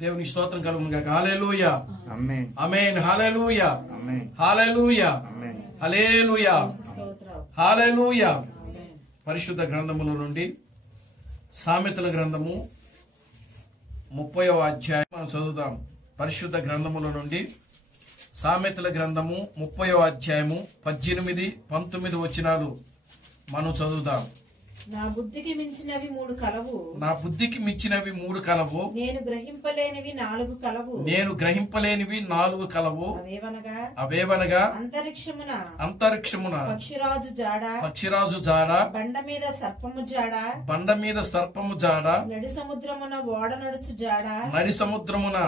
దేవునికి స్తోత్రం కలుగును గాక. హల్లెలూయా, ఆమేన్, ఆమేన్. హల్లెలూయా, ఆమేన్, హల్లెలూయా, ఆమేన్. హల్లెలూయా, హల్లెలూయా. పరిశుద్ధ గ్రంథముల నుండి సామెతల గ్రంథము 30వ అధ్యాయం మనం చదువుతాం. పరిశుద్ధ గ్రంథముల నుండి సామెతల గ్రంథము 30వ అధ్యాయము 18, 19 వచనాలు మనం చదువుతాం. నా బుద్ధికి మించినవి 3 కలవు, నా బుద్ధికి మించినవి 3 కలవు, నేను గ్రహింపలేనివి 4 కలవు. నేను గ్రహింపలేనివి 4 కలవు. అవేవనగా అంతరిక్షమున పక్షిరాజు జాడ, పక్షిరాజు జాడ, బండ మీద సర్పము జాడ, బండ మీద సర్పము జాడ, నడి సముద్రమున ఓడ నడుచు జాడ, నడి సముద్రమున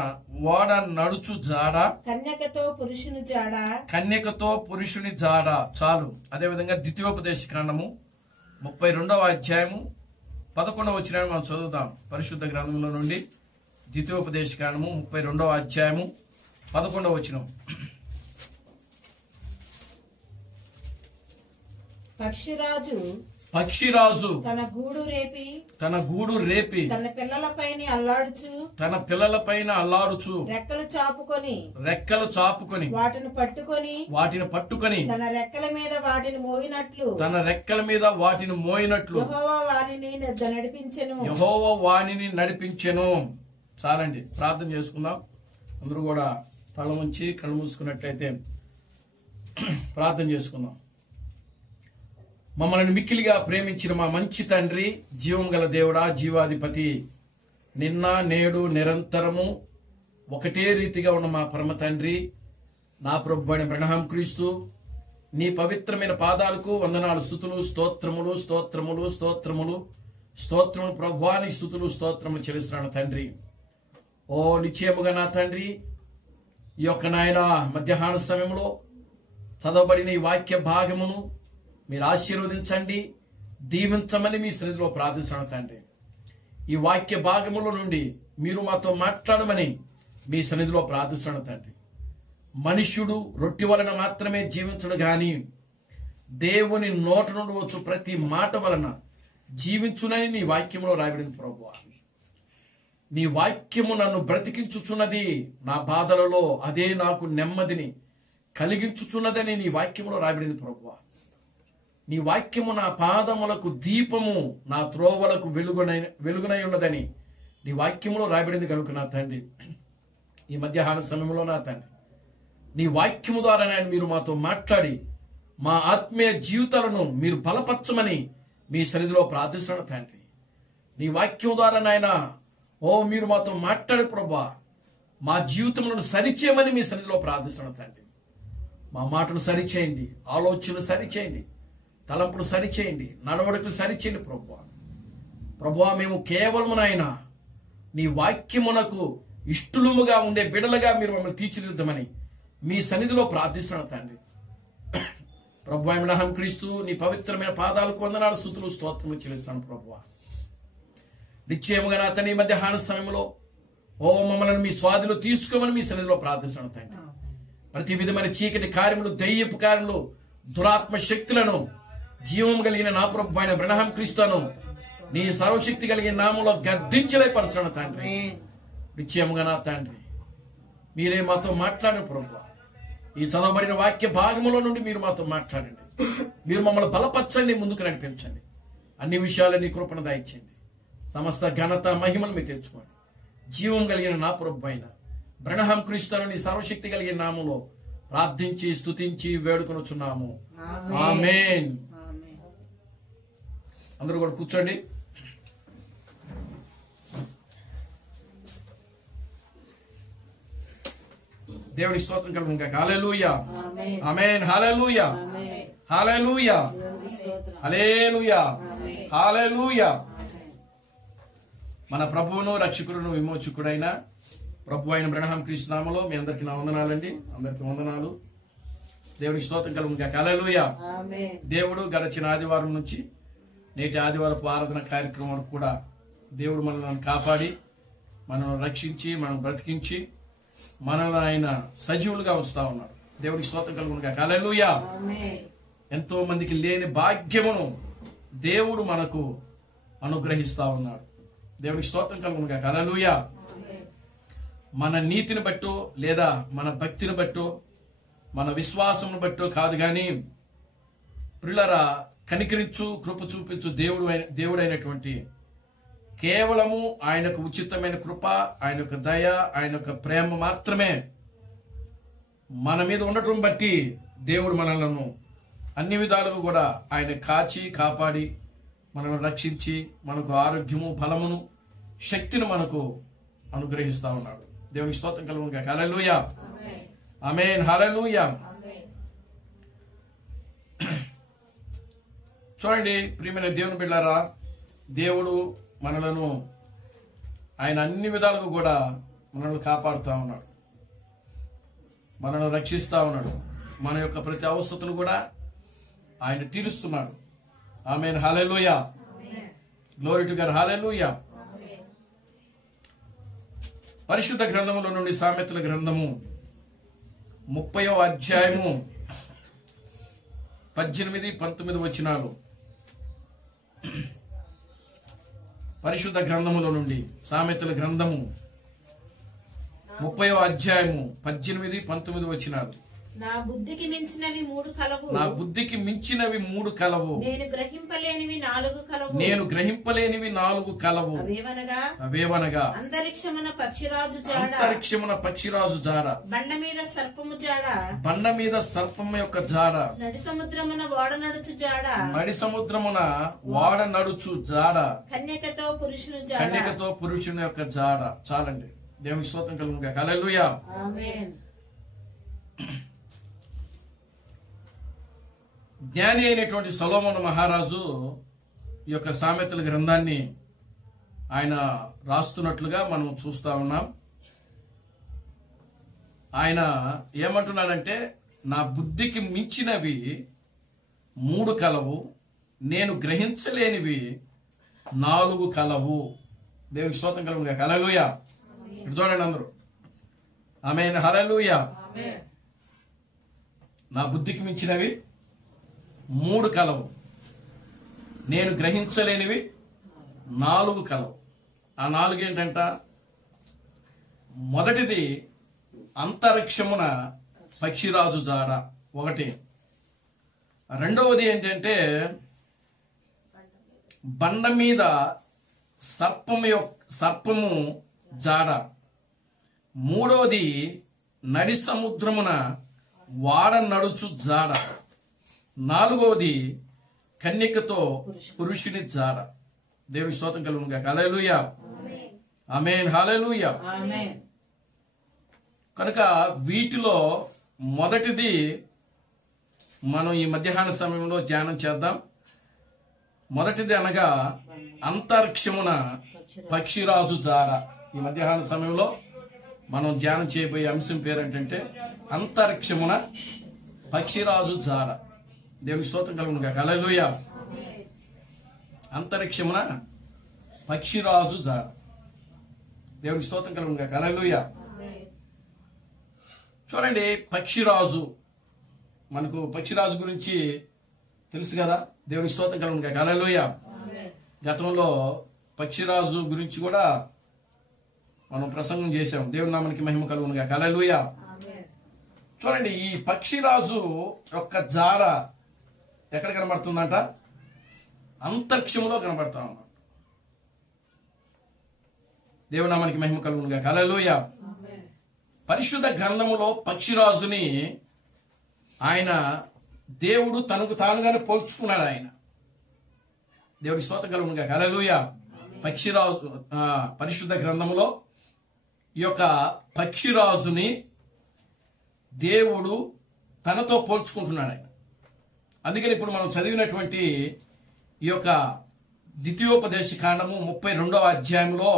ఓడ నడుచు జాడ, కన్యకతో పురుషుని జాడ, కన్యకతో పురుషుని జాడ. చాలు. అదేవిధంగా ద్వితీయోపదేశ కాండము 32వ అధ్యాయము 11వ వచనాన్ని మనం చదువుతాం. పరిశుద్ధ గ్రంథంలో నుండి ద్వితీయోపదేశ కాండము 32వ అధ్యాయము 11వ వచనం. పక్షిరాజు తన గూడు రేపి తన పిల్లలపైన అల్లాడుచు రెక్కలు చాపుకొని వాటిని పట్టుకొని తన రెక్కల మీద వాటిని మోయినట్లు యెహోవా వానిని నడిపించెను. చాలండి, ప్రార్థన చేసుకుందాం. అందరూ కూడా తల వంచి కళ్ళు మూసుకున్నట్లయితే ప్రార్థన చేసుకుందాం. మమ్మల్ని మిక్కిలిగా ప్రేమించిన మా మంచి తండ్రి, జీవం గల దేవుడా, జీవాధిపతి, నిన్న నేడు నిరంతరము ఒకటే రీతిగా ఉన్న మా పరమ తండ్రి, నా ప్రభువైన అబ్రహాం క్రీస్తు, నీ పవిత్రమైన పాదాలకు వందనాలు, స్తుతులు, స్తోత్రములు, స్తోత్రములు, స్తోత్రములు, స్తోత్రములు ప్రభువానికి స్తుతులు, స్తోత్రములు చెల్లిస్తున్నాను తండ్రి. ఓ నిశ్చయముగా నా తండ్రి, ఈ యొక్క నాయన మధ్యాహ్న సమయంలో చదవబడిన ఈ వాక్య భాగమును మీరు ఆశీర్వదించండి, దీవించమని మీ సన్నిధిలో ప్రార్థిస్తున్నాను తండ్రి. ఈ వాక్య భాగముల నుండి మీరు మాతో మాట్లాడమని మీ సన్నిధిలో ప్రార్థిస్తున్నాను తండ్రి. మనుష్యుడు రొట్టె వలన మాత్రమే జీవించడు గాని దేవుని నోట నుండి వచ్చు ప్రతి మాట వలన జీవించునని నీ వాక్యములో రాయబడింది ప్రభువా. నీ వాక్యము నన్ను బ్రతికించుచున్నది, నా బాధలలో అదే నాకు నెమ్మదిని కలిగించుచున్నదని నీ వాక్యములో రాయబడింది ప్రభువా. నీ వాక్యము నా పాదములకు దీపము, నా త్రోవలకు వెలుగునై ఉన్నదని నీ వాక్యములో రాయబడింది కనుక నా తండ్రి, ఈ మధ్యాహ్న సమయంలో నా తండ్రి, నీ వాక్యము ద్వారా నేను మీరు మాతో మాట్లాడి మా ఆత్మీయ జీవితాలను మీరు బలపరచమని మీ సన్నిధిలో ప్రార్థిస్తున్నాను తండ్రి. నీ వాక్యం ద్వారా నాయన మీరు మాతో మాట్లాడే ప్రభా, మా జీవితములను సరిచేయమని మీ సన్నిధిలో ప్రార్థిస్తున్నాను తండ్రి. మా మాటలు సరిచేయండి, ఆలోచనలు సరిచేయండి, తలంపులు సరిచేయండి, నడవడికలు సరిచేయండి ప్రభువా. ప్రభువా, మేము కేవలం నాయన నీ వాక్యమునకు ఇష్టలుముగా ఉండే బిడలుగా మీరు మమ్మల్ని తీర్చిదిద్దామని మీ సన్నిధిలో ప్రార్థిస్తున్నాను తండ్రి. ప్రభువా అబ్రహాం క్రీస్తు, నీ పవిత్రమైన పాదాలకు వందనాలు, స్తుతులు, స్తోత్రములు చెల్లిస్తాను ప్రభువా. నిశ్చయముగా నా తండ్రి, ఈ మధ్యాహ్న సమయంలో మమ్మల్ని మీ స్వాధిలో తీసుకోమని మీ సన్నిధిలో ప్రార్థిస్తున్నాను తండ్రి. ప్రతి విధమైన చీకటి కార్యములు, దయ్యపు కార్యములు, దురాత్మ శక్తులను జీవం కలిగిన నా ప్రభు అయిన అబ్రహాం క్రీస్తును నీ సర్వశక్తి కలిగిన నామంలో గద్దించలేపరచున్నాను తండ్రి. నిశ్చయముగా నా తండ్రి, మీరే మాతో మాట్లాడిన ప్రభు, ఈ చదవబడిన వాక్య భాగములో నుండి మీరు మాతో మాట్లాడండి, మీరు మమ్మల్ని బలపరచండి, ముందుకు నడిపించండి, అన్ని విషయాలు నీ కృపను దయచేయండి. సమస్త ఘనత మహిమను మీరు తెచ్చుకోండి. జీవం కలిగిన నా ప్రభు అయిన అబ్రహాం క్రీస్తును నీ సర్వశక్తి కలిగిన నామంలో ప్రార్థించి స్తుతించి వేడుకొనుచున్నాము. ఆమేన్. అందరూ కూడా కూర్చోండి. దేవుని స్తోత్రం కలుగును గాక. హల్లెలూయా, ఆమేన్. హల్లెలూయా, హల్లెలూయా, హల్లెలూయా, హల్లెలూయా. మన ప్రభువును రక్షకుడును విమోచకుడైన ప్రభు అయిన అబ్రహాం క్రీస్తు నామములో మీ అందరికి నా వందనాలండి. అందరికి వందనాలు. దేవునికి స్తోత్రం కలుగును గాక. హల్లెలూయా. దేవుడు గడచిన ఆదివారం నుంచి నేటి ఆదివారపు ఆరాధన కార్యక్రమం వరకు కూడా దేవుడు మనల్ని కాపాడి, మనల్ని రక్షించి, మనం బ్రతికించి, మనల్ని ఆయన సజీవులుగా ఉంచుతా ఉన్నాడు. దేవునికి స్తోత్రం కలుగును గాక. హల్లెలూయా. ఎంతో మందికి లేని భాగ్యమును దేవుడు మనకు అనుగ్రహిస్తా ఉన్నాడు. దేవునికి స్తోత్రం కలుగును గాక. హల్లెలూయా. మన నీతిని బట్టో లేదా మన భక్తిని బట్టో మన విశ్వాసమును బట్టో కాదు గాని ప్రియులారా కనికరించు కృప చూపించు దేవుడైనటువంటి కేవలము ఆయనకు ఉచితమైన కృప, ఆయన యొక్క దయ, ఆయన యొక్క ప్రేమ మాత్రమే మన మీద ఉండటం బట్టి దేవుడు మనలను అన్ని విధాలుగా కూడా ఆయన కాచి కాపాడి మనల్ని రక్షించి మనకు ఆరోగ్యము, బలమును, శక్తిని మనకు అనుగ్రహిస్తా ఉన్నాడు. దేవునికి స్తోత్రం కలుగును గాక. హల్లెలూయా, ఆమేన్, హల్లెలూయా. చూడండి ప్రియమైన దేవుని బిడ్డలారా, దేవుడు మనలను ఆయన అన్ని విధాలుగా కూడా మనల్ని కాపాడుతా ఉన్నాడు, మనల్ని రక్షిస్తా ఉన్నాడు. మన యొక్క ప్రతి అవసరతను కూడా ఆయన తీరుస్తున్నాడు. ఆమేన్, హల్లెలూయా, గ్లోరీ టు గాడ్, హల్లెలూయా. పరిశుద్ధ గ్రంథములో నుండి సామెతల గ్రంథము 30వ అధ్యాయము 18-19 వచనాలు. పరిశుద్ధ గ్రంథములో నుండి సామెతల గ్రంథము 30వ అధ్యాయము 18-19 వచనాలు. నా బుద్ధికి మించినవి మూడు కలవు, నా బుద్ధికి మించినవి మూడు కలవు, నేను గ్రహింపలేనివి నాలుగు కలవు, నేను గ్రహింపలేనివి నాలుగు కలవు. అవేవనగా అంతరిక్షమున పక్షిరాజు జాడ, అంతరిక్షమున పక్షిరాజు జాడ, బండ మీద సర్పము జాడ, బండ మీద సర్పము యొక్క జాడ, నడి సముద్రమున ఓడ నడుచు జాడ, నడి సముద్రమున వాడ నడుచు జాడ, కన్యకతో పురుషుని జాడ, కన్యకతో పురుషుని యొక్క జాడ. చాలండి. దేవునికి స్తోత్రం కలుగును గాక. హల్లెలూయా. ఆమేన్. జ్ఞాని అయినటువంటి సొలొమోను మహారాజు ఈ యొక్క సామెతల గ్రంథాన్ని ఆయన రాస్తున్నట్లుగా మనం చూస్తా ఉన్నాం. ఆయన ఏమంటున్నాడంటే, నా బుద్ధికి మించినవి మూడు కలవు, నేను గ్రహించలేనివి నాలుగు కలవు. దేవునికి స్తోత్రం కలుగును గాక. హల్లెలూయా. ఇటు చూడండి అందరూ. ఆమేన్, హల్లెలూయా. నా బుద్ధికి మించినవి మూడు కలవు, నేను గ్రహించలేనివి నాలుగు కలవు. ఆ నాలుగు ఏంటంట? మొదటిది అంతరిక్షమున పక్షిరాజు జాడ ఒకటి. రెండవది ఏంటంటే బండ మీద సర్పము జాడ. మూడవది నడి సముద్రమున వాడ నడుచు జాడ. నాలుగవది కన్యకతో పురుషుని జాడ. దేవుని స్తోత్రం కలుగును గాక. హల్లెలూయా, ఆమేన్, హల్లెలూయా. కనుక వీటిలో మొదటిది మనం ఈ మధ్యాహ్న సమయంలో ధ్యానం చేద్దాం. మొదటిది అనగా అంతరిక్షమున పక్షిరాజు జాడ. ఈ మధ్యాహ్న సమయంలో మనం ధ్యానం చేయబోయే అంశం పేరేంటంటే అంతరిక్షమున పక్షిరాజు జాడ. దేవుని స్తోత్రం కలుగును గాక. హల్లెలూయా. అంతరిక్షమున పక్షిరాజు జాడ. దేవుని స్తోత్రం కలుగును గాక. హల్లెలూయా. చూడండి, పక్షిరాజు, మనకు పక్షిరాజు గురించి తెలుసు కదా. దేవుని స్తోత్రం కలుగును గాక. హల్లెలూయా. గతంలో పక్షిరాజు గురించి కూడా మనం ప్రసంగం చేశాం. దేవుని నామానికి మహిమ కలుగును గాక. హల్లెలూయా. చూడండి, ఈ పక్షిరాజు యొక్క జాడ ఎక్కడ కనబడుతుందంట? అంతరిక్షంలో కనబడతా ఉన్నాడు. దేవుని నామానికి మహిమ కలుగును గాక. హల్లెలూయా. పరిశుద్ధ గ్రంథములో పక్షిరాజుని ఆయన దేవుడు తనకు తానుగానే పోల్చుకున్నాడు. ఆయన దేవుడి స్తోత్రం కలుగును గాక. హల్లెలూయా. పక్షిరాజు పరిశుద్ధ గ్రంథములో ఈ యొక్క పక్షిరాజుని దేవుడు తనతో పోల్చుకుంటున్నాడు ఆయన. అందుకని ఇప్పుడు మనం చదివినటువంటి ఈ యొక్క ద్వితీయోపదేశ కాండము 32వ అధ్యాయంలో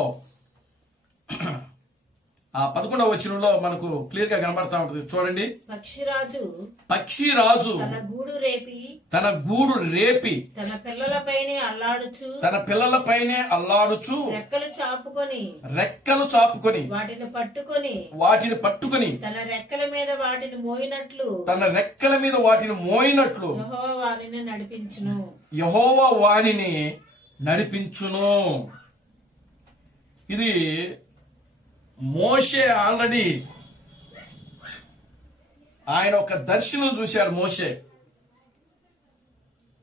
ఆ 11వ వచనంలో మనకు క్లియర్ గా కనబడతా ఉంటుంది. చూడండి, పక్షిరాజు తన గూడు రేపి తన పిల్లలపైనే అల్లాడుచు రెక్కలు చాపుకొని వాటిని పట్టుకొని తన రెక్కల మీద వాటిని మోయినట్లు యెహోవా వానిని నడిపించును. ఇది మోషే ఆల్రెడీ ఆయన ఒక దర్శనం చూశాడు. మోషే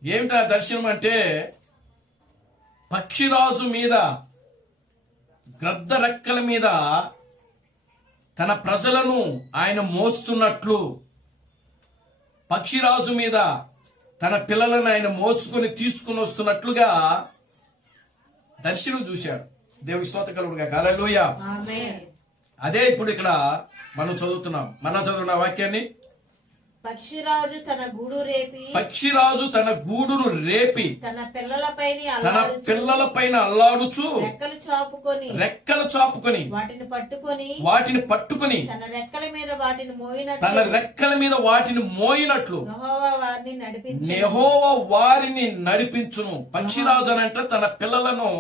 ఏమిటా దర్శనం అంటే పక్షిరాజు మీద, గ్రద్ద రెక్కల మీద తన ప్రజలను ఆయన మోస్తున్నట్లు, పక్షిరాజు మీద తన పిల్లలను ఆయన మోసుకొని తీసుకుని వస్తున్నట్లుగా దర్శనం చూశాడు. దేవుని స్తోత్రం కలుగునుగాక. హల్లెలూయా. ఆమేన్. అదే ఇప్పుడు ఇక్కడ మనం చదువుతున్నాం. మనం చదువున్న వాక్యాన్ని, పక్షిరాజు తన గూడు రేపి పక్షిరాజు తన గూడును రేపి తన పిల్లలపైన తన పిల్లలపైన అల్లాడుచు రెక్కలు చాపుకొని వాటిని పట్టుకొని తన రెక్కల మీద వాటిని మోయినట్లు యెహోవా వారిని నడిపించును. పక్షిరాజు అనంట తన పిల్లలను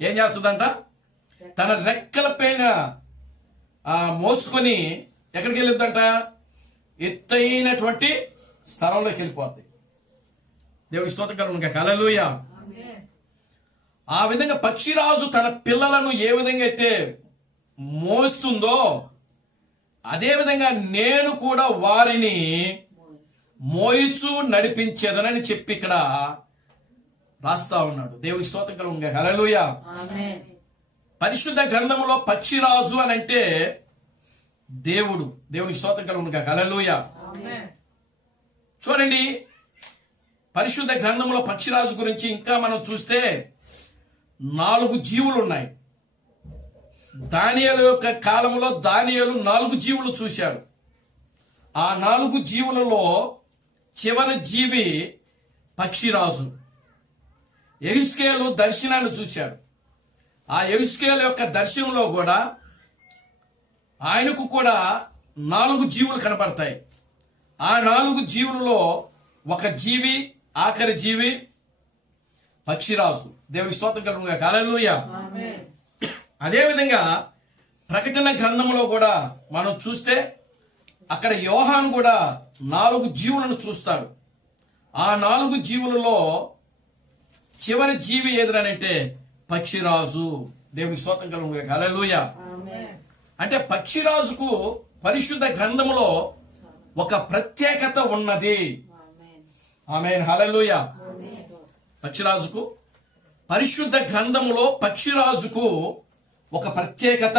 ఏం చేస్తుందంట, తన రెక్కల పైన మోసుకొని ఎక్కడికి వెళ్ళిద్దంట, ఎత్తైనటువంటి స్థలంలోకి వెళ్ళిపోద్ది. దేవుడి స్తోత్రం కలుగునుగాక. హల్లెలూయా. ఆ విధంగా పక్షిరాజు తన పిల్లలను ఏ విధంగా అయితే మోస్తుందో అదే విధంగా నేను కూడా వారిని మోయిచు నడిపించేదనని చెప్పి ఇక్కడ రాస్తా ఉన్నాడు. దేవుడి స్తోత్రం కలుగునుగాక. హల్లెలూయా. పరిశుద్ధ గ్రంథములో పక్షిరాజు అని అంటే దేవుడు. దేవునికి స్తోత్రం కలుగునుగాక. హల్లెలూయా. చూడండి, పరిశుద్ధ గ్రంథంలో పక్షిరాజు గురించి ఇంకా మనం చూస్తే 4 జీవులు ఉన్నాయి. దానియేలు యొక్క కాలంలో దానియేలు 4 జీవులు చూశాడు. ఆ 4 జీవులలో చివరి జీవి పక్షిరాజు. యెహెజ్కేలు దర్శనాన్ని చూశాడు. ఆ యెహెజ్కేలు యొక్క దర్శనంలో కూడా ఆయనకు కూడా 4 జీవులు కనబడతాయి. ఆ 4 జీవులలో ఒక జీవి, ఆఖరి జీవి పక్షిరాజు. దేవునికి స్తోత్రం కలుగునుగాక. హల్లెలూయా. అదేవిధంగా ప్రకటన గ్రంథంలో కూడా మనం చూస్తే అక్కడ యోహాను కూడా 4 జీవులను చూస్తాడు. ఆ 4 జీవులలో చివరి జీవి ఏదనంటే పక్షిరాజు. దేవునికి స్తోత్రం కలుగునుగాక. హల్లెలూయా. అంటే పక్షిరాజుకు పరిశుద్ధ గ్రంథములో ఒక ప్రత్యేకత ఉన్నది. ఆమేన్. హల్లెలూయా. పక్షిరాజుకు పరిశుద్ధ గ్రంథములో పక్షిరాజుకు ఒక ప్రత్యేకత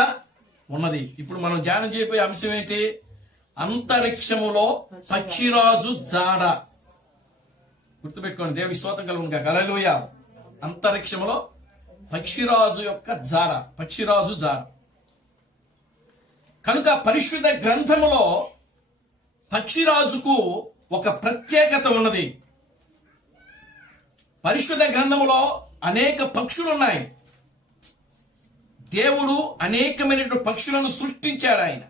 ఉన్నది. ఇప్పుడు మనం ధ్యానం చేయబోయే అంశం ఏంటి? అంతరిక్షములో పక్షిరాజు జాడ. గుర్తుపెట్టుకోండి. దేవుని స్తోత్రం కలుగునుగాక. హల్లెలూయా. అంతరిక్షములో పక్షిరాజు యొక్క జాడ, పక్షిరాజు జాడ. కనుక పరిశుద్ధ గ్రంథములో పక్షిరాజుకు ఒక ప్రత్యేకత ఉన్నది. పరిశుద్ధ గ్రంథములో అనేక పక్షులు ఉన్నాయి. దేవుడు అనేకమైనటువంటి పక్షులను సృష్టించాడు. ఆయన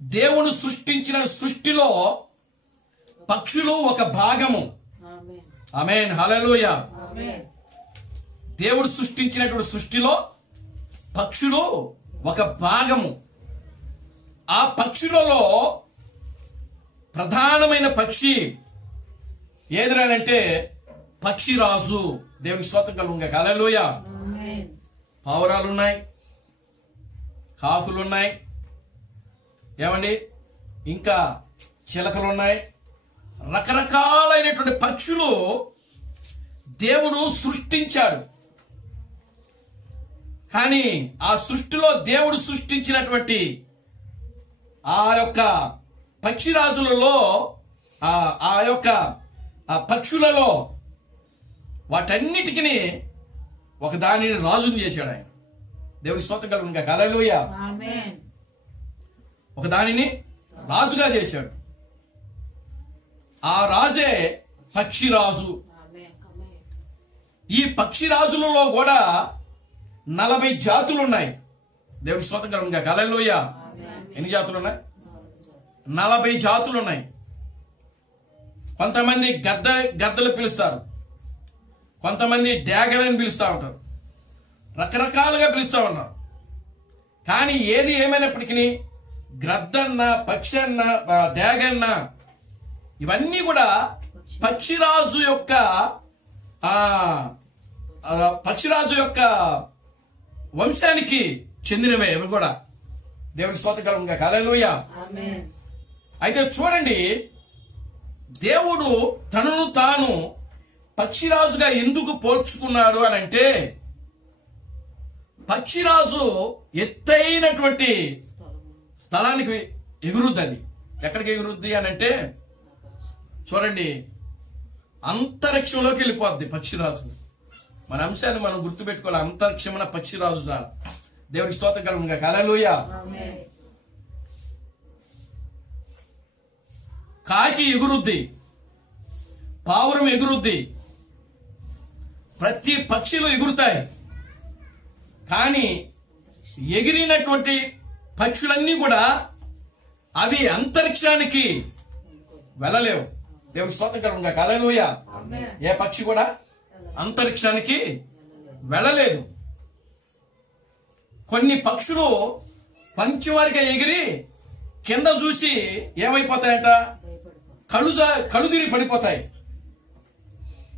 దేవుడు సృష్టించిన సృష్టిలో పక్షులు ఒక భాగము. ఆమేన్. హల్లెలూయా. దేవుడు సృష్టించినటువంటి సృష్టిలో పక్షులు ఒక భాగము. ఆ పక్షులలో ప్రధానమైన పక్షి ఏదిరానంటే పక్షిరాజు. దేవునికి స్తోత్రం కలుగునుగాక. హల్లెలూయా. పావురాలున్నాయి, కాకులున్నాయి, ఏమండి, ఇంకా చిలకలున్నాయి. రకరకాలైనటువంటి పక్షులు దేవుడు సృష్టించాడు. కానీ ఆ సృష్టిలో దేవుడు సృష్టించినటువంటి ఆ యొక్క పక్షిరాజులలో ఆ యొక్క పక్షులలో వాటన్నిటికీ ఒక దానిని రాజుని చేశాడు ఆయన. దేవునికి స్తోత్రం కలుగునుగాక. హల్లెలూయా. ఒక దానిని రాజుగా చేశాడు. ఆ రాజే పక్షిరాజు. ఈ పక్షిరాజులలో కూడా 40 జాతులు ఉన్నాయి. దేవునికి స్తోత్రం కలుగునుగాక. హల్లెలూయా. ఎన్ని జాతులు ఉన్నాయి? 40 జాతులు ఉన్నాయి. కొంతమంది గద్దలు పిలుస్తారు, కొంతమంది డ్యాగలని పిలుస్తూ ఉంటారు, రకరకాలుగా పిలుస్తూ ఉన్నారు. కానీ ఏది ఏమైనప్పటికీ గ్రద్దన్న, పక్షి అన్న, డ్యాగన్న ఇవన్నీ కూడా పక్షిరాజు యొక్క వంశానికి చెందినవే ఇవి కూడా. దేవుని స్తోత్రం హల్లెలూయా. ఆమేన్. అయితే చూడండి, దేవుడు తనను తాను పక్షిరాజుగా ఎందుకు పోల్చుకున్నాడు అని అంటే, పక్షిరాజు ఎత్తైనటువంటి స్థలానికి ఎగురుద్ది. అది ఎక్కడికి ఎగురుద్ది అని అంటే, చూడండి, అంతరిక్షంలోకి వెళ్ళిపోద్ది పక్షిరాజు. మన అంశాన్ని మనం గుర్తుపెట్టుకోవాలి. అంతరిక్షమైన పక్షిరాజు చాలా. దేవునికి స్తోత్రం హల్లెలూయా. ఆమేన్. కాకి ఎగురుద్ది, పావురం ఎగురుద్ది, ప్రతి పక్షులు ఎగురుతాయి. కానీ ఎగిరినటువంటి పక్షులన్నీ కూడా అవి అంతరిక్షానికి వెళ్ళలేవు. దేవునికి స్తోత్రం హల్లెలూయా. ఏ పక్షి కూడా అంతరిక్షానికి వెళ్ళలేదు. కొన్ని పక్షులు పంచవారిగా ఎగిరి కింద చూసి ఏమైపోతాయంట, కళ్ళు తిరిగి పడిపోతాయి.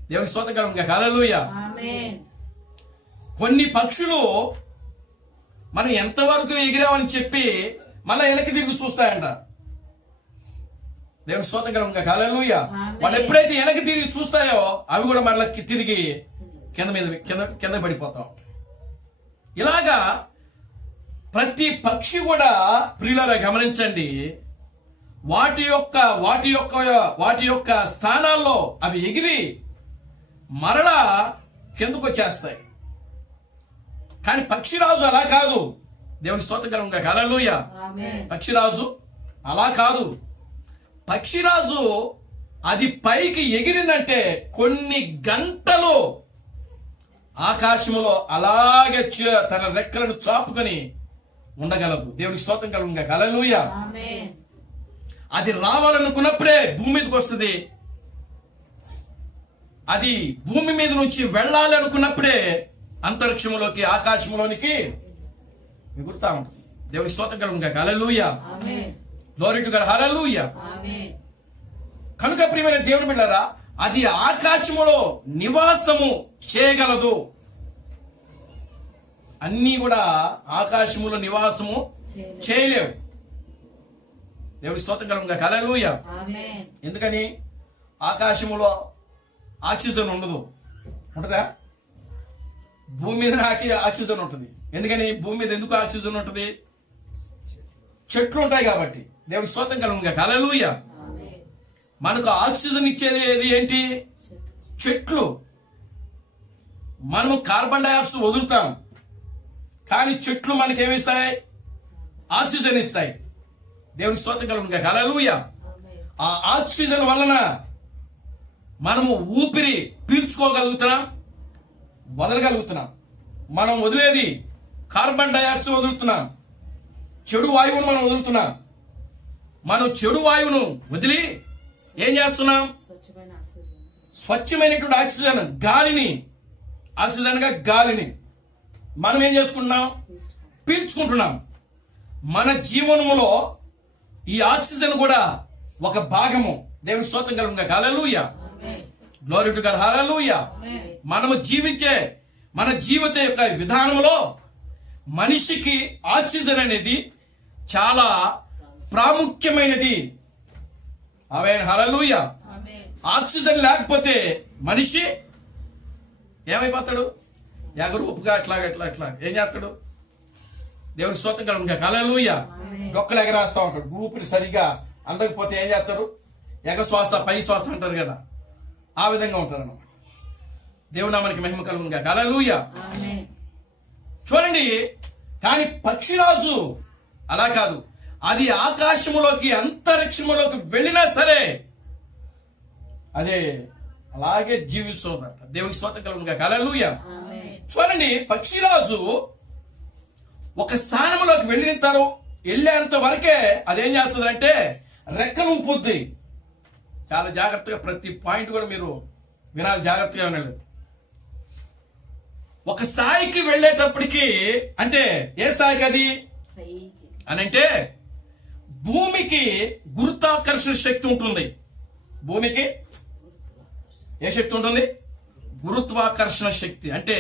దేవునికి స్తోత్రం హల్లెలూయా. ఆమేన్. కొన్ని పక్షులు మనం ఎంతవరకు ఎగిరామని చెప్పి మళ్ళీ వెనక్కి తిరిగి చూస్తాయంట. దేవుని స్తోత్రం హల్లెలూయా. వాళ్ళు ఎప్పుడైతే వెనక్కి తిరిగి చూస్తాయో అవి కూడా మళ్ళీ తిరిగి కింద పడిపోతా ఉంటాయి. ఇలాగా ప్రతి పక్షి కూడా ప్రియులారా గమనించండి, వాటి యొక్క స్థానాల్లో అవి ఎగిరి మరలా కిందకు వచ్చేస్తాయి. కానీ పక్షిరాజు అలా కాదు. దేవుని స్తోత్రం హల్లెలూయా. ఆమేన్. పక్షిరాజు అలా కాదు. పక్షిరాజు అది పైకి ఎగిరిందంటే కొన్ని గంటలు ఆకాశములో అలాగే తన రెక్కలను చాపుకొని ఉండగలదు. దేవునికి స్తోత్రం హల్లెలూయా. ఆమేన్. అది రావాలనుకున్నప్పుడే భూమి మీదకి వస్తుంది. అది భూమి మీద నుంచి వెళ్ళాలి అనుకున్నప్పుడే అంతరిక్షంలోకి ఆకాశంలోనికి ఎగురుతా ఉంటుంది. దేవునికి స్తోత్రం హల్లెలూయా. ఆమేన్. గ్లోరీ టు గాడ్ హల్లెలూయా. ఆమేన్. కనుక ప్రియమైన దేవుని బిడ్డలారా, అది ఆకాశములో నివాసము చేయగలదు. అన్నీ కూడా ఆకాశములో నివాసము చేయలేవు. దేవుని స్తోత్రం హల్లెలూయా. ఆమేన్. ఎందుకని? ఆకాశములో ఆక్సిజన్ ఉండదు. ఉంటుందా? భూమి మీద ఆక్సిజన్ ఉంటుంది. ఎందుకని? భూమి మీద ఎందుకు ఆక్సిజన్ ఉంటుంది? చెట్లు ఉంటాయి కాబట్టి. దేవుని స్తోత్రం హల్లెలూయా. ఆమేన్. మనకు ఆక్సిజన్ ఇచ్చేది ఏది ఏంటి? చెట్లు. మనము కార్బన్ డైఆక్సైడ్ వదులుతాం, కానీ చెట్లు మనకేమిస్తాయి? ఆక్సిజన్ ఇస్తాయి. దేవుని స్తోత్రం హల్లెలూయా. ఆమేన్. ఆ ఆక్సిజన్ వలన మనము ఊపిరి పీల్చుకోగలుగుతున్నాం, వదలగలుగుతున్నాం. మనం వదిలేది కార్బన్ డైఆక్సైడ్ వదులుతున్నాం, చెడు వాయువును మనం వదులుతున్నాం. మనం చెడు వాయువును వదిలి ఏం చేస్తున్నాం? స్వచ్ఛమైన ఆక్సిజన్. స్వచ్ఛమైనటువంటి ఆక్సిజన్, గాలిని, ఆక్సిజన్ గా గాలిని మనం ఏం చేసుకుంటున్నాం? పీల్చుకుంటున్నాం. మన జీవనములో ఈ ఆక్సిజన్ కూడా ఒక భాగము. దేవుని స్తోత్రం హల్లెలూయా. ఆమేన్. గ్లోరీ టు గాడ్ హల్లెలూయా. ఆమేన్. మనము జీవించే మన జీవిత యొక్క విధానంలో మనిషికి ఆక్సిజన్ అనేది చాలా ప్రాముఖ్యమైనది. ఆమేన్ హల్లెలూయా. ఆమేన్. ఆక్సిజన్ లేకపోతే మనిషి ఏమైపోతాడు? ఎగరూపుగా అట్లా ఏం చేస్తాడు? దేవుని స్తోత్రం హల్లెలూయా. డొక్కలు ఎగరేస్తా ఉంటాడు. ఊపిరి సరిగా అందకపోతే ఏం చేస్తారు? ఎగశ్వాస పై శ్వాస అంటారు కదా, ఆ విధంగా ఉంటారు అన్నమాట. దేవుని నామానికి మహిమ కలుగును గాక. హల్లెలూయా. ఆమేన్. చూడండి, కానీ పక్షిరాజు అలా కాదు. అది ఆకాశములోకి అంతరిక్షములోకి వెళ్ళినా సరే అదే అలాగే జీవిస్తుందట. దేవునికి స్తోత్రం కలుగును గాక. హల్లెలూయా. ఆమేన్. చూడండి, పక్షిరాజు ఒక స్థానంలోకి వెళ్ళేంత వరకే అదేం చేస్తుందంటే రెక్కలు ఊపుద్ది. చాలా జాగ్రత్తగా ప్రతి పాయింట్ కూడా మీరు వినాలి, జాగ్రత్తగా వినాలి. ఒక స్థాయికి వెళ్ళేటప్పటికి, అంటే ఏ స్థాయికి అది పైకి. అని అంటే భూమికి గురుత్వాకర్షణ శక్తి ఉంటుంది. భూమికి ఏ శక్తి ఉంటుంది? గురుత్వాకర్షణ శక్తి. అంటే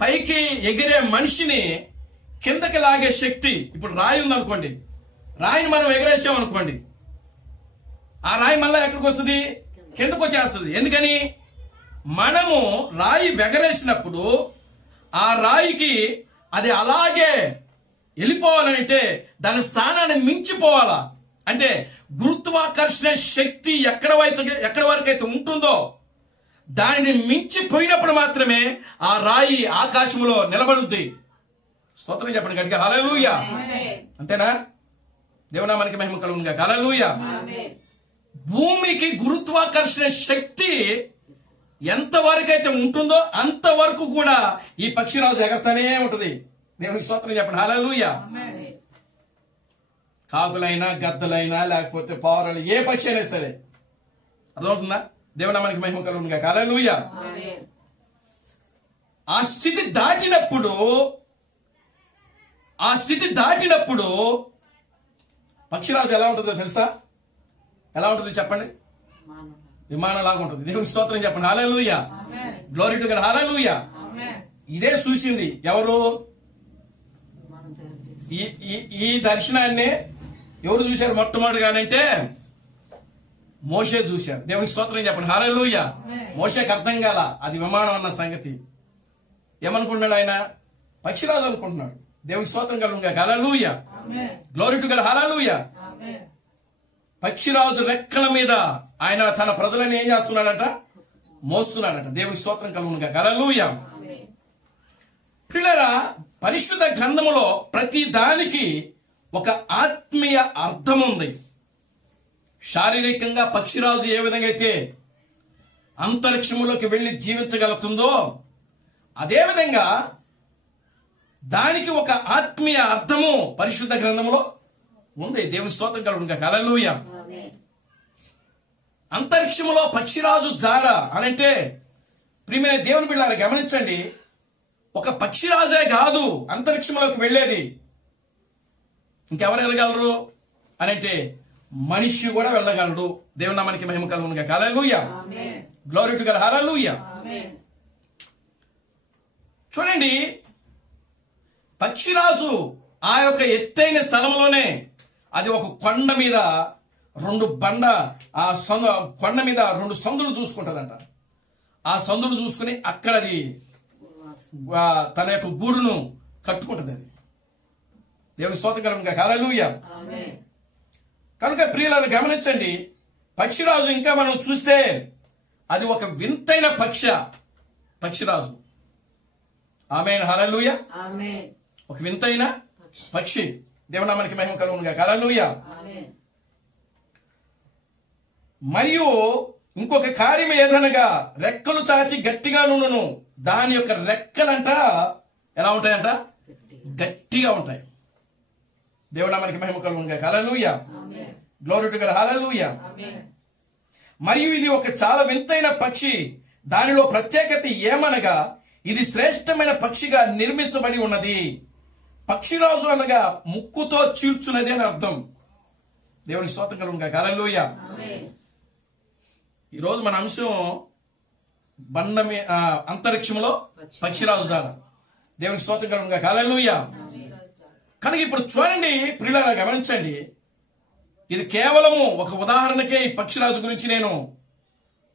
పైకి ఎగిరే మనిషిని కిందకి లాగే శక్తి. ఇప్పుడు రాయి ఉందనుకోండి, రాయిని మనం ఎగరేసాం అనుకోండి, ఆ రాయి మళ్ళీ ఎక్కడికి వస్తుంది? కిందకు వచ్చేస్తుంది. ఎందుకని? మనము రాయి ఎగరేసినప్పుడు ఆ రాయికి అది అలాగే వెళ్ళిపోవాలంటే దాని స్థానాన్ని మించిపోవాలా. అంటే గురుత్వాకర్షణ శక్తి ఎక్కడ వరకు అయితే ఉంటుందో దానిని మించిపోయినప్పుడు మాత్రమే ఆ రాయి ఆకాశంలో నిలబడుద్ది. స్తోత్రం చెప్పండి గట్టిగా, హల్లెలూయా. అంతేనా? దేవునామానికి మహిమ కలుగునుగా, హల్లెలూయా. భూమికి గురుత్వాకర్షణ శక్తి ఎంతవరకు అయితే ఉంటుందో అంతవరకు కూడా ఈ పక్షిరాజు ఎగరతానే ఉంటుంది. దేవునికి స్తోత్రం చెప్పండి, హల్లెలూయా. కాకులైనా గద్దలైనా లేకపోతే పావురాలు ఏ పక్షి అయినా సరే, అర్థమవుతుందా? దేవునామానికి మహిమ కలుగునుగా, హల్లెలూయా. ఆ స్థితి దాటినప్పుడు పక్షిరాజు ఎలా ఉంటుందో తెలుసా? ఎలా ఉంటుంది చెప్పండి? విమానం లాగా ఉంటుంది. దేవునికి స్తోత్రం చెప్పండి, హల్లెలూయా. గ్లోరీ టు గాడ్, హల్లెలూయా. ఇదే చూసింది ఎవరు? ఈ దర్శనాన్ని ఎవరు చూశారు మొట్టమొదటిగానంటే మోషే చూశారు. దేవునికి స్తోత్రం చెప్పండి, హల్లెలూయా. మోషేకి అర్థం కాల అది విమానం అన్న సంగతి. ఏమనుకుంటున్నాడు ఆయన? పక్షిరాజు అనుకుంటున్నాడు. దేవునికి స్తోత్రం కలుగునుగా, హల్లెలూయా. గ్లోరీ టు గాడ్, హల్లెలూయా. పక్షిరాజు రెక్కల మీద ఆయన తన ప్రజలను ఏం చేస్తున్నాడంట? మోస్తున్నాడంట. దేవునికి స్తోత్రం కలుగునుగా, హల్లెలూయా. ప్రియులారా, పరిశుద్ధ గ్రంథములో ప్రతి దానికి ఒక ఆత్మీయ అర్థం ఉంది. శారీరకంగా పక్షిరాజు ఏ విధంగా అయితే అంతరిక్షములోకి వెళ్లి జీవించగలుగుతుందో అదేవిధంగా దానికి ఒక ఆత్మీయ అర్థము పరిశుద్ధ గ్రంథములో ఉంది. దేవుని స్తోత్రం కలుగునుగా, హల్లెలూయా. అంతరిక్షములో పక్షిరాజు జాడ అనంటే ప్రియమైన దేవుని బిడ్డలారా గమనించండి, ఒక పక్షిరాజే కాదు అంతరిక్షంలోకి వెళ్ళేది. ఇంకెవరు వెళ్ళగలరు అనంటే మనిషి కూడా వెళ్ళగలడు. దేవుని నామానికి మహిమ కలుగునుగా, హల్లెలూయా. గ్లోరీ టు గాడ్, హల్లెలూయా. చూడండి, పక్షిరాజు ఆ యొక్క ఎత్తైన స్థలంలోనే అది ఒక కొండ మీద కొండ మీద 2 సందులు చూసుకుంటదంట. ఆ సందులు చూసుకుని అక్కడ అది తన యొక్క గూడును కట్టుకుంటది. అది దేవుని స్తోత్రం కలుగునుగా, హల్లెలూయా. కనుక ప్రియులను గమనించండి, పక్షిరాజు ఇంకా మనం చూస్తే అది ఒక వింతైన పక్షిరాజు. ఆమేన్, హల్లెలూయా. ఒక వింతైన పక్షి. దేవునామానికి మహిమ కలుగునుగా, హల్లెలూయా. మరియు ఇంకొక కార్యం ఏదనగా రెక్కలు చాచి గట్టిగా నుండును. దాని యొక్క రెక్కలంట ఎలా ఉంటాయంట? గట్టిగా ఉంటాయి. దేవునామానికి మహిమ కలుగునుగా, హల్లెలూయా. గ్లోరీ టు గాడ్, హల్లెలూయా. మరియు ఇది ఒక చాలా వింతైన పక్షి. దానిలో ప్రత్యేకత ఏమనగా ఇది శ్రేష్టమైన పక్షిగా నిర్మించబడి ఉన్నది. పక్షిరాజు అనగా ముక్కుతో చీల్చున్నది అని అర్థం. దేవుని స్తోత్రం కలుగునుగా, హల్లెలూయా. ఈరోజు మన అంశం అంతరిక్షంలో పక్షిరాజు జాడ. దేవునికి స్తోత్రం కలుగునుగా, హల్లెలూయా. కనుక ఇప్పుడు చూడండి ప్రియులారా, గమనించండి, ఇది కేవలము ఒక ఉదాహరణకే ఈ పక్షిరాజు గురించి నేను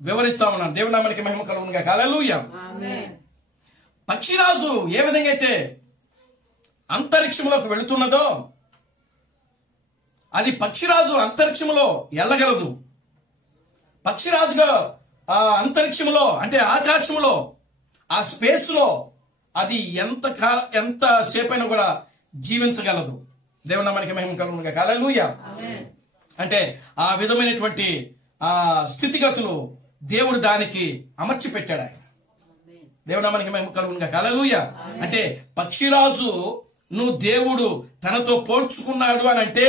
వివరిస్తా ఉన్నాను. దేవుని నామానికి మహిమ కలుగునుగా, హల్లెలూయా. పక్షిరాజు ఏ విధంగా అయితే అంతరిక్షంలోకి వెళుతున్నదో అది పక్షిరాజు అంతరిక్షంలో వెళ్ళగలదు. పక్షిరాజుగా ఆ అంతరిక్షంలో అంటే ఆకాశంలో ఆ స్పేస్ లో అది ఎంత సేపైనా కూడా జీవించగలదు. దేవుని నామానికి మహిమ కలుగునుగా, హల్లెలూయా. అంటే ఆ విధమైనటువంటి ఆ స్థితిగతులు దేవుడు దానికి అమర్చి పెట్టాడు. ఆయన దేవుని నామానికి మహిమ కలుగునుగా, హల్లెలూయా. అంటే పక్షిరాజు నువ్వు దేవుడు తనతో పోల్చుకున్నాడు అని అంటే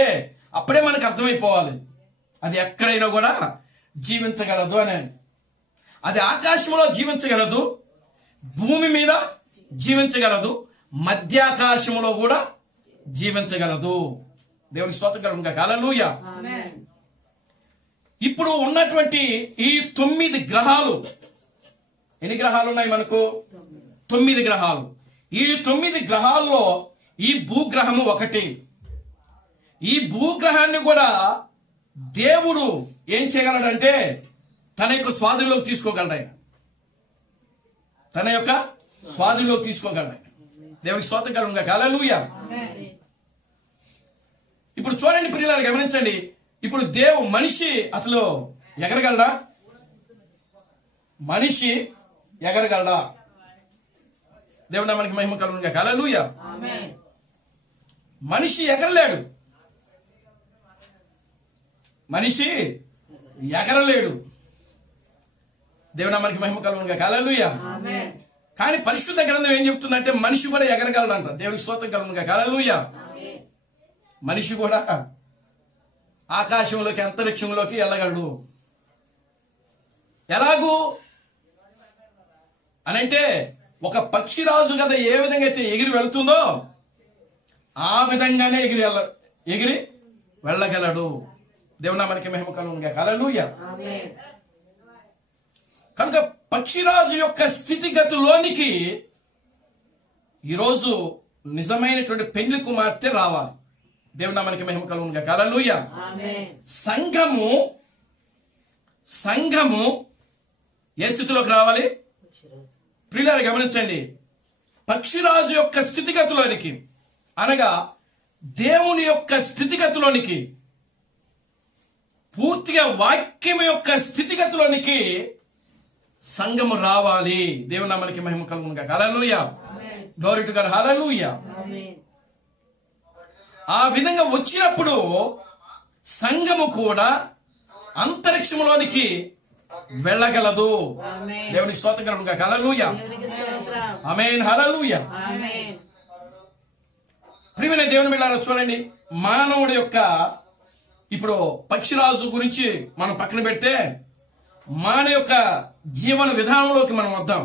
అప్పుడే మనకు అర్థమైపోవాలి అది ఎక్కడైనా కూడా జీవించగలదు అని. అది ఆకాశంలో జీవించగలదు, భూమి మీద జీవించగలదు, మధ్యాకాశంలో కూడా జీవించగలదు. దేవునికి స్తోత్రం కలుగునుగా, హల్లెలూయా. ఇప్పుడు ఉన్నటువంటి ఈ 9 గ్రహాలు, ఎన్ని గ్రహాలు ఉన్నాయి మనకు? 9 గ్రహాలు. ఈ 9 గ్రహాల్లో ఈ భూగ్రహము ఒకటి. ఈ భూగ్రహాన్ని కూడా దేవుడు ఏం చేయగలడంటే తన యొక్క స్వాధీనంలోకి తీసుకోగలడు. ఆయన తన యొక్క స్వాధీనంలోకి తీసుకోగలడు. దేవుడికి స్తోత్రం కలుగును గాక. హల్లెలూయా. ఇప్పుడు చూడండి ప్రియులారా, గమనించండి. ఇప్పుడు మనిషి అసలు ఎగరగలడా? మనిషి ఎగరగలడా? దేవుడు మనకి మహిమ కలుగును గాక. హల్లెలూయా. మనిషి ఎగరలేడు. మనిషి ఎగరలేడు. దేవుడు మనకి మహిమ కలుగును గాక. హల్లెలూయా. కానీ పరిశుద్ధ గ్రంథం ఏం చెప్తుందంటే మనిషి కూడా ఎగరగలడంట. దేవుడికి స్తోత్రం కలుగును గాక. హల్లెలూయా. మనిషి కూడా ఆకాశంలోకి అంతరిక్షంలోకి వెళ్ళగలడు. ఎలాగూ అనంటే ఒక పక్షిరాజు కదా ఏ విధంగా అయితే ఎగిరి వెళుతుందో ఆ విధంగానే ఎగిరి వెళ్ళగలడు. దేవునా మనకి మహిమ కలుగును గాక. హల్లెలూయా. కనుక పక్షిరాజు యొక్క స్థితిగతిలోనికి ఈరోజు నిజమైనటువంటి పెళ్లి కుమార్తె రావాలి. దేవునా మనకి మహిమ కలుగును గాక. హల్లెలూయా. సంఘము ఏ స్థితిలోకి రావాలి? ప్రియులారా గమనించండి. పక్షిరాజు యొక్క స్థితిగతిలోనికి అనగా దేవుని యొక్క స్థితిగతిలోనికి, పూర్తిగా వాక్యం యొక్క స్థితిగతిలోనికి సంఘము రావాలి. దేవుని మనకి మహిమ కలుగును గాక. హల్లెలూయా. Glory to God. హల్లెలూయా. ఆ విధంగా వచ్చినప్పుడు సంఘము కూడా అంతరిక్షంలోనికి వెళ్ళగలదు. దేవునికి స్తోత్రం కలుగును గాక. హల్లెలూయా. ఆమేన్. హల్లెలూయా. ప్రియమైన దేవుని బిడ్డలారా, చూడండి, మానవుడి యొక్క ఇప్పుడు పక్షిరాజు గురించి మనం పక్కన పెడితే మానవ యొక్క జీవన విధానంలోకి మనం వద్దాం.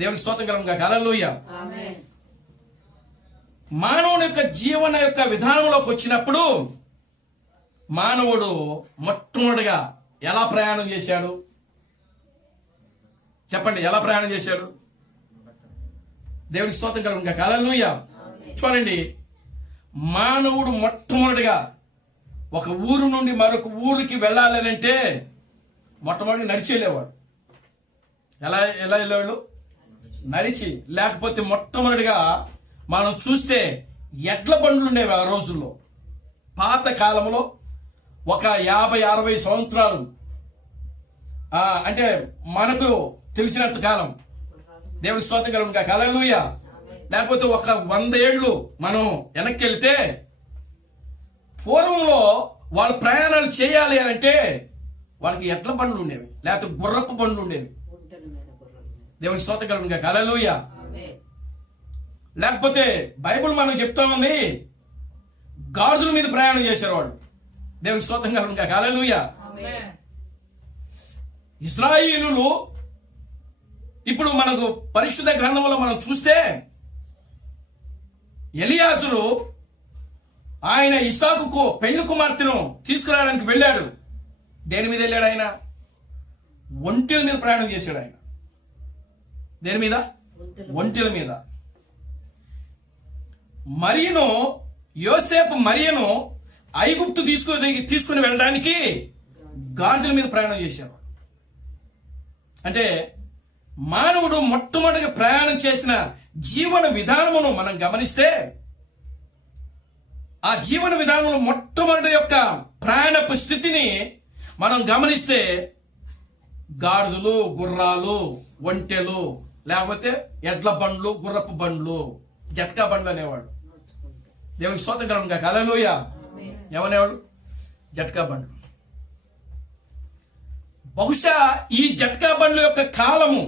దేవునికి స్తోత్రం కలుగును గాక. హల్లెలూయా. మానవుడి యొక్క జీవన యొక్క విధానంలోకి వచ్చినప్పుడు మానవుడు మొట్టమొదటిగా ఎలా ప్రయాణం చేశాడు? చెప్పండి, ఎలా ప్రయాణం చేశాడు? దేవునికి స్తోత్రం కలుగును గాక. హల్లెలూయా. చూడండి, మానవుడు మొట్టమొదటిగా ఒక ఊరు నుండి మరొక ఊరికి వెళ్ళాలంటే మొట్టమొదటి నడిచి వెళ్ళేవాడు. ఎలా వెళ్ళేవాళ్ళు? నడిచి. లేకపోతే మొట్టమొదటిగా మనం చూస్తే ఎడ్ల బండ్లు ఉండేవి ఆ రోజుల్లో. పాత కాలంలో ఒక 50-60 సంవత్సరాలు అంటే మనకు తెలిసినంత కాలం, దేవునికి స్తోత్రం కలుగును గాక. హల్లెలూయా. లేకపోతే ఒక 100 ఏళ్ళు మనం వెనక్కి వెళ్తే పూర్వంలో వాళ్ళు ప్రయాణాలు చేయాలి అని అంటే వాళ్ళకి ఎడ్ల బండ్లు ఉండేవి, లేకపోతే గుర్రపు బండ్లు ఉండేవి. దేవునికి స్తోత్రం కలుగును గాక. హల్లెలూయా. లేకపోతే బైబిల్ మనం చెప్తా ఉంది గాడిదల మీద ప్రయాణం చేశారు వాళ్ళు. దేవునికి స్తోత్రం కలుగును గాక. హల్లెలూయా. ఇశ్రాయేలులు ఇప్పుడు మనకు పరిశుద్ధ గ్రంథంలో మనం చూస్తే ఎలియాజరు ఆయన ఇస్సాకుకు పెళ్లి కుమార్తెను తీసుకురావడానికి వెళ్ళాడు. దేని మీద వెళ్ళాడు? ఆయన ఒంటెల మీద ప్రయాణం చేశాడు. ఆయన దేని మీద? ఒంటెల మీద. మరియను, యోసేపు మరియను ఐగుప్తు తీసుకుని వెళ్ళడానికి గాడిదల మీద ప్రయాణం చేశారు. అంటే మానవుడు మొట్టమొదటిగా ప్రయాణం చేసిన జీవన విధానమును మనం గమనిస్తే ఆ జీవన విధానంలో మొట్టమొదటి యొక్క ప్రయాణపు స్థితిని మనం గమనిస్తే గాడిదలు, గుర్రాలు, ఒంటెలు, లేకపోతే ఎడ్ల బండ్లు, గుర్రపు బండ్లు, జట్కా బండ్లు అనేవాడు. దేవునికి స్తోత్రం కలుగును గాక. హల్లెలూయా. ఏమనేవాడు? జట్కా బండ్లు. బహుశా ఈ జట్కా బండ్ల యొక్క కాలము,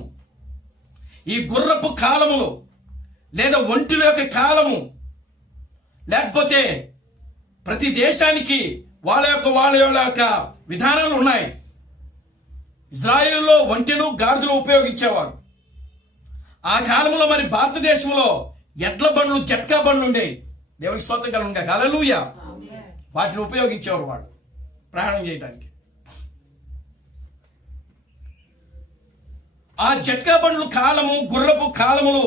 ఈ గుర్రపు కాలములు లేదా ఒంటిల యొక్క కాలము, లేకపోతే ప్రతి దేశానికి వాళ్ళ యొక్క విధానాలు ఉన్నాయి. ఇజ్రాయేలులో ఒంటెలు, గాడిదలు ఉపయోగించేవారు. ఆ కాలంలో మరి భారతదేశంలో ఎడ్ల బండ్లు, జట్కా బండ్లు ఉండేవి. దేవునికి స్తోత్రం కలుగును గాక. హల్లెలూయా. వాటిని ఉపయోగించేవారు వాళ్ళు ప్రయాణం చేయడానికి. ఆ జట్కా బండ్లు కాలము, గుర్రపు కాలములు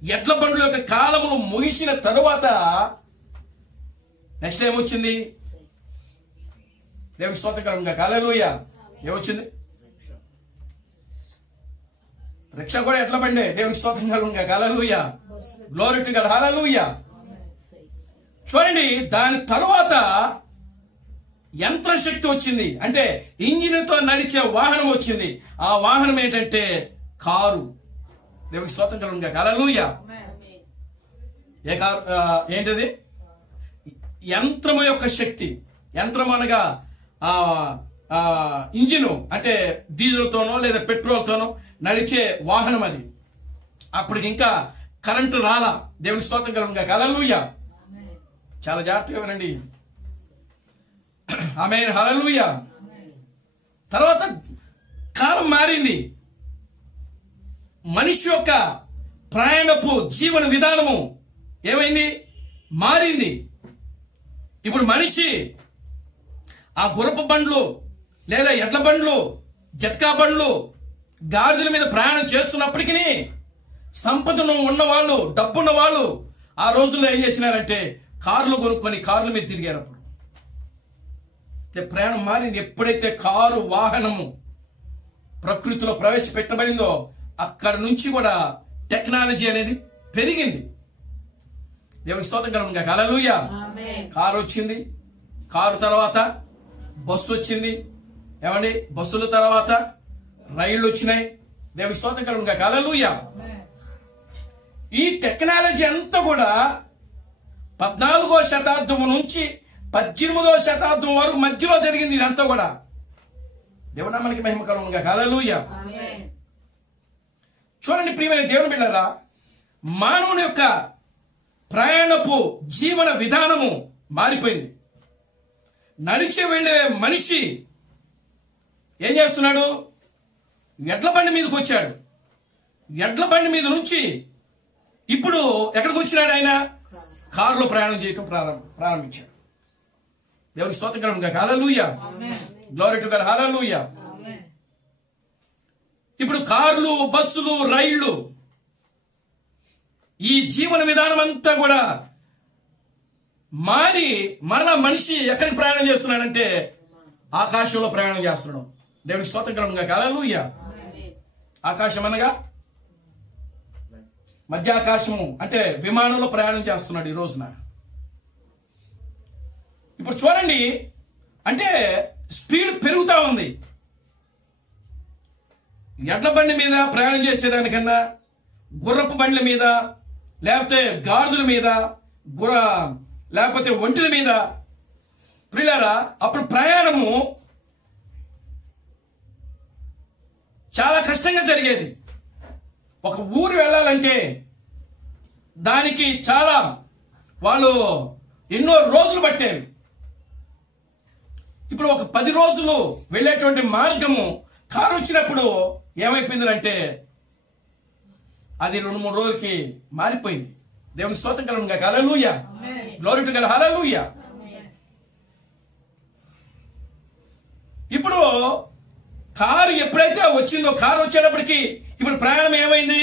ఎడ్ల బండ్ల యొక్క కాలములు ముగిసిన తరువాత నెక్స్ట్ ఏమొచ్చింది? దేవుని స్తోత్రం. హల్లెలూయా. ఏమొచ్చింది? రిక్షా కూడా ఎడ్ల బండే. దేవుని స్తోత్రం కలుగుగా. హల్లెలూయా. Glory to God. హల్లెలూయా. చూడండి, దాని తరువాత యంత్రశక్తి వచ్చింది. అంటే ఇంజిన్తో నడిచే వాహనం వచ్చింది. ఆ వాహనం ఏంటంటే కారు. దేవునికి స్తోత్రం కలుగుగా. హల్లెలూయా. ఏ కారు? ఏంటిది? యంత్రము యొక్క శక్తి. యంత్రం అనగా ఇంజిన్, అంటే డీజిల్తోనో లేదా పెట్రోల్తోనో నడిచే వాహనం అది. అప్పటికి ఇంకా కరెంటు రాలా. దేవుని స్తోత్రం కలుగుగా. హల్లెలూయా. చాలా జాగ్రత్తగా వినండి. ఆమేన్. హల్లెలూయా. తర్వాత కాలం మారింది. మనిషి యొక్క ప్రయాణపు జీవన విధానము ఏమైంది? మారింది. ఇప్పుడు మనిషి ఆ గుర్రపు బండ్లు లేదా ఎడ్ల బండ్లు, జట్కా బండ్లు, గాడిదల మీద ప్రయాణం చేస్తున్నప్పటికీ సంపదను ఉన్నవాళ్ళు, డబ్బున్న వాళ్ళు ఆ రోజుల్లో ఏం చేసినారంటే కార్లు కొనుక్కొని కార్ల మీద తిరిగారు. అప్పుడు ప్రయాణం మారింది. ఎప్పుడైతే కారు వాహనము ప్రకృతిలో ప్రవేశపెట్టబడిందో అక్కడ నుంచి కూడా టెక్నాలజీ అనేది పెరిగింది. దేవుని స్తోత్రం కలుగుగా. హల్లెలూయా. కారు వచ్చింది. కారు తర్వాత బస్సు వచ్చింది. ఏమండి? బస్సుల తర్వాత రైళ్లు వచ్చినాయి. దేవుని స్తోత్రం కలుగుగా. హల్లెలూయా. ఈ టెక్నాలజీ అంతా కూడా 14వ శతాబ్దం నుంచి 18వ శతాబ్దం వరకు మధ్యలో జరిగింది. ఇదంతా కూడా దేవుని నామానికి మహిమ కలుగుగా. హల్లెలూయా. చూడండి ప్రియమైన దేవుని బిడ్డలారా, మానవుని యొక్క ప్రయాణపు జీవన విధానము మారిపోయింది. నడిచి వెళ్లే మనిషి ఏం చేస్తున్నాడు? ఎడ్ల బండి మీదకి వచ్చాడు. ఎడ్ల బండి మీద నుంచి ఇప్పుడు ఎక్కడికి వచ్చినాడు? ఆయన కారులో ప్రయాణం చేయటం ప్రారంభించాడు. దేవునికి స్తోత్రం కలుగుగా. హల్లెలూయా. Glory to God. హల్లెలూయా. ఇప్పుడు కార్లు, బస్సులు, రైళ్లు, ఈ జీవన విధానం అంతా కూడా మారి మరలా మనిషి ఎక్కడికి ప్రయాణం చేస్తున్నాడంటే ఆకాశంలో ప్రయాణం చేస్తున్నాడు. దేవునికి స్తోత్రం కలుగుగా. హల్లెలూయా. ఆకాశం అనగా మధ్య ఆకాశము, అంటే విమానంలో ప్రయాణం చేస్తున్నాడు ఈ రోజున. ఇప్పుడు చూడండి, అంటే స్పీడ్ పెరుగుతా ఉంది. ఎడ్ల బండి మీద ప్రయాణం చేసేదానికన్నా గుర్రపు బండ్ల మీద, లేకపోతే గాడిదల మీద, లేకపోతే ఒంటెల మీద, ప్రియులారా, అప్పుడు ప్రయాణము చాలా కష్టంగా జరిగేది. ఒక ఊరు వెళ్ళాలంటే దానికి చాలా వాళ్ళు ఎన్నో రోజులు పట్టేవి. ఇప్పుడు ఒక 10 రోజులు వెళ్ళేటువంటి మార్గము కారు వచ్చినప్పుడు ఏమైపోయిందంటే అది 2-3 రోజులకి మారిపోయింది. దేవుని స్తోత్రం కలుగుగా. హల్లెలూయా. Glory to God. హల్లెలూయా. ఇప్పుడు కారు ఎప్పుడైతే వచ్చిందో, కారు వచ్చేటప్పటికి ఇప్పుడు ప్రయాణం ఏమైంది?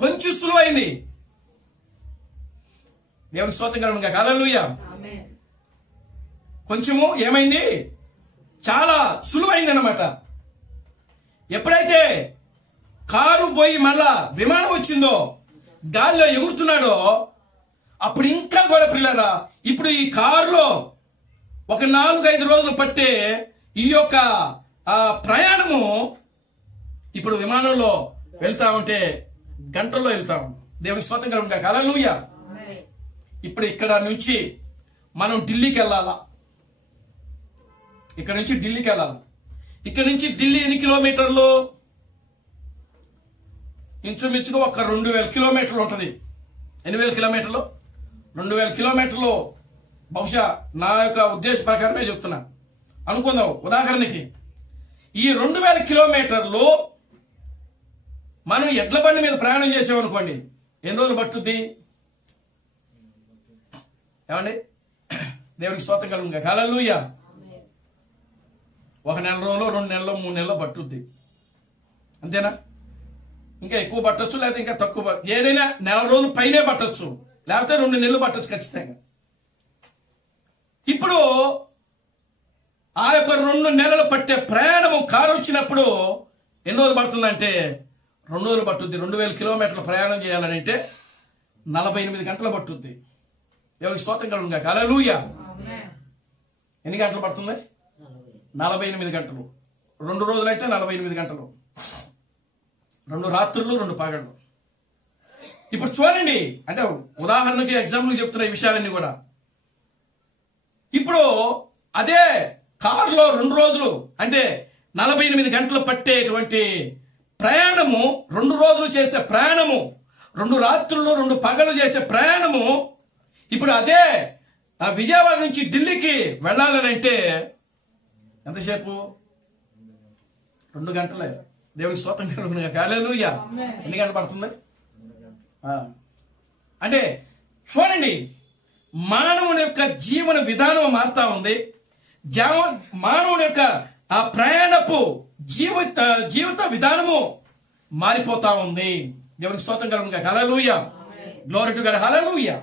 కొంచెం సులువైంది. దేవుని స్తోత్రం కలుగుగా. హల్లెలూయా. కొంచెము ఏమైంది? చాలా సులువైంది అన్నమాట. ఎప్పుడైతే కారు పోయి మళ్ళా విమానం వచ్చిందో, గాలిలో ఎగురుతున్నాడో, అప్పుడు ఇంకా కూడా పిల్లరా, ఇప్పుడు ఈ కారులో ఒక 4-5 రోజులు పట్టే ఈ యొక్క ప్రయాణము ఇప్పుడు విమానంలో వెళ్తా ఉంటే గంటల్లో వెళ్తాం. దేవుని స్తోత్రం కలుగుగా. హల్లెలూయా. ఇప్పుడు ఇక్కడ నుంచి మనం ఢిల్లీకి వెళ్ళాలా. ఇక్కడ నుంచి ఢిల్లీకి వెళ్ళాలి. ఇక్కడ నుంచి ఢిల్లీ ఎన్ని కిలోమీటర్లు? ఇంచుమించుగా ఒక 2000 కిలోమీటర్లు ఉంటుంది. 8,000 కిలోమీటర్లు, 2000 కిలోమీటర్లు. బహుశా నా యొక్క ఉద్దేశ ప్రకారమే చెప్తున్నా. అనుకుందాం ఉదాహరణకి, ఈ 2000 కిలోమీటర్లు మనం ఎడ్ల బండి మీద ప్రయాణం చేసామనుకోండి, ఎన్ని రోజులు పట్టుద్ది? ఏమండి? దేవునికి స్తోత్రం కలుగుగా. హల్లెలూయా. 1 నెల రోజులు, 2 నెలలు, 3 నెలలు పట్టుద్ది. అంతేనా? ఇంకా ఎక్కువ పట్టొచ్చు, లేకపోతే ఇంకా తక్కువ, ఏదైనా నెల రోజులు పైనే పట్టొచ్చు, లేకపోతే 2 నెలలు పట్టొచ్చు ఖచ్చితంగా. ఇప్పుడు ఆ యొక్క 2 నెలలు పట్టే ప్రయాణము కారు వచ్చినప్పుడు ఎన్ని రోజులు పడుతుందంటే 2 రోజులు పట్టుద్ది. 2000 కిలోమీటర్లు ప్రయాణం చేయాలని అంటే 48 గంటలు పట్టుద్ది. ఎవరికి స్తోత్రం కలుగునుగాక. హల్లెలూయా. ఎన్ని గంటలు పడుతుంది? 48 గంటలు. 2 రోజులు అంటే 48 గంటలు, 2 రాత్రులు 2 పగళ్ళు. ఇప్పుడు చూడండి, అంటే ఉదాహరణకి ఎగ్జాంపుల్ చెప్తున్న ఈ విషయాలన్నీ కూడా. ఇప్పుడు అదే కారులో 2 రోజులు అంటే 48 గంటలు పట్టేటువంటి ప్రయాణము, 2 రోజులు చేసే ప్రయాణము, 2 రాత్రులు 2 పగలు చేసే ప్రయాణము, ఇప్పుడు అదే విజయవాడ నుంచి ఢిల్లీకి వెళ్ళాలని అంటే ఎంతసేపు? 2 గంటలే. దేవుడికి స్తోత్రం కలుగునుగాక. హల్లెలూయా. ఎన్ని గంటలు పడుతుంది? అంటే చూడండి, మానవుని యొక్క జీవన విధానం మారుతా ఉంది. మానవుని యొక్క ఆ ప్రయాణపు జీవిత విధానము మారిపోతా ఉంది. దేవునికి స్తోత్రం కలుగునుగాక. హల్లెలూయా. Glory to God. హల్లెలూయా.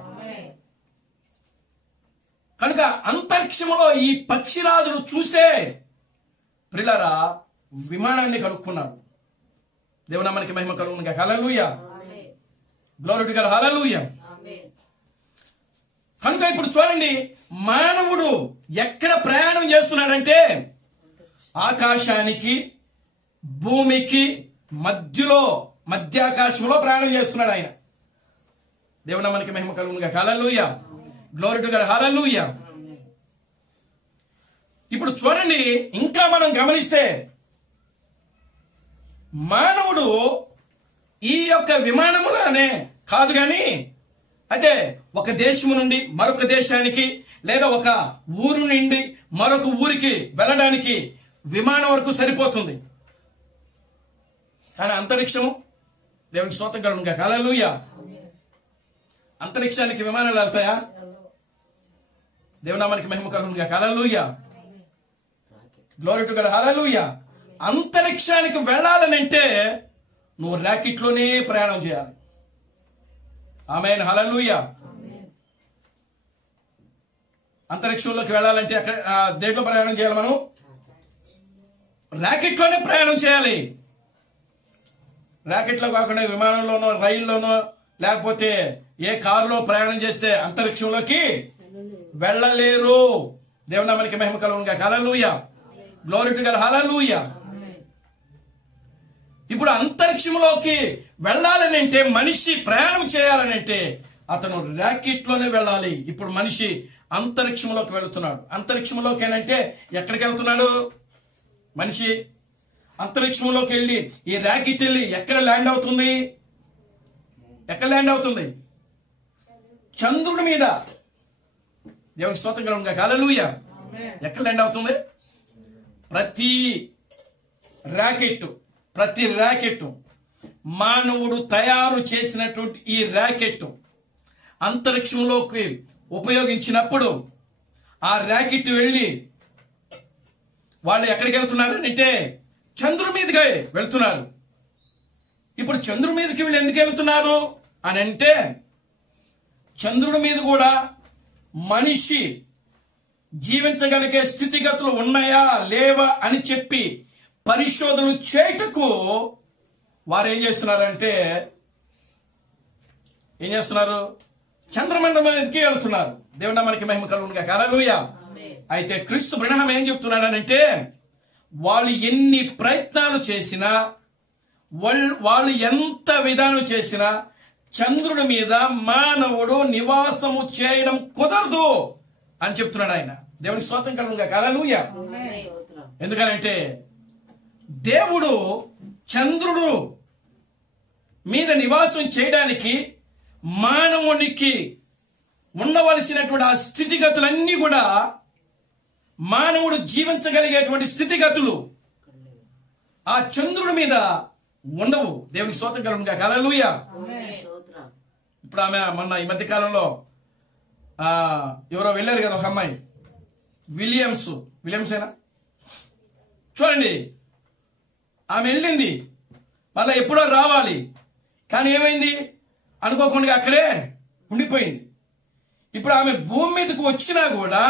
కనుక అంతరిక్షంలో ఈ పక్షిరాజులు చూసే ప్రియులారా విమానాన్ని కనుక్కున్నారు. దేవునామానికి మహిమ కలుగునుగాక. హల్లెలూయా. Glory to God. హల్లెలూయా. కనుక ఇప్పుడు చూడండి, మానవుడు ఎక్కడ ప్రయాణం చేస్తున్నాడంటే ఆకాశానికి భూమికి మధ్యాకాశంలో ప్రయాణం చేస్తున్నాడు ఆయన. దేవునామానికి మహిమ కలుగునుగాక. హల్లెలూయా. Glory to God. హల్లెలూయా. ఇప్పుడు చూడండి, ఇంకా మనం గమనిస్తే మానవుడు ఈ యొక్క విమానములోనే కాదు గాని, అయితే ఒక దేశము నుండి మరొక దేశానికి, లేదా ఒక ఊరు నుండి మరొక ఊరికి వెళ్ళడానికి విమానం వరకు సరిపోతుంది. కానీ అంతరిక్షము, దేవునికి స్తోత్రం కలుగునుగాక. హల్లెలూయా. అంతరిక్షానికి విమానాలు వెళ్తాయా? దేవునామానికి మహిమ కలుగునుగాక. హల్లెలూయా. Glory to God. హల్లెలూయా. అంతరిక్షానికి వెళ్ళాలని అంటే నువ్వు రాకెట్లోనే ప్రయాణం చేయాలి. ఆమేన్. హల్లెలూయా. అంతరిక్షంలోకి వెళ్ళాలంటే అక్కడ దేంట్లో ప్రయాణం చేయాలి? మనం రాకెట్లోనే ప్రయాణం చేయాలి. రాకెట్లో కాకుండా విమానంలోనో, రైల్లోనో, లేకపోతే ఏ కారులో ప్రయాణం చేస్తే అంతరిక్షంలోకి వెళ్ళలేరు. దేవునామానికి మహిమ కలుగునుగాక. హల్లెలూయా. Glory to God. హల్లెలూయా. ఇప్పుడు అంతరిక్షంలోకి వెళ్ళాలని అంటే, మనిషి ప్రయాణం చేయాలని అంటే అతను రాకెట్లోనే వెళ్ళాలి. ఇప్పుడు మనిషి అంతరిక్షంలోకి వెళుతున్నాడు. అంతరిక్షంలోకి అంటే ఎక్కడికి వెళ్తున్నాడు? మనిషి అంతరిక్షంలోకి వెళ్ళి ఈ రాకెట్ వెళ్ళి ఎక్కడ ల్యాండ్ అవుతుంది? ఎక్కడ ల్యాండ్ అవుతుంది? చంద్రుడి మీద. దేవునికి స్తోత్రం కలుగునుగాక. హల్లెలూయా. ఎక్కడ ల్యాండ్ అవుతుంది? ప్రతి ర్యాకెట్ మానవుడు తయారు చేసినటువంటి ఈ ర్యాకెట్ అంతరిక్షంలోకి ఉపయోగించినప్పుడు ఆ ర్యాకెట్ వెళ్ళి వాళ్ళు ఎక్కడికి వెళ్తున్నారు అంటే చంద్రుడి మీదకి వెళ్తున్నారు. ఇప్పుడు చంద్రుడి మీదకి వీళ్ళు ఎందుకు వెళ్తున్నారు అని అంటే, చంద్రుడి మీద కూడా మనిషి జీవించగలిగే స్థితిగతులు ఉన్నాయా లేవా అని చెప్పి పరిశోధనలు చేయటకు వారు ఏం చేస్తున్నారు? చంద్రమండలం మీదకి వెళ్తున్నారు. దేవుని నామానికి మహిమ కలుగునుగాక. హల్లెలూయా. అయితే క్రీస్తు బ్రహ్మ ఏం చెప్తున్నాడనంటే, వాళ్ళు ఎన్ని ప్రయత్నాలు చేసినా, వాళ్ళు ఎంత విధానం చేసినా చంద్రుడి మీద మానవుడు నివాసము చేయడం కుదరదు అని చెప్తున్నాడు ఆయన. దేవునికి స్తోత్రం కలుగునుగాక. హల్లెలూయా. ఎందుకనంటే దేవుడు చంద్రుడు మీద నివాసం చేయడానికి మానవునికి ఉండవలసినటువంటి ఆ స్థితిగతులన్నీ కూడా, మానవుడు జీవించగలిగేటువంటి స్థితిగతులు ఆ చంద్రుడి మీద ఉండవు. దేవునికి స్తోత్రం కలుగునుగాక. హల్లెలూయా. ఇప్పుడు ఆమె మొన్న ఈ మధ్య కాలంలో ఎవరో వెళ్ళారు కదా, ఒక అమ్మాయి విలియమ్సేనా చూడండి, ఆమె వెళ్ళింది. మళ్ళీ ఎప్పుడో రావాలి. కానీ ఏమైంది, అనుకోకుండా అక్కడే ఉండిపోయింది. ఇప్పుడు ఆమె భూమి మీదకు వచ్చినా కూడా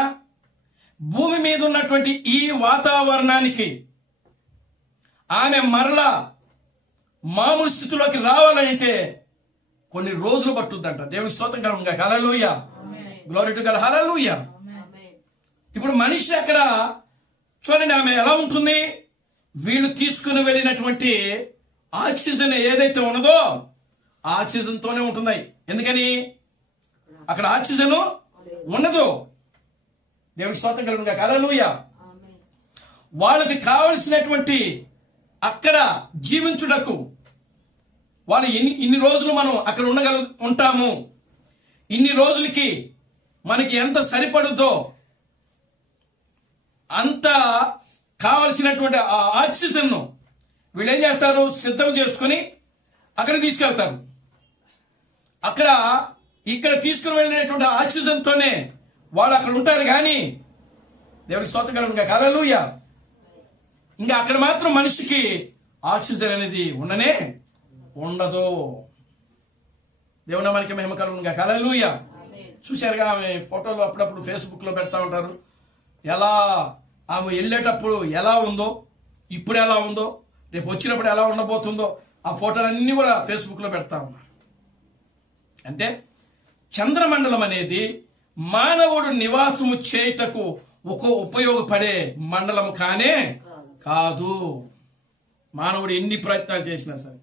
భూమి మీద ఉన్నటువంటి ఈ వాతావరణానికి ఆమె మరలా మామూలు స్థితిలోకి రావాలంటే కొన్ని రోజులు పట్టుద్దంట. దేవునికి స్తోత్రం కలుగునుగా. హల్లెలూయా, గ్లోరీ టు గాడ్, హల్లెలూయా. ఇప్పుడు మనిషి అక్కడ చూడండి, ఆమె ఎలా ఉంటుంది, వీళ్ళు తీసుకుని వెళ్ళినటువంటి ఆక్సిజన్ ఏదైతే ఉన్నదో ఆ ఆక్సిజన్ తోనే ఉంటున్నాయి. ఎందుకని అక్కడ ఆక్సిజన్ ఉండదు. దేవునికి స్తోత్రం కలుగునుగా. హల్లెలూయా. వాళ్ళకి కావలసినటువంటి అక్కడ జీవించుటకు వాళ్ళు ఇన్ని రోజులు మనం అక్కడ ఉంటాము, ఇన్ని రోజులకి మనకి ఎంత సరిపడుద్దో అంత కావలసినటువంటి ఆ ఆక్సిజన్ ను వీళ్ళు ఏం చేస్తారు, సిద్ధం చేసుకుని అక్కడ తీసుకెళ్తారు. అక్కడ ఇక్కడ తీసుకుని వెళ్ళినటువంటి ఆక్సిజన్ తోనే వాళ్ళు అక్కడ ఉంటారు. కానీ దేవుడికి స్తోత్రం కలుగునుగా. హల్లెలూయా. ఇంకా అక్కడ మాత్రం మనిషికి ఆక్సిజన్ అనేది ఉండనే ఉండదు. దేవుని మనకి మహిమ కలుగునుగా. హల్లెలూయా. చూశారుగా, ఆమె ఫోటోలు అప్పుడప్పుడు ఫేస్బుక్ లో పెడతా ఉంటారు. ఎలా ఆమె వెళ్ళేటప్పుడు ఎలా ఉందో, ఇప్పుడు ఎలా ఉందో, రేపు వచ్చినప్పుడు ఎలా ఉండబోతుందో ఆ ఫోటోలన్నీ కూడా ఫేస్బుక్ లో పెడతా ఉన్నారు. అంటే చంద్రమండలం అనేది మానవుడు నివాసము చేయుటకు ఉపయోగపడే మండలం కానే కాదు. మానవుడు ఎన్ని ప్రయత్నాలు చేసినా సరే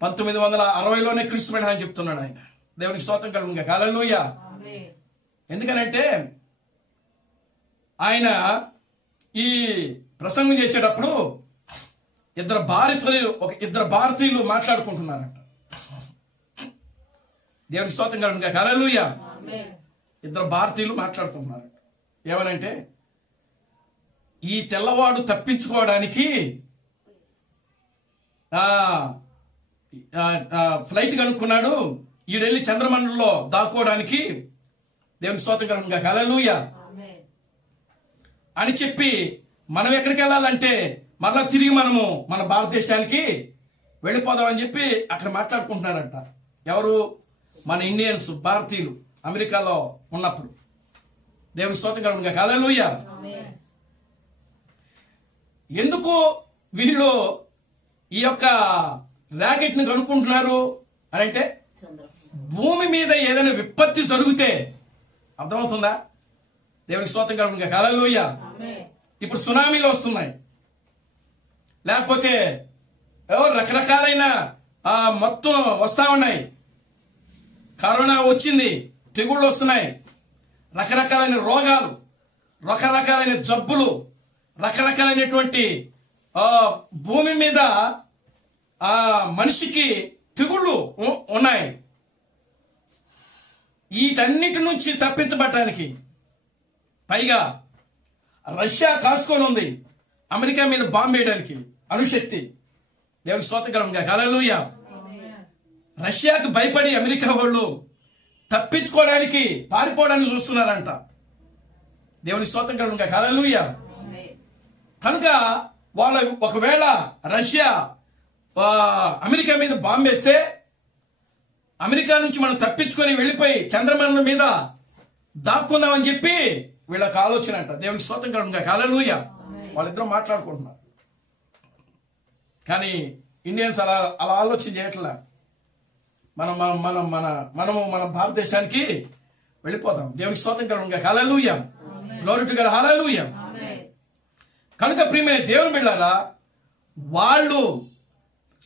1960లోనే క్రీస్తు అని చెప్తున్నాడు ఆయన. దేవునికి స్తోత్రం కలుగునుగా. హల్లెలూయా. ఎందుకనంటే ఆయన ఈ ప్రసంగం చేసేటప్పుడు ఇద్దరు భారతీయులు మాట్లాడుకుంటున్నారంట. దేవునికి స్తోత్రం కలుగునుగా. హల్లెలూయా. ఇద్దరు భారతీయులు మాట్లాడుకుంటున్నారంట. ఏమనంటే, ఈ తెల్లవాడు తప్పించుకోవడానికి ఫ్లైట్ కనుక్కున్నాడు, ఈడెళ్ళి చంద్రమండలంలో దాక్కోవడానికి. దేవునికి స్తోత్రం కలుగునుగా. హల్లెలూయా అని చెప్పి మనం ఎక్కడికి వెళ్ళాలంటే మరలా తిరిగి మనము మన భారతదేశానికి వెళ్ళిపోదామని చెప్పి అక్కడ మాట్లాడుకుంటున్నారంట. ఎవరు? మన ఇండియన్స్, భారతీయులు అమెరికాలో ఉన్నప్పుడు. దేవునికి స్తోత్రం కలుగునుగా. హల్లెలూయా. ఎందుకు వీళ్ళు ఈ యొక్క ర్యాకెట్ ని కనుక్కుంటున్నారు అని అంటే, భూమి మీద ఏదైనా విపత్తి జరిగితే, అర్థమవుతుందా? దేవునికి స్తోత్రం కలుగునుగా. హల్లెలూయా. ఇప్పుడు సునామీలు వస్తున్నాయి, లేకపోతే రకరకాలైన మొత్తం వస్తా ఉన్నాయి. కరోనా వచ్చింది, తెగుళ్ళు వస్తున్నాయి, రకరకాలైన రోగాలు, రకరకాలైన జబ్బులు, రకరకాలైనటువంటి భూమి మీద మనిషికి తెగుళ్ళు ఉన్నాయి. వీటన్నిటి నుంచి తప్పించబడటానికి పైగా రష్యా కాసుకొని ఉంది అమెరికా మీద బాంబు వేయడానికి, అణుశక్తి. దేవునికి స్తోత్రం కలుగునుగా. హల్లెలూయా. రష్యాకు భయపడి అమెరికా వాళ్ళు తప్పించుకోవడానికి, పారిపోవడానికి చూస్తున్నారంట. దేవునికి స్తోత్రం కలుగునుగా. హల్లెలూయా. కనుక వాళ్ళ ఒకవేళ రష్యా అమెరికా మీద బాంబు వేస్తే అమెరికా నుంచి మనం తప్పించుకొని వెళ్ళిపోయి చంద్రమండలం మీద దాక్కుందామని చెప్పి వీళ్ళకి ఆలోచన అంట. దేవునికి స్తోత్రం కలుగునుగా. హల్లెలూయా. వాళ్ళిద్దరూ మాట్లాడుకుంటున్నారు. కానీ ఇండియన్స్ అలా ఆలోచన చేయట్లా. మన భారతదేశానికి వెళ్ళిపోతాం. దేవునికి స్తోత్రం కలుగునుగా. హల్లెలూయా. Glory to God. హల్లెలూయా. కనుక ప్రియమైన దేవుని బిడ్డలారా, వాళ్ళు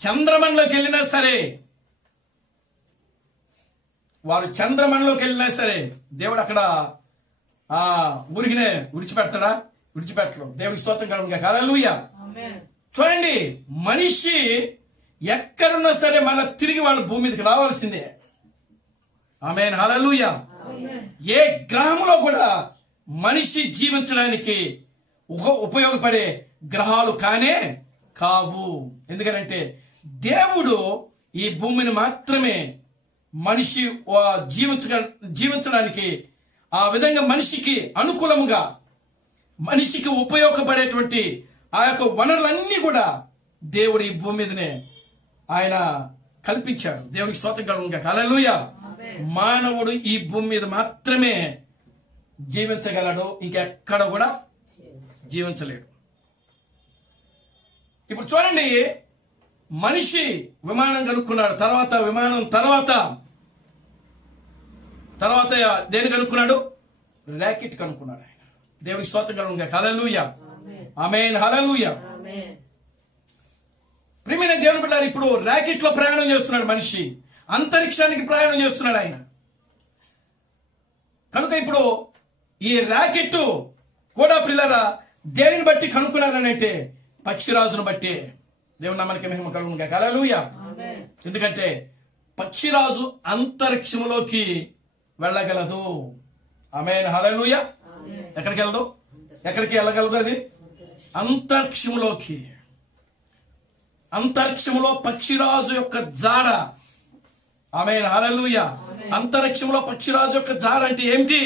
చంద్రమండలంలోకి వెళ్ళినా సరే, వారు చంద్రమండలంలోకి వెళ్ళినా సరే దేవుడు అక్కడ ఊరికినే విడిచిపెడతాడా? విడిచిపెట్టడు. దేవునికి స్తోత్రం కలుగునుగా. హల్లెలూయా. చూడండి, మనిషి ఎక్కడున్నా సరే మన తిరిగి వాళ్ళ భూమి మీదకి రావాల్సిందే. ఆమేన్. హల్లెలూయా. ఏ గ్రహంలో కూడా మనిషి జీవించడానికి ఉపయోగపడే గ్రహాలు కానే కావు. ఎందుకంటే దేవుడు ఈ భూమిని మాత్రమే మనిషి జీవించడానికి, ఆ విధంగా మనిషికి అనుకూలముగా, మనిషికి ఉపయోగపడేటువంటి ఆ యొక్క వనరులన్నీ కూడా దేవుడు ఈ భూమి మీదనే ఆయన కల్పించాడు. దేవునికి స్తోత్రం కలుగును. హల్లెలూయా. మానవుడు ఈ భూమి మీద మాత్రమే జీవించగలడు, ఇంకెక్కడ కూడా జీవించలేడు. ఇప్పుడు చూడండి, మనిషి విమానం కనుక్కున్నాడు. విమానం తర్వాత దేని కనుక్కున్నాడు? ర్యాకెట్ కనుక్కున్నాడు ఆయన. దేవునికి స్తోత్రం కలుగును. హల్లెలూయా. ఆమేన్. హల్లెలూయా. ప్రియమైన దేవుని బిడ్డలారా, ఇప్పుడు ర్యాకెట్ లో ప్రయాణం చేస్తున్నాడు మనిషి. అంతరిక్షానికి ప్రయాణం చేస్తున్నాడు ఆయన. కనుక ఇప్పుడు ఈ ర్యాకెట్ కూడా పిల్లరా దేనిని బట్టి కనుక్కున్నారనంటే పక్షిరాజును బట్టి. దేవుని నామానికి మహిమ కలుగును గాక. హల్లెలూయా. ఎందుకంటే పక్షిరాజు అంతరిక్షములోకి వెళ్ళగలదు. ఆమేన్. హల్లెలూయా. ఎక్కడికి వెళ్ళగలదు? అది అంతరిక్షములోకి. అంతరిక్షములో పక్షిరాజు యొక్క జాడ. ఆమేన్. హల్లెలూయా. అంతరిక్షంలో పక్షిరాజు యొక్క జాడ అంటే ఏమిటి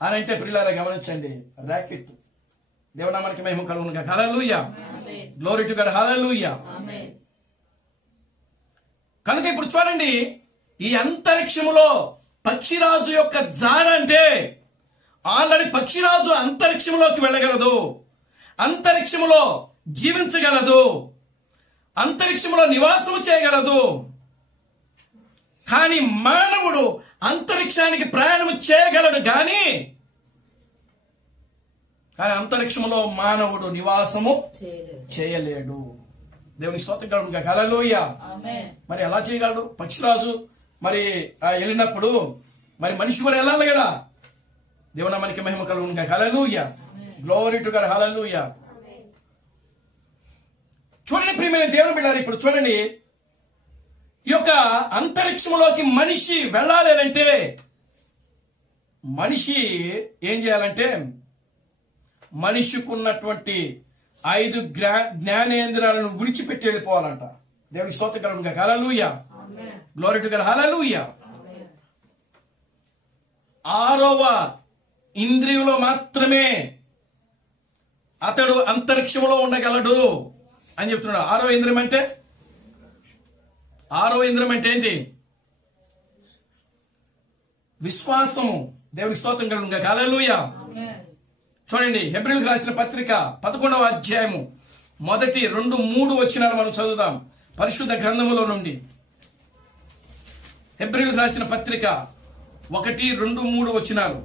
అని అంటే ప్రియులారా గమనించండి, ర్యాకెట్. దేవునామానికి మహిమ కలుగును గాక. హల్లెలూయా. Glory to God. హల్లెలూయా. కనుక ఇప్పుడు చూడండి, ఈ అంతరిక్షములో పక్షిరాజు యొక్క జాడ అంటే ఆల్రెడీ పక్షిరాజు అంతరిక్షంలోకి వెళ్ళగలదు, అంతరిక్షములో జీవించగలదు, అంతరిక్షంలో నివాసము చేయగలదు. కానీ మానవుడు అంతరిక్షానికి ప్రయాణం చేయగలడు కానీ అంతరిక్షంలో మానవుడు నివాసము చేయలేడు. దేవుని స్తోత్రం కలుగును గాక. హల్లెలూయా. మరి ఎలా చేయగలడు? పక్షిరాజు మరి వెళ్ళినప్పుడు మరి మనిషి కూడా వెళ్ళాలి కదా. దేవుని మనకి మహిమ కలుగును గాక. హల్లెలూయా. Glory to God. హల్లెలూయా. చూడండి ప్రియమైన దేవుని బిడ్డలారా, ఇప్పుడు చూడండి, ఈ యొక్క అంతరిక్షంలోకి మనిషి వెళ్ళాలి అంటే మనిషి ఏం చేయాలంటే మనిషికి ఉన్నటువంటి 5 జ్ఞానేంద్రియాలను విడిచిపెట్టి వెళ్ళిపోవాలంట. దేవునికి స్తోత్రం కలుగును గాక. హల్లెలూయా. Glory to God. హల్లెలూయా. 6వ ఇంద్రియంలో మాత్రమే అతడు అంతరిక్షంలో ఉండగలడు అని చెప్తున్నాడు. 6వ ఇంద్రియం అంటే ఏంటి? విశ్వాసము. దేవునికి స్తోత్రం కలుగును గాక. హల్లెలూయా. చూడండి, హెబ్రీయులకు రాసిన పత్రిక 11వ అధ్యాయము 1, 2, 3 వచనాలు మనం చదువుదాం పరిశుద్ధ గ్రంథములో నుండి. హెబ్రీయులకు రాసిన పత్రిక 1, 2, 3 వచనాలు.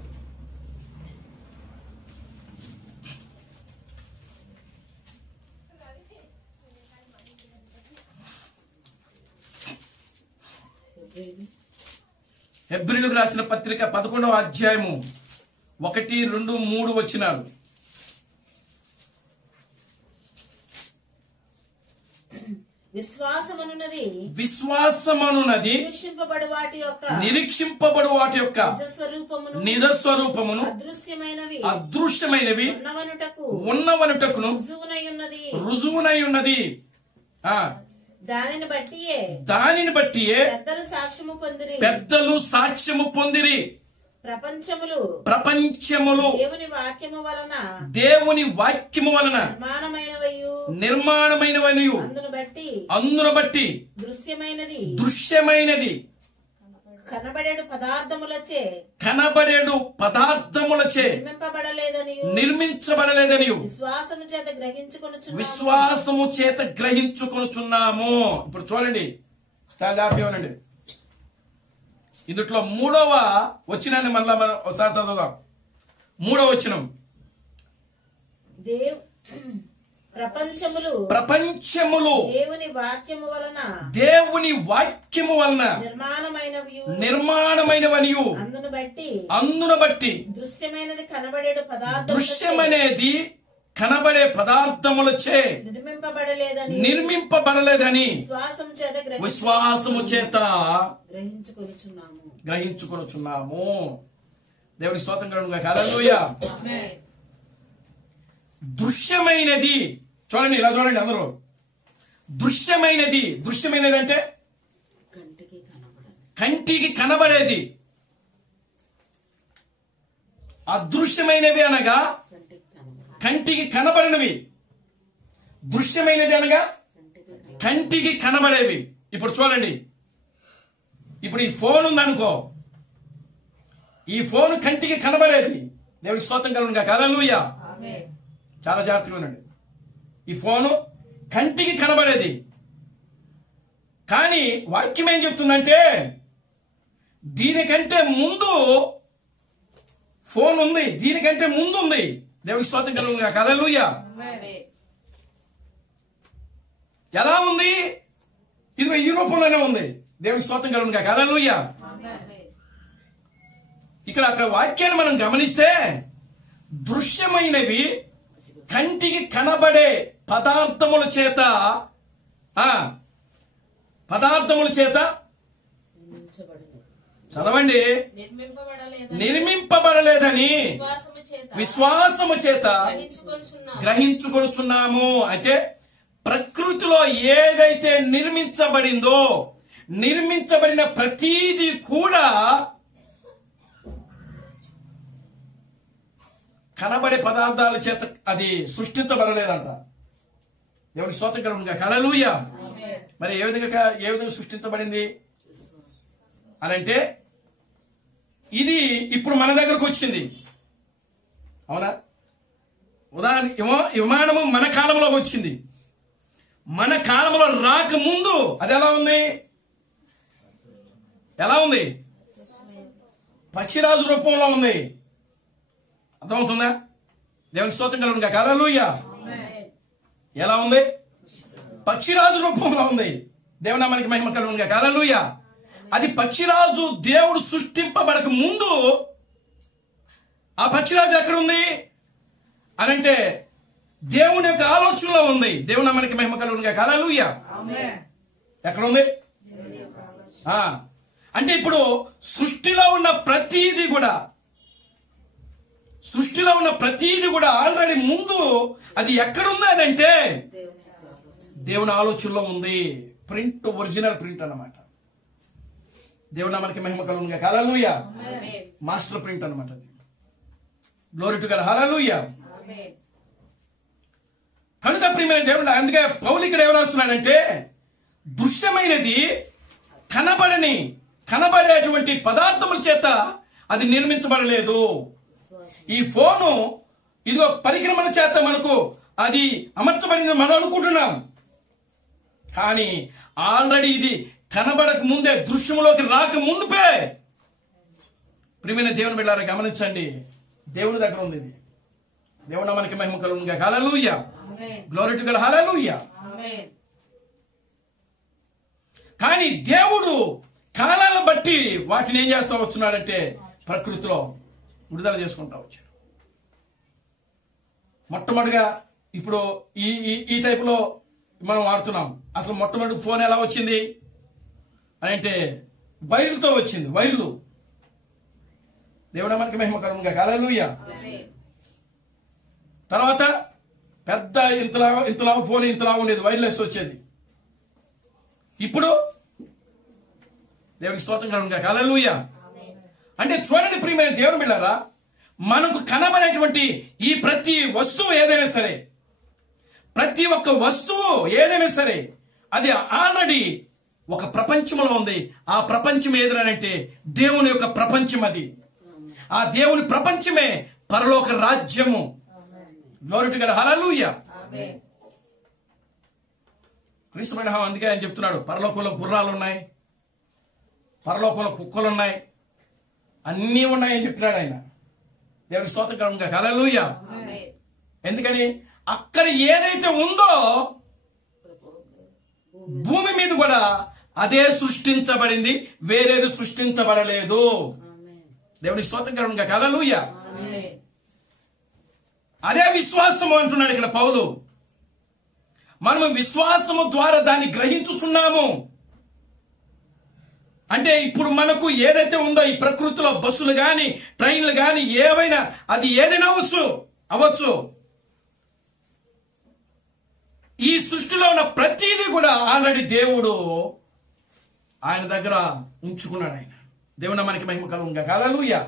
హెబ్రీయులకు రాసిన పత్రిక 11వ అధ్యాయము 1, 2, 3 వచనాలు. విశ్వాసమనున్నది నిరీక్షింపబడు వాటి యొక్క నిజ స్వరూపమును అదృశ్యమైనవి ఉన్నవనుటకును రుజువునై ఉన్నది. దానిని బట్టియే పెద్దలు సాక్ష్యము పొందిరి. ప్రపంచములు దేవుని వాక్యము వలన నిర్మాణమైనవని అందును బట్టి దృశ్యమైనది కనబడేడు పదార్థములచే నిర్మించబడలేదని విశ్వాసము చేత గ్రహించుకొనుచున్నాము. ఇప్పుడు చూడండి, తాజానండి, ఇందుట్లో 3వ వచనాన్ని మళ్ళా మనం ఒకసారి చదువుదాం. 3వ వచనం, ప్రపంచములు దేవుని వాక్యము వలన నిర్మాణమైనవనియు అందును బట్టి దృశ్యమనేది కనబడే పదార్థములచే నిర్మింపబడలేదని విశ్వాసము చేత గ్రహించుకొనుచున్నాము. దేవుని స్తోత్రం కలుగును గాక. హల్లెలూయా. దృశ్యమైనది చూడండి, ఇలా చూడండి అందరూ. దృశ్యమైనది అంటే కంటికి కనబడేది. అదృశ్యమైనవి అనగా కంటికి కనబడినవి. దృశ్యమైనది అనగా కంటికి కనబడేవి. ఇప్పుడు చూడండి, ఇప్పుడు ఈ ఫోన్ ఉందనుకో, ఈ ఫోన్ కంటికి కనబడేది. దేవుడికి స్తోత్రం కలుగునుగాక. హల్లెలూయా. చాలా జాగ్రత్తగా ఉండండి. ఈ ఫోను కంటికి కనబడేది, కానీ వాక్యం ఏం చెప్తుందంటే దీనికంటే ముందు ఫోన్ ఉంది, దీనికంటే ముందు ఉంది. దేవుడికి స్తోత్రం కలుగునుగాక. హల్లెలూయా. ఎలా ఉంది? ఇదిగో ఈ రూపంలోనే ఉంది. దేవుడికి స్తోత్రం కలుగునుగాక. హల్లెలూయా. అక్కడ వాక్యాన్ని మనం గమనిస్తే దృశ్యమైనవి కంటికి కనబడే పదార్థముల చేత చదవండి, నిర్మింపబడలేదని విశ్వాసము చేత గ్రహించుకొనుచున్నాము. అయితే ప్రకృతిలో ఏదైతే నిర్మించబడిందో, నిర్మించబడిన ప్రతీది కూడా కనబడే పదార్థాల చేత అది సృష్టించబడలేదంట. దేవునికి స్తోత్రం కలుగునుగాక. హల్లెలూయా. మరి ఏ విధంగా సృష్టించబడింది అనంటే ఇది ఇప్పుడు మన దగ్గరకు వచ్చింది. అవునా? ఉదాహరణ విమానము మన కాలంలో వచ్చింది. మన కాలంలో రాకముందు అది ఎలా ఉంది? పక్షిరాజు రూపంలో ఉంది. అర్థమవుతుందా? దేవునికి స్తోత్రం కలుగునుగాక. హల్లెలూయా. ఎలా ఉంది? పక్షిరాజు రూపంలో ఉంది. దేవుని నామానికి మహిమ కలుగునుగాక. హల్లెలూయా. అది పక్షిరాజు దేవుడు సృష్టింపబడక ముందు ఆ పక్షిరాజు ఎక్కడ ఉంది అనంటే దేవుని యొక్క ఆలోచనలో ఉంది. దేవుని నామానికి మహిమ కలుగునుగాక. హల్లెలూయా. ఎక్కడ ఉంది? అంటే ఇప్పుడు సృష్టిలో ఉన్న ప్రతీది కూడా ఆల్రెడీ ముందు అది ఎక్కడుంది అని అంటే దేవుని ఆలోచనలో ఉంది. ప్రింట్, ఒరిజినల్ ప్రింట్ అన్నమాట. దేవుని నామానికి మహిమ కలుగునుగాక. హల్లెలూయా. మాస్టర్ ప్రింట్ అన్నమాట అది. Glory to God. హల్లెలూయా. కనుక ప్రియమైన దేవుడు, అందుకే పౌలు ఇక్కడ ఏం రాస్తున్నాడంటే దృశ్యమైనది కనబడేటువంటి పదార్థముల చేత అది నిర్మించబడలేదు. ఈ ఫోను ఇదిగో పరిక్రమణ చేత మనకు అది అమర్చబడింది మనం అనుకుంటున్నాం, కానీ ఆల్రెడీ ఇది కనబడక ముందే, దృశ్యంలోకి రాక ముందుపే ప్రియమైన దేవుని బిడ్డలారా గమనించండి, దేవుని దగ్గర ఉంది ఇది. దేవుని మనకి మహిమ కలుగునుగాక. హల్లెలూయా. Glory to God. హల్లెలూయా. కానీ దేవుడు కాలాలను బట్టి వాటిని ఏం చేస్తా వస్తున్నాడంటే ప్రకృతిలో విడుదల చేసుకుంటా వచ్చాడు. మొట్టమొదటిగా ఇప్పుడు ఈ టైపులో మనం వాడుతున్నాం. అసలు మొట్టమొదటి ఫోన్ ఎలా వచ్చింది అంటే వైర్లతో వచ్చింది. వైర్లు. దేవుడు మనకి మహిమ కలుగునుగాక. హల్లెలూయా. తర్వాత పెద్ద ఇంతలా ఫోన్ ఇంతలా ఉండేది, వైర్లెస్ వచ్చేది. ఇప్పుడు దేవుడికి స్తోత్రం కలుగునుగాక. హల్లెలూయా. అంటే చూడండి ప్రియమైన దేవుని బిడ్డలారా, మనకు కనబడేటువంటి ఈ ప్రతి వస్తువు ఏదైనా సరే, ప్రతి ఒక్క వస్తువు ఏదైనా సరే అది ఆల్రెడీ ఒక ప్రపంచంలో ఉంది. ఆ ప్రపంచం ఏదనంటే దేవుని యొక్క ప్రపంచం. అది ఆ దేవుని ప్రపంచమే పరలోక రాజ్యము. Glory to God. హల్లెలూయా. క్రీస్తు అందుకే ఆయన చెప్తున్నాడు, పరలోకంలో గుర్రాలు ఉన్నాయి, పరలోకంలో కుక్కలు ఉన్నాయి, అన్నీ ఉన్నాయని చెప్తున్నాడు ఆయన. దేవుని స్తోత్రం కలుగునుగాక. హల్లెలూయా. ఎందుకని అక్కడ ఏదైతే ఉందో భూమి మీద కూడా అదే సృష్టించబడింది, వేరేది సృష్టించబడలేదు. దేవుని స్తోత్రం కలుగునుగాక. హల్లెలూయా. అదే విశ్వాసము అంటున్నాడు ఇక్కడ పౌలు. మనము విశ్వాసము ద్వారా దాన్ని గ్రహించుచున్నాము. అంటే ఇప్పుడు మనకు ఏదైతే ఉందో ఈ ప్రకృతిలో బస్సులు గాని, ట్రైన్లు గాని, ఏవైనా అది ఏదైనా అవ్వచ్చు, ఈ సృష్టిలో ఉన్న ప్రతిదీ కూడా ఆల్రెడీ దేవుడు ఆయన దగ్గర ఉంచుకున్నాడు. ఆయన దేవుని మనకి మహిమ కలుగునుగాక. హల్లెలూయా.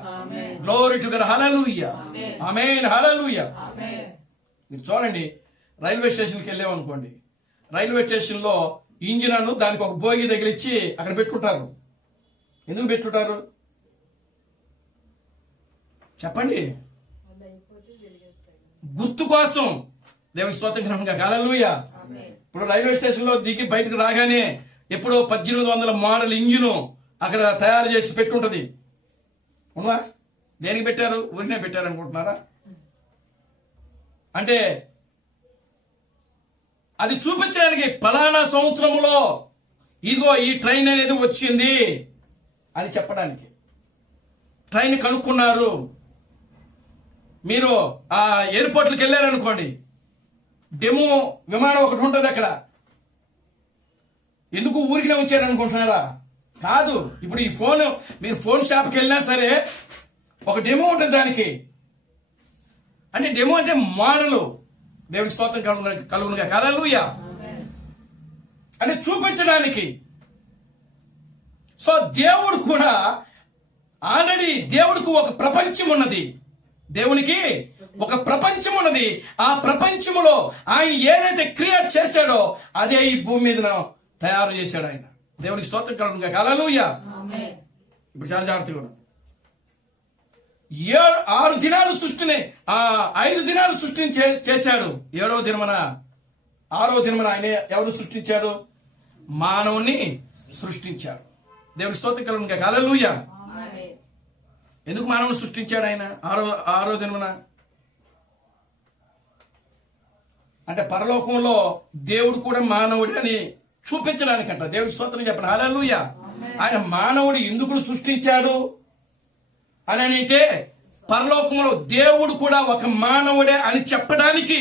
Glory to God. హల్లెలూయా. ఆమేన్. హల్లెలూయా. మీరు చూడండి, రైల్వే స్టేషన్కి వెళ్ళామనుకోండి, రైల్వే స్టేషన్లో ఇంజిన్ అను దానికి ఒక బోగి తగిలిచ్చి అక్కడ పెట్టుకుంటారు. ఎందుకు పెట్టుకుంటారు చెప్పండి? గుర్తు కోసం. దేవునికి స్తోత్రం. హల్లెలూయా. ఇప్పుడు రైల్వే స్టేషన్ లో దిగి బయటకు రాగానే ఎప్పుడో 1800 మోడల్ ఇంజిన్ అక్కడ తయారు చేసి పెట్టుంటది. అవునా? దేనికి పెట్టారు? ఊరినే పెట్టారు అనుకుంటున్నారా? అంటే అది చూపించడానికి ఫలానా సంవత్సరంలో ఇదిగో ఈ ట్రైన్ అనేది వచ్చింది అని చెప్పడానికి. ట్రైన్ కనుక్కున్నారు. మీరు ఆ ఎయిర్పోర్ట్లకు వెళ్ళారనుకోండి, డెమో విమానం ఒకటి ఉంటుంది అక్కడ. ఎందుకు ఊరికినే ఉంచారనుకుంటున్నారా? కాదు. ఇప్పుడు ఈ ఫోన్, మీరు ఫోన్ షాప్కి వెళ్ళినా సరే ఒక డెమో ఉంటుంది దానికి. అంటే డెమో అంటే మోడలు. దేవునికి స్తోత్రం కలుగునుగా. హల్లెలూయా. అంటే చూపించడానికి. సో దేవుడు కూడా ఆల్రెడీ దేవుడికి ఒక ప్రపంచం ఉన్నది. దేవునికి ఒక ప్రపంచం ఉన్నది. ఆ ప్రపంచములో ఆయన ఏదైతే క్రియేట్ చేశాడో అదే ఈ భూమి మీద తయారు చేశాడు ఆయన. దేవునికి స్తోత్రం కలుగునుగా. హల్లెలూయా. ఇప్పుడు చాలా జాగ్రత్తగా ఉన్నాం. 6 దినాలు సృష్టిని 5 దినాలు సృష్టిని చేశాడు. 7వ దినమున 6వ దినమున ఆయన ఎవరు సృష్టించాడు? మానవుని సృష్టించాడు. దేవునికి స్తోత్రం కలుగునుగా. హల్లెలూయా. ఎందుకు మానవుని సృష్టించాడు ఆయన 6వ దినమున? అంటే పరలోకంలో దేవుడు కూడా మానవుడు అని చూపించడానికంట. దేవుడికి స్తోత్రం చెప్పండి. హల్లెలూయా. ఆయన మానవుడు ఎందుకు సృష్టించాడు అని అంటే, పరలోకంలో దేవుడు కూడా ఒక మానవుడే అని చెప్పడానికి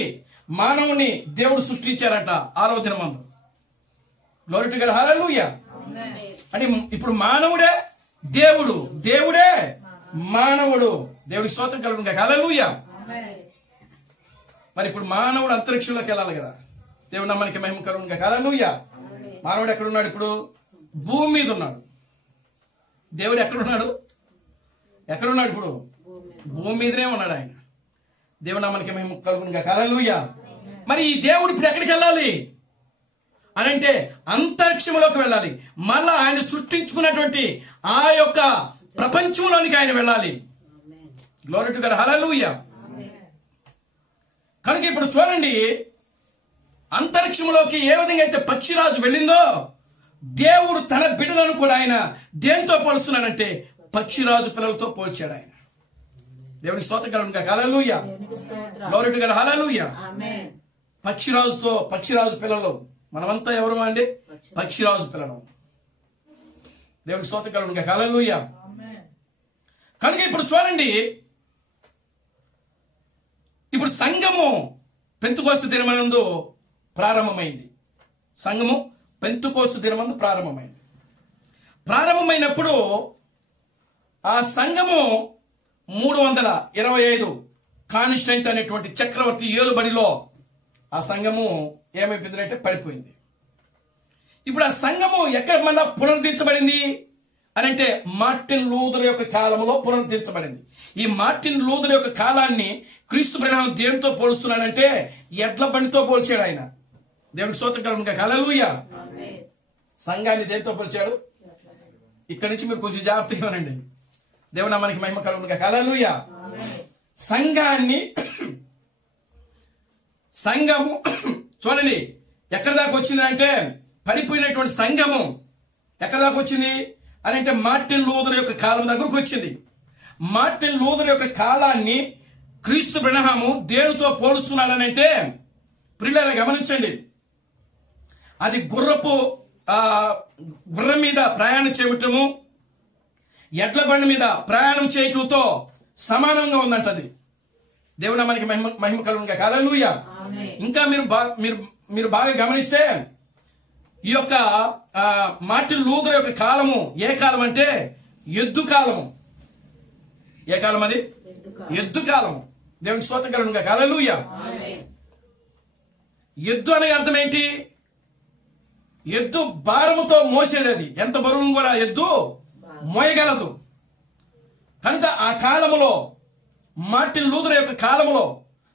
మానవుని దేవుడు సృష్టించారట 6వ దినమందు. Glory to God. హల్లెలూయా. అంటే ఇప్పుడు మానవుడే దేవుడు, దేవుడే మానవుడు. దేవుడికి స్తోత్రం కలుగునుగా. హల్లెలూయా. మరి ఇప్పుడు మానవుడు అంతరిక్షంలోకి వెళ్ళాలి కదా. దేవుడు నమ్మనికి మహిమ కలుగునుగా. హల్లెలూయా. మానవుడు ఎక్కడున్నాడు? ఇప్పుడు భూమి మీద ఉన్నాడు. దేవుడు ఎక్కడున్నాడు? ఎక్కడున్నాడు? ఇప్పుడు భూమి మీదనే ఉన్నాడు ఆయన. దేవుడు నమ్మనికి మహిమ కలుగునుగా. హల్లెలూయా. మరి ఈ దేవుడు ఇప్పుడు ఎక్కడికి వెళ్ళాలి అని అంటే అంతరిక్షంలోకి వెళ్ళాలి. మళ్ళా ఆయన సృష్టించుకున్నటువంటి ఆ యొక్క ప్రపంచంలోనికి ఆయన వెళ్ళాలి. Glory to God. హల్లెలూయా. కనుక ఇప్పుడు చూడండి, అంతరిక్షంలోకి ఏ విధంగా అయితే పక్షిరాజు వెళ్ళిందో, దేవుడు తన బిడ్డలను కూడా ఆయన దేంతో పోలుస్తున్నాడంటే పక్షిరాజు పిల్లలతో పోల్చాడు ఆయన. దేవునికి స్తోత్రం కలుగునుగా. హల్లెలూయా. Glory to God. హల్లెలూయా. పక్షిరాజు పిల్లలు మనమంతా ఎవరు అండి? పక్షిరాజు పిల్లలు. దేవునికి స్తోత్రం కలుగునుగా. హల్లెలూయా. కనుక ఇప్పుడు చూడండి, ఇప్పుడు సంఘము పెంతుకోస్తు దినమందు ప్రారంభమైంది. సంఘము పెంతుకోస్తు దినమందు ప్రారంభమైంది. ప్రారంభమైనప్పుడు ఆ సంఘము 325 కాన్స్టెంట్ అనేటువంటి చక్రవర్తి ఏలుబడిలో ఆ సంఘము ఏమైపోయిందంటే పడిపోయింది. ఇప్పుడు ఆ సంఘము ఎక్కడ మళ్ళా పునరుద్ధరించబడింది అని అంటే మార్టిన్ లూథర్ యొక్క కాలంలో పునరుద్ధరించబడింది. ఈ మార్టిన్ లూథర్ యొక్క కాలాన్ని క్రీస్తు ప్రణామం దేంతో పోలుస్తున్నాడంటే ఎడ్ల బండితో పోల్చాడు ఆయన. దేవునికి స్తోత్రం కలుగునుగా. హల్లెలూయా. సంఘాన్ని దేంతో పోల్చాడు? ఇక్కడి నుంచి మీరు కొంచెం జాగ్రత్తగా వినండి. దేవుని నామానికి మహిమ కలుగునుగా. హల్లెలూయా. సంఘము చూడండి ఎక్కడి దాకా వచ్చింది అంటే, పడిపోయినటువంటి సంఘము ఎక్కడి దాకా వచ్చింది అని అంటే మార్టిన్ లూథర్ యొక్క కాలం దగ్గరకు వచ్చింది. మార్టిన్ లూథర్ యొక్క కాలాన్ని క్రీస్తు బ్రహ్మము దేనితో పోలుస్తున్నాడని అంటే, ప్రియులారా గమనించండి, అది గుర్రం మీద ప్రయాణం చేయటము, ఎడ్ల బండి మీద ప్రయాణం చేయటంతో సమానంగా ఉందంటది. దేవుని మనకి మహిమ కలుగునుగా. హల్లెలూయా. ఇంకా మీరు బాగా గమనిస్తే ఈ యొక్క మార్టిన్ లూథర్ యొక్క కాలము ఏ కాలం అంటే ఎద్దు కాలము. ఏ కాలం అది? ఎద్దు కాలము. దేవునికి స్తోత్రం కలుగునుగా. హల్లెలూయా. ఎద్దు అనే అర్థం ఏంటి? ఎద్దు భారముతో మోసేది. అది ఎంత బరువు కూడా ఎద్దు మోయగలదు. కనుక ఆ కాలములో మార్టిన్ లూథర్ యొక్క కాలములో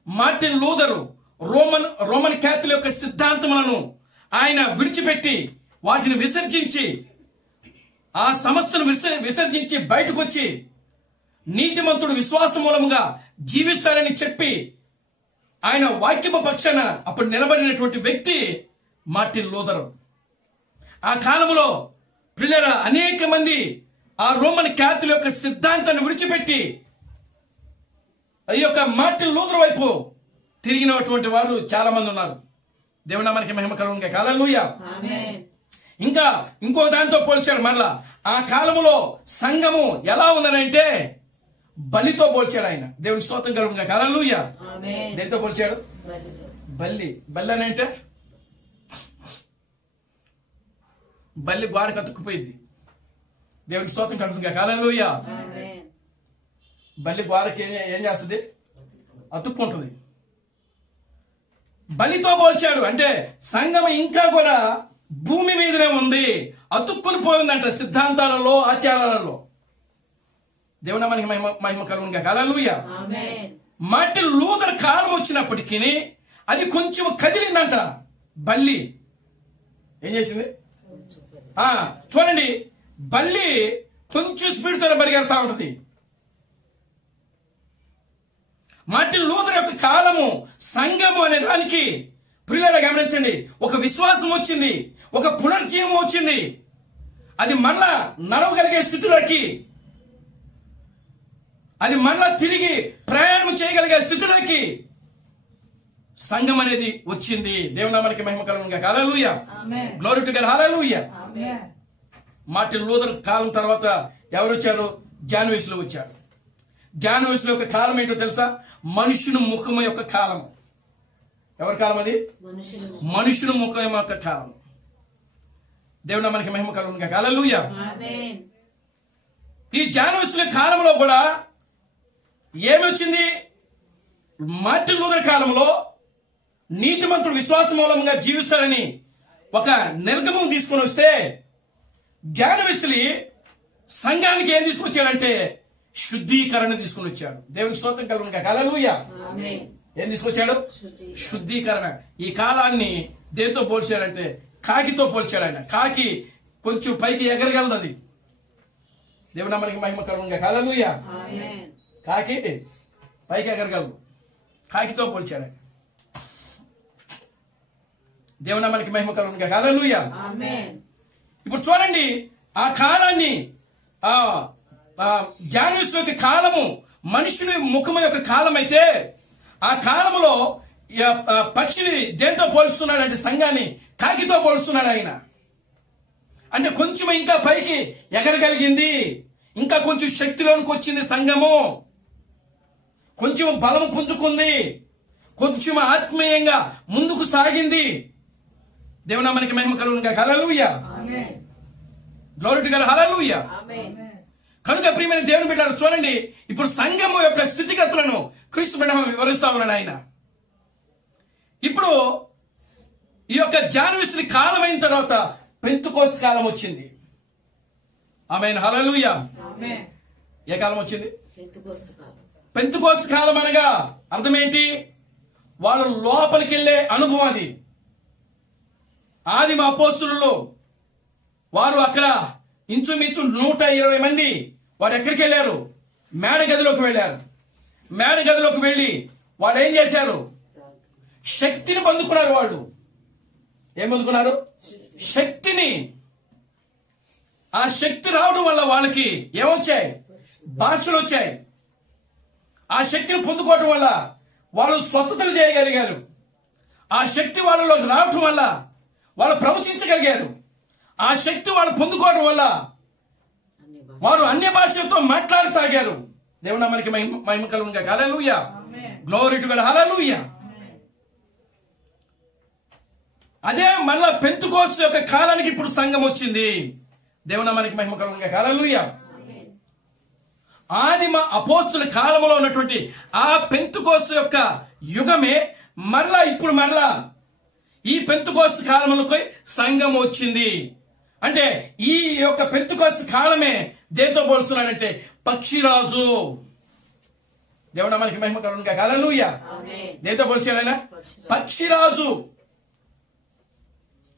మార్టిన్ లూథరు రోమన్ క్యాథలిక్ యొక్క సిద్ధాంతములను ఆయన విడిచిపెట్టి వాటిని విసర్జించి ఆ సమస్యను విసర్జించి బయటకు వచ్చి నీతిమంతుడు విశ్వాస మూలముగా జీవిస్తాడని చెప్పి ఆయన వాక్యపు పక్షాన అప్పుడు నిలబడినటువంటి వ్యక్తి మార్టిన్ లూథర్. ఆ కాలంలో ప్రియులారా అనేక మంది ఆ రోమన్ క్యాథలిక్ యొక్క సిద్ధాంతాన్ని విడిచిపెట్టి ఈ యొక్క మార్టిన్ లూథర్ వైపు తిరిగినటువంటి వారు చాలా మంది ఉన్నారు. దేవుని నామానికి మహిమ కలుగునుగాక. హల్లెలూయా. ఇంకా ఇంకో దాంతో పోల్చాడు. మరలా ఆ కాలములో సంఘము ఎలా ఉందనంటే బలితో పోల్చాడు ఆయన. దేవుని స్తోత్రం కలుగునుగాక. హల్లెలూయా. దేనితో పోల్చాడు? బల్లి. బల్లి అని అంటే బల్లి గోడ కతుక్కుపోయింది. దేవునికి స్తోత్రం కలుగునుగాక. హల్లెలూయా. బల్లి గోడకి ఏం చేస్తుంది? అతుక్కుంటుంది. బలితో పోల్చాడు. అంటే సంఘం ఇంకా కూడా భూమి మీదనే ఉంది, అతుక్కుని పోయిందంట సిద్ధాంతాలలో, ఆచారాలలో. దేవుని నామానికి మహిమ కలుగునుగాక. హల్లెలూయా. మార్టిన్ లూథర్ కాలం వచ్చినప్పటికీ అది కొంచెం కదిలిందంట. బల్లి ఏం చేసింది? చూడండి, బల్లి కొంచెం స్పీడ్ తో పరిగెడతా ఉంటుంది. మార్టిన్ లూథర్ యొక్క కాలము, సంఘము అనే దానికి ప్రియులారా గమనించండి, ఒక విశ్వాసం వచ్చింది, ఒక పునర్జీవం వచ్చింది. అది మళ్ళా నడవగలిగే స్థితిలోకి, అది మళ్ళా తిరిగి ప్రయాణం చేయగలిగే స్థితిలోకి సంఘం అనేది వచ్చింది. దేవుని నామానికి మహిమ కలుగునుగాక. హల్లెలూయా. Glory to God. హల్లెలూయా. మార్టిన్ లూథర్ కాలం తర్వాత ఎవరు వచ్చారు? జాన్ వెస్లీ వచ్చారు. జాన్ వెస్లీ యొక్క కాలం ఏంటో తెలుసా? మనుషుని ముఖము యొక్క కాలం. ఎవరి కాలం అది? మనుషుని ముఖం యొక్క కాలం. దేవుని నామానికి మహిమ కలుగునుగాక. హల్లెలూయా. ఈ జాన్ వెస్లీ కాలంలో కూడా ఏమి వచ్చింది? మార్టిన్ లూథర్ కాలంలో నీతిమంతుడు విశ్వాస మూలంగా జీవిస్తాడని ఒక నిర్గమం తీసుకొని వస్తే, జాన్ వెస్లీ సంఘానికి ఏం తీసుకొచ్చాడంటే శుద్ధీకరణ తీసుకుని వచ్చాడు. దేవునికి స్తోత్రం కలుగునుగాక. హల్లెలూయా. ఏం తీసుకొచ్చాడు? శుద్ధీకరణ. ఈ కాలాన్ని దేంతో పోల్చాడంటే కాకితో పోల్చాడు ఆయన. కాకి కొంచెం పైకి ఎగరగలదు. అది దేవుని నామానికి మహిమ కలుగునుగాక. హల్లెలూయా. కాకి పైకి ఎగరగలదు. కాకితో పోల్చాడు ఆయన. దేవుని నామానికి మహిమ కలుగునుగాక. హల్లెలూయా. ఇప్పుడు చూడండి, ఆ కాలాన్ని జాన్ వెస్లీ యొక్క కాలము మనుషుని ముఖము యొక్క కాలం అయితే, ఆ కాలంలో పక్షిని దేంతో పోల్చుతున్నాడు అంటే సంఘాన్ని కాకితో పోల్చున్నాడు ఆయన. అంటే కొంచెం ఇంకా పైకి ఎగరగలిగింది, ఇంకా కొంచెం శక్తిలోనికి వచ్చింది సంఘము, కొంచెం బలము పుంజుకుంది, కొంచెం ఆత్మీయంగా ముందుకు సాగింది. దేవుని నామానికి మహిమ కలుగునుగాక. హల్లెలూయా. Glory to God. హల్లెలూయా. కనుక ప్రియమైన దేవుని బిడ్డలారా చూడండి, ఇప్పుడు సంఘము యొక్క స్థితిగతులను క్రీస్తు బిడ్డ వివరిస్తా ఉన్నాడు ఆయన. ఇప్పుడు ఈ యొక్క జాన్ వెస్లీ కాలం అయిన తర్వాత పెంతెకోస్తు కాలం వచ్చింది. ఆమేన్. హల్లెలూయా. ఏ కాలం వచ్చింది? పెంతెకోస్తు కాలం అనగా అర్థం ఏంటి? వాళ్ళు లోపలికి వెళ్లే అనుభవం. అది ఆదిమ అపోస్తలులు వారు అక్కడ ఇంచుమించు 120 మంది వారు ఎక్కడికి వెళ్ళారు? మేడ గదిలోకి వెళ్ళారు. మేడ గదిలోకి వెళ్లి వాళ్ళు ఏం చేశారు? శక్తిని పొందుకున్నారు. వాళ్ళు ఏం పొందుకున్నారు? శక్తిని. ఆ శక్తి రావడం వల్ల వాళ్ళకి ఏమొచ్చాయి? భాషలు వచ్చాయి. ఆ శక్తిని పొందుకోవడం వల్ల వాళ్ళు స్వతంత్రం చేయగలిగారు. ఆ శక్తి వాళ్ళలోకి రావటం వల్ల వాళ్ళు ప్రవచించగలిగారు. ఆ శక్తి వాళ్ళు పొందుకోవడం వల్ల వారు అన్య భాషలతో మాట్లాడసాగారు. దేవుని నామానికి మహిమ కలుగునుగాక. హల్లెలూయా. Glory to God. హల్లెలూయా. అదే మళ్ళా పెంతెకోస్తు యొక్క కాలానికి ఇప్పుడు సంఘం వచ్చింది. దేవుని నామానికి మహిమ కలుగునుగాక. హల్లెలూయా. ఆదిమ అపోస్తుల కాలంలో ఉన్నటువంటి ఆ పెంతెకోస్తు యొక్క యుగమే మరలా ఇప్పుడు మరలా ఈ పెంతెకోస్తు కాలంలోకి సంఘం వచ్చింది. అంటే ఈ యొక్క పెంతెకోస్తు కాలమే దేంతో పోలుస్తున్నాడంటే పక్షిరాజు. దేవుడు మనకి మహిమ కలుగును గాక. హల్లెలూయా. ఆమేన్. దేంతో పోల్చాడు ఆయన? పక్షిరాజు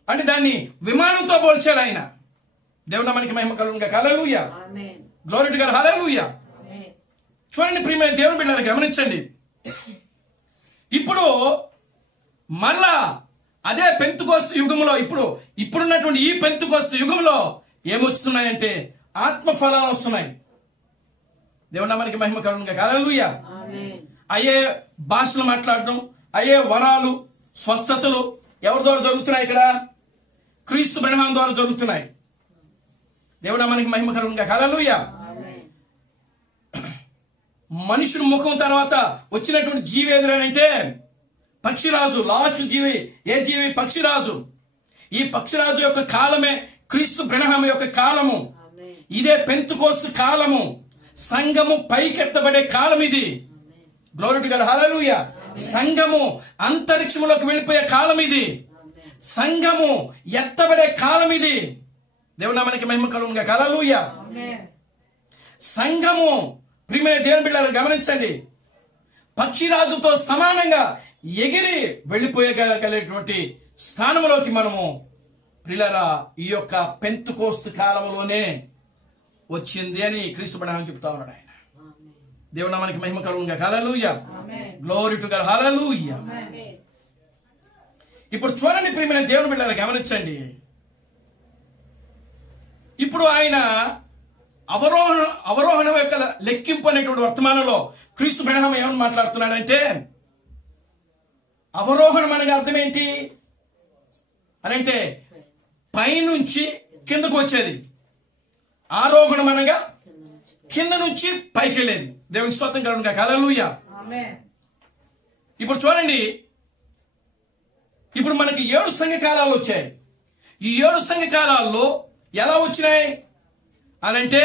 అంటే దాన్ని విమానంతో పోల్చాడు ఆయన. దేవుడు మనకి మహిమ కలుగును గాక. హల్లెలూయా. ఆమేన్. Glory to God. హల్లెలూయా. ఆమేన్. చూడండి ప్రియమైన దేవుని బిడ్డలారా, గమనించండి. ఇప్పుడు మళ్ళా అదే పెంతుకోస్తు యుగంలో ఇప్పుడున్నటువంటి ఈ పెంతుకోస్తు యుగంలో ఏమొస్తున్నాయంటే ఆత్మ ఫలాలు వస్తున్నాయి. దేవుడు మనకి మహిమ కలుగును గాక. హల్లెలూయా. ఆమేన్. అయ్యే భాషలు మాట్లాడడం, అయ్యే వరాలు, స్వస్థతలు ఎవరి ద్వారా జరుగుతున్నాయి? ఇక్కడ క్రీస్తు బ్రహ్మం ద్వారా జరుగుతున్నాయి. దేవుడు మనకి మహిమ కలుగును గాక. హల్లెలూయా. ఆమేన్. మనుషుని ముఖం తర్వాత వచ్చినటువంటి జీవి ఏదంటే పక్షిరాజు. లాస్ట్ జీవి ఏ జీవి? పక్షిరాజు. ఈ పక్షిరాజు యొక్క కాలమే క్రీస్తు బ్రహ్మ యొక్క కాలము. ఆమేన్. ఇదే పెంతుకోస్తు కాలము. సంఘము పైకెత్తబడే కాలం ఇది. Glory to God. హల్లెలూయా. సంఘము అంతరిక్షంలోకి వెళ్ళిపోయే కాలం ఇది. సంఘము ఎత్తబడే కాలం ఇది. దేవుడు మనకి మహిమ కలుగును గాక. హల్లెలూయా. ఆమేన్. సంఘము ప్రియమైన దేవుని బిడ్డలారా, గమనించండి, పక్షిరాజుతో సమానంగా ఎగిరి వెళ్ళిపోయగలిగేటువంటి స్థానంలోకి మనము ప్రియులారా ఈ యొక్క పెంతుకోస్తు కాలంలోనే వచ్చింది అని క్రీస్తు బ్రహ్మ చెప్తా ఉన్నాడు ఆయన. ఆమేన్. దేవుడు మనకి మహిమ కలుగును గాక. హల్లెలూయా. ఆమేన్. Glory to God. హల్లెలూయా. ఆమేన్. ఇప్పుడు చూడండి ప్రియమైన దేవుని బిడ్డలారా, గమనించండి. ఇప్పుడు ఆయన అవరోహణం యొక్క లెక్కింపు అనేటువంటి వర్తమానంలో క్రీస్తు బ్రహ్మ ఏమని మాట్లాడుతున్నాడంటే, అవరోహణం అనే అర్థం ఏంటి అని అంటే పైనుంచి కిందకు వచ్చేది. ఆరోహణం అనగా కింద నుంచి పైకి వెళ్ళేది. దేవునికి స్తోత్రం కలుగును గాక. హల్లెలూయా. ఆమేన్. ఇప్పుడు చూడండి, ఇప్పుడు మనకి 7 సంఘకాలాలు వచ్చాయి. ఈ 7 సంఘకాలాల్లో ఎలా వచ్చినాయి అనంటే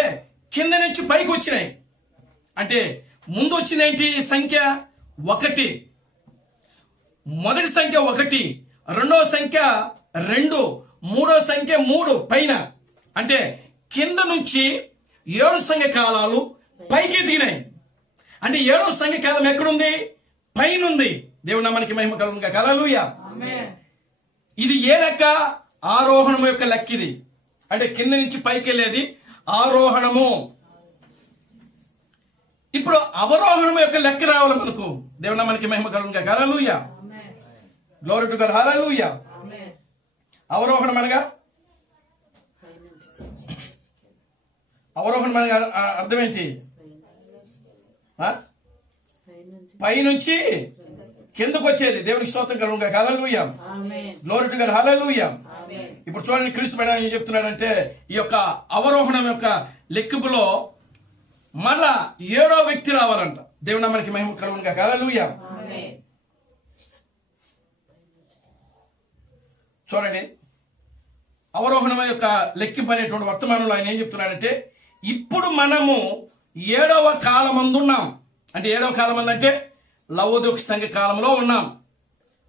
కింద నుంచి పైకి వచ్చినాయి. అంటే ముందు వచ్చిందేంటి? సంఖ్య 1, మొదటి సంఖ్య 1, రెండవ సంఖ్య 2, మూడో సంఖ్య 3 పైన. అంటే కింద నుంచి 7 సంఘకాలాలు పైకి దిగినాయి. అంటే 7వ సంఘకాలం ఎక్కడుంది? పైనుంది. దేవుడు మనకి మహిమ కలుగును గాక. హల్లెలూయా. ఆమేన్. ఇది ఏ లెక్క? ఆరోహణం యొక్క లెక్క ఇది. అంటే కింద నుంచి పైకి వెళ్ళేది ఆరోహణము. ఇప్పుడు అవరోహణం యొక్క లెక్క రావాలి మనకు. దేవుడు మనకి మహిమ కలుగును గాక. హల్లెలూయా. ఆమేన్. Glory to God. హల్లెలూయా. ఆమేన్. అవరోహణం అనగా అవరోహణం అనగా అర్థం ఏంటి? ఆ? పైనుంచి కిందకు వచ్చేది. దేవునికి స్తోత్రం కలుగును గాక. హల్లెలూయా. ఆమేన్. Glory to God. హల్లెలూయా. ఆమేన్. ఇప్పుడు చూడండి క్రీస్తు బ్రహ్మ ఏం చెప్తున్నాడంటే ఈ యొక్క అవరోహణం యొక్క లెక్కింపులో మళ్ళా 7వ వ్యక్తి రావాలంట. దేవుడు మనకి మహిమ కలుగును గాక. హల్లెలూయా. ఆమేన్. చూడండి, అవరోహణం యొక్క లెక్కింపు అనేటువంటి వర్తమానంలో ఆయన ఏం చెప్తున్నాడంటే ఇప్పుడు మనము 7వ కాలమందున్నాం. అంటే 7వ కాలం అంటే లవోదిక సంఘ కాలంలో ఉన్నాం.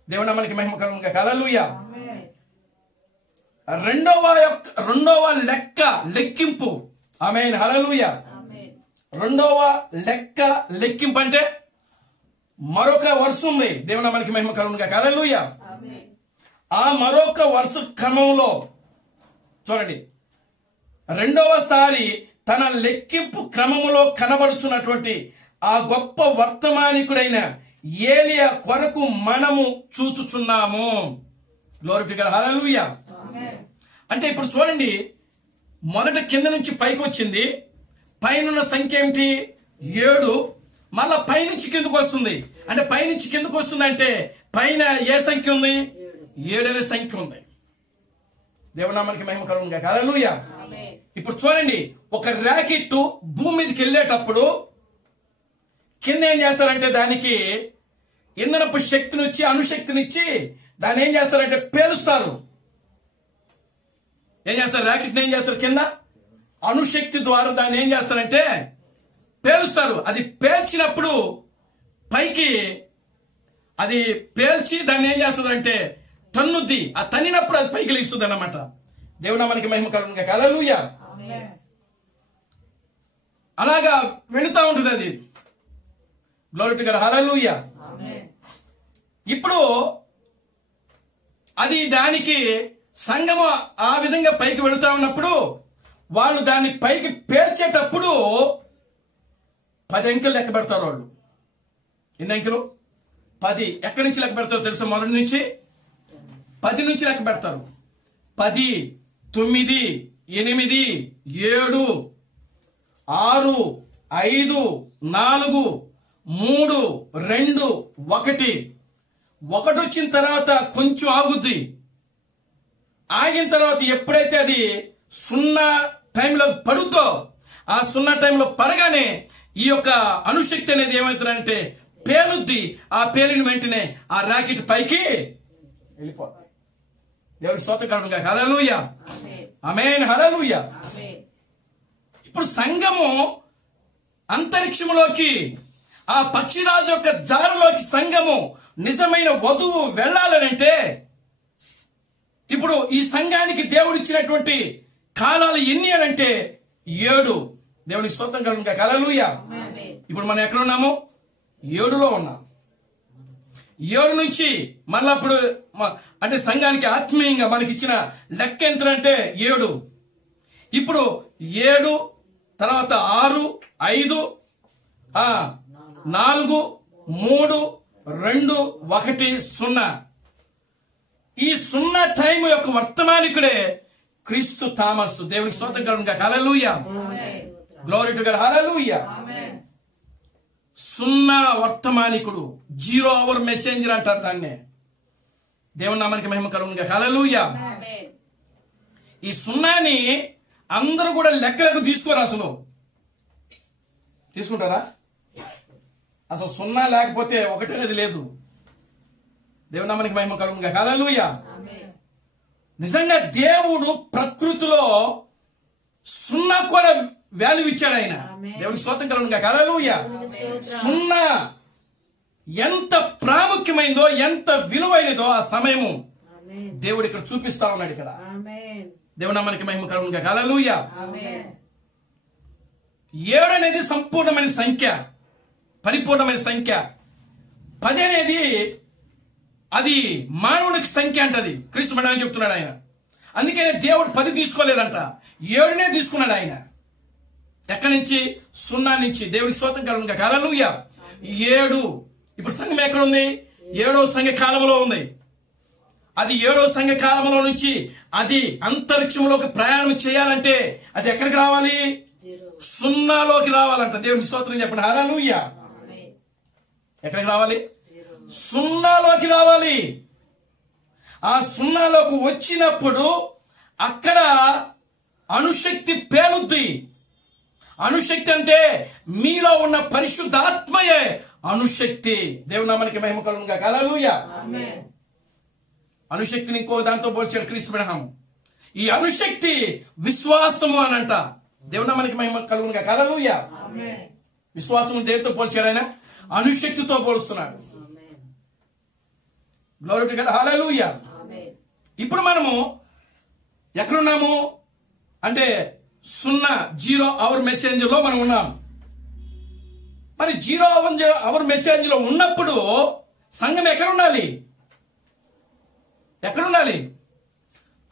దేవుడు మనకి మహిమ కలుగును గాక. హల్లెలూయా. ఆమేన్. రెండవ లెక్కింపు. ఆమేన్. హల్లెలూయా. ఆమేన్. రెండవ లెక్కింపు అంటే మరొక వరుస ఉంది. దేవుడు మనకి మహిమ కలుగును గాక. హల్లెలూయా. ఆమేన్. ఆ మరొక వరుస క్రమంలో చూడండి, రెండవసారి తన లెక్కింపు క్రమములో కనబడుచున్నటువంటి ఆ గొప్ప వర్తమానికుడైన ఏలియా కొరకు మనము చూచుచున్నాము. Glory to God. హల్లెలూయా. ఆమేన్. అంటే ఇప్పుడు చూడండి, మొదట కింద నుంచి పైకి వచ్చింది. పైన సంఖ్య ఏమిటి? 7. మళ్ళా పైనుంచి కిందకు వస్తుంది. అంటే పైనుంచి కిందకు వస్తుంది అంటే పైన ఏ సంఖ్య ఉంది? 7 అనే సంఖ్య ఉంది. దేవుడు మనకి మహిమ కలుగును గాక. హల్లెలూయా. ఆమేన్. ఇప్పుడు చూడండి, ఒక ర్యాకెట్ భూమి మీదకి వెళ్ళేటప్పుడు కింద ఏం చేస్తారంటే దానికి ఇంధనపు శక్తినిచ్చి అణుశక్తినిచ్చి దాన్ని ఏం చేస్తారంటే పేలుస్తారు. ఏం చేస్తారు? ర్యాకెట్ ఏం చేస్తారు? కింద అణుశక్తి ద్వారా దాన్ని ఏం చేస్తారంటే పేలుస్తారు. అది పేల్చినప్పుడు పైకి అది పేల్చి దాన్ని ఏం చేస్తుందంటే తన్నుద్ది. ఆ తన్నినప్పుడు అది పైకి లేస్తుంది అన్నమాట. దేవుడు మనకి మహిమ కలుగును గాక. హల్లెలూయా. ఆమేన్. అలాగా వెళుతూ ఉంటుంది అది. గ్లోరీ టు గాడ్, హల్లెలూయా. ఇప్పుడు అది దానికి సంఘము ఆ విధంగా పైకి వెళుతా ఉన్నప్పుడు వాళ్ళు దాన్ని పైకి పేర్చేటప్పుడు 10 అంకెలు లెక్క పెడతారు. వాళ్ళు ఎన్ని అంకెలు? 10. ఎక్కడి నుంచి లెక్క పెడతారో తెలుసా? మొదటి నుంచి 10 నుంచి లెక్క పెడతారు. 10, 9, 8, 7, 6, 5, 4, 3, 2, 1. 1 వచ్చిన తర్వాత కొంచెం ఆగుద్ది. ఆగిన తర్వాత ఎప్పుడైతే అది 0 టైంలో పడుద్దో, ఆ 0 టైంలో పడగానే ఈ యొక్క అణుశక్తి అనేది ఏమవుతుందంటే పేలుద్ది. ఆ పేలిన వెంటనే ఆ రాకెట్ పైకి వెళ్ళిపోతుంది. దేవుడి స్తోత్రం కలుగును గాక, హల్లెలూయా, ఆమేన్, హల్లెలూయా. ఇప్పుడు సంఘము అంతరిక్షంలోకి, ఆ పక్షిరాజు యొక్క జారులోకి సంఘము నిజమైన వధువు వెళ్ళాలనంటే ఇప్పుడు ఈ సంఘానికి దేవుడు ఇచ్చినటువంటి కాలాలు ఎన్ని అనంటే 7. దేవునికి స్తోత్రం కలుగును గాక, హల్లెలూయా. ఇప్పుడు మనం ఎక్కడ ఉన్నాము? 7లో ఉన్నాం. 7 నుంచి మళ్ళీ అప్పుడు అంటే సంఘానికి ఆత్మీయంగా మనకి ఇచ్చిన లెక్క ఎంత అంటే 7. ఇప్పుడు 7 తర్వాత 6, 5, 4, 3, 2, 1, 0. ఈ 0 టైం యొక్క వర్తమానికుడే క్రీస్తు థామస్. దేవునికి స్తోత్రం కలుగును గాక, హల్లెలూయా, గ్లోరీ టు గాడ్, హల్లెలూయా. 0 వర్తమానికుడు, 0 అవర్ మెసెంజర్ అంటారు దాన్నే. దేవుని నామానికి మహిమ కలుగును గాక, హల్లెలూయా. ఈ 0ని అందరూ కూడా లెక్కలకు తీసుకోరు. అసలు తీసుకుంటారా? అసలు 0 లేకపోతే 1 అనేది లేదు. దేవుని నామానికి మహిమ కలుగును గాక, హల్లెలూయా. నిజంగా దేవుడు ప్రకృతిలో 0 కూడా వాల్యూ ఇచ్చాడు ఆయన. దేవునికి స్తోత్రం కలుగును గాక, హల్లెలూయా. 0 ఎంత ప్రాముఖ్యమైందో, ఎంత విలువైనదో ఆ సమయము దేవుడు ఇక్కడ చూపిస్తా ఉన్నాడు. ఇక్కడ దేవుని నామానికి మహిమ కలుగును గాక, హల్లెలూయా. 7 అనేది సంపూర్ణమైన సంఖ్య, పరిపూర్ణమైన సంఖ్య. 10 అనేది అది మానవునికి సంఖ్య అంటది. క్రీస్తు మండలం చెప్తున్నాడు ఆయన. అందుకనే దేవుడు 10 తీసుకోలేదంట, 7నే తీసుకున్నాడు ఆయన. ఎక్కడి నుంచి? 0 నుంచి. దేవుడికి స్తోత్రం కలుగును గాక, హల్లెలూయా. 7. ఇప్పుడు సంఘం ఎక్కడ ఉంది? 7వ సంఘ కాలంలో ఉంది. అది 7వ సంఘ కాలంలో నుంచి అది అంతరిక్షంలోకి ప్రయాణం చేయాలంటే అది ఎక్కడికి రావాలి? 0లోకి రావాలంట. దేవుడికి స్తోత్రం చెప్పండి, హల్లెలూయా. ఎక్కడికి రావాలి? 0లోకి రావాలి. ఆ 0లోకి వచ్చినప్పుడు అక్కడ అణుశక్తి పేలుద్ది. అణుశక్తి అంటే మీలో ఉన్న పరిశుద్ధాత్మయే అణుశక్తి. దేవుని నామానికి మహిమ కలుగును గాక, హల్లెలూయా. అణుశక్తిని ఇంకో దాంతో పోల్చాడు క్రీస్తు బ్రహ్మ. ఈ అణుశక్తి విశ్వాసము అనంట. దేవుని నామానికి మహిమ కలుగును గాక, హల్లెలూయా. విశ్వాసము దేనితో పోల్చాడు ఆయన? అణుశక్తితో పోలుస్తున్నాడు. గ్లోరీ టు గాడ్, హల్లెలూయా. ఇప్పుడు మనము ఎక్కడున్నాము అంటే 0 అవర్ మెసేజ్ లో మనం ఉన్నాం. మరి 0 అవర్ మెసేజ్ లో ఉన్నప్పుడు సంఘం ఎక్కడ ఉండాలి? ఎక్కడుండాలి?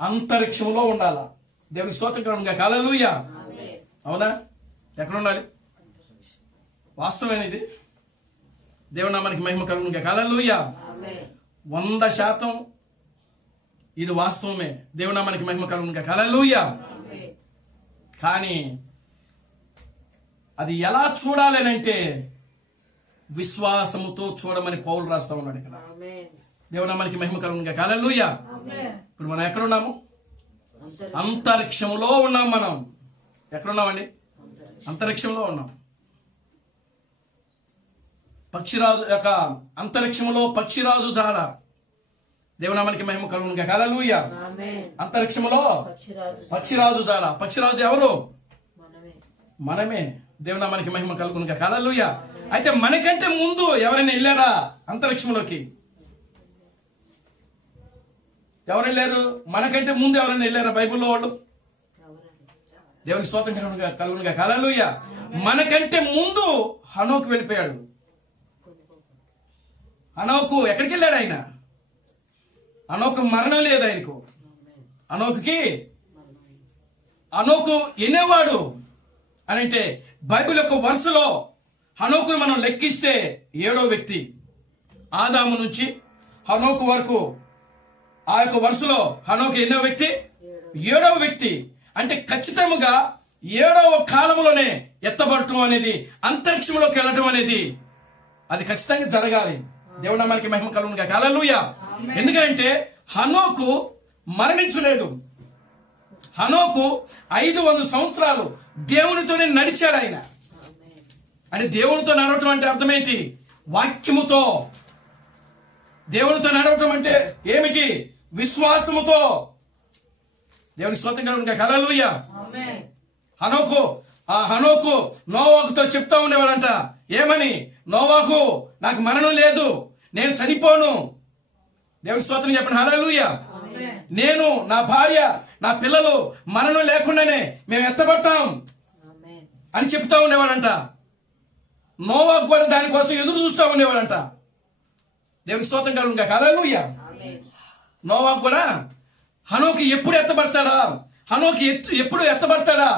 అంతరిక్షంలో ఉండాలా. దేవునికి స్తోత్రం కలుగును గాక, హల్లెలూయా. అవునా? ఎక్కడ ఉండాలి? వాస్తవమైన ఇది. దేవుని నామానికి మహిమ కలుగును గాక, హల్లెలూయా. 100% ఇది వాస్తవమే. దేవుని నామానికి మహిమ కలుగును గాక, హల్లెలూయా. కానీ అది ఎలా చూడాలి అంటే విశ్వాసముతో చూడమని పౌలు రాస్తా ఉన్నాడు ఇక్కడ. దేవుని నామానికి మహిమ కలుగును గాక, హల్లెలూయా. ఇప్పుడు మనం ఎక్కడ ఉన్నాము? అంతరిక్షంలో ఉన్నాం. మనం ఎక్కడున్నామండి? అంతరిక్షంలో ఉన్నాం. పక్షిరాజు యొక్క అంతరిక్షంలో పక్షిరాజు జాడ. దేవునామానికి మహిమ కలుగును గాక, హల్లెలూయా. అంతరిక్షంలో పక్షిరాజు జాడ. పక్షిరాజు ఎవరు? మనమే. దేవునామానికి మహిమ కలుగును గాక, హల్లెలూయా. అయితే మనకంటే ముందు ఎవరైనా వెళ్ళారా అంతరిక్షంలోకి? ఎవరు వెళ్ళారు? మనకంటే ముందు ఎవరైనా వెళ్ళారా బైబిల్లో వాళ్ళు? దేవునికి స్తోత్రం కలుగును గాక, హల్లెలూయా. మనకంటే ముందు హనోకు వెళ్ళిపోయాడు. హనోకు ఎక్కడికి వెళ్ళాడు ఆయన? హనోకు మరణం లేదు ఆయనకు. హనోకు ఎన్నేవాడు అని అంటే బైబిల్ యొక్క వరుసలో హనోకును మనం లెక్కిస్తే 7వ వ్యక్తి. ఆదాము నుంచి హనోకు వరకు ఆ యొక్క వరుసలో హనోకు ఎన్నో వ్యక్తి? 7వ వ్యక్తి. అంటే ఖచ్చితంగా 7వ కాలంలోనే ఎత్తబడటం అనేది, అంతరిక్షంలోకి వెళ్ళటం అనేది అది ఖచ్చితంగా జరగాలి. దేవుని నామానికి మహిమ కలుగును గాక. హల్లెలూయా. ఎందుకంటే హనోకు మరణించలేదు. హనోకు 500 సంవత్సరాలు దేవునితోనే నడిచాడు ఆయన. అంటే దేవునితో నడవటం అంటే అర్థం ఏంటి? వాక్యముతో. దేవునితో నడవటం అంటే ఏమిటి? విశ్వాసముతో. దేవునికి స్తోత్రం కలుగును గాక. హల్లెలూయా. హనోకు నోవాకుతో చెప్తా ఉండేవాడంట. ఏమని? నోవాకు, నాకు మరణం లేదు, నేను చనిపోను. దేవునికి స్తోత్రం చెప్పండి. హల్లెలూయా. నేను, నా భార్య, నా పిల్లలు మరణం లేకుండానే మేము ఎత్తబడతాం అని చెప్తా ఉండేవాడంట. నోవాకు కూడా దానికోసం ఎదురు చూస్తూ ఉండేవాడంట. దేవునికి స్తోత్రం కలుగును గాక. హల్లెలూయా. నోవాకు కూడా హనోకు ఎప్పుడు ఎత్తబడతాడా, హనోకు ఎప్పుడు ఎత్తబడతాడా,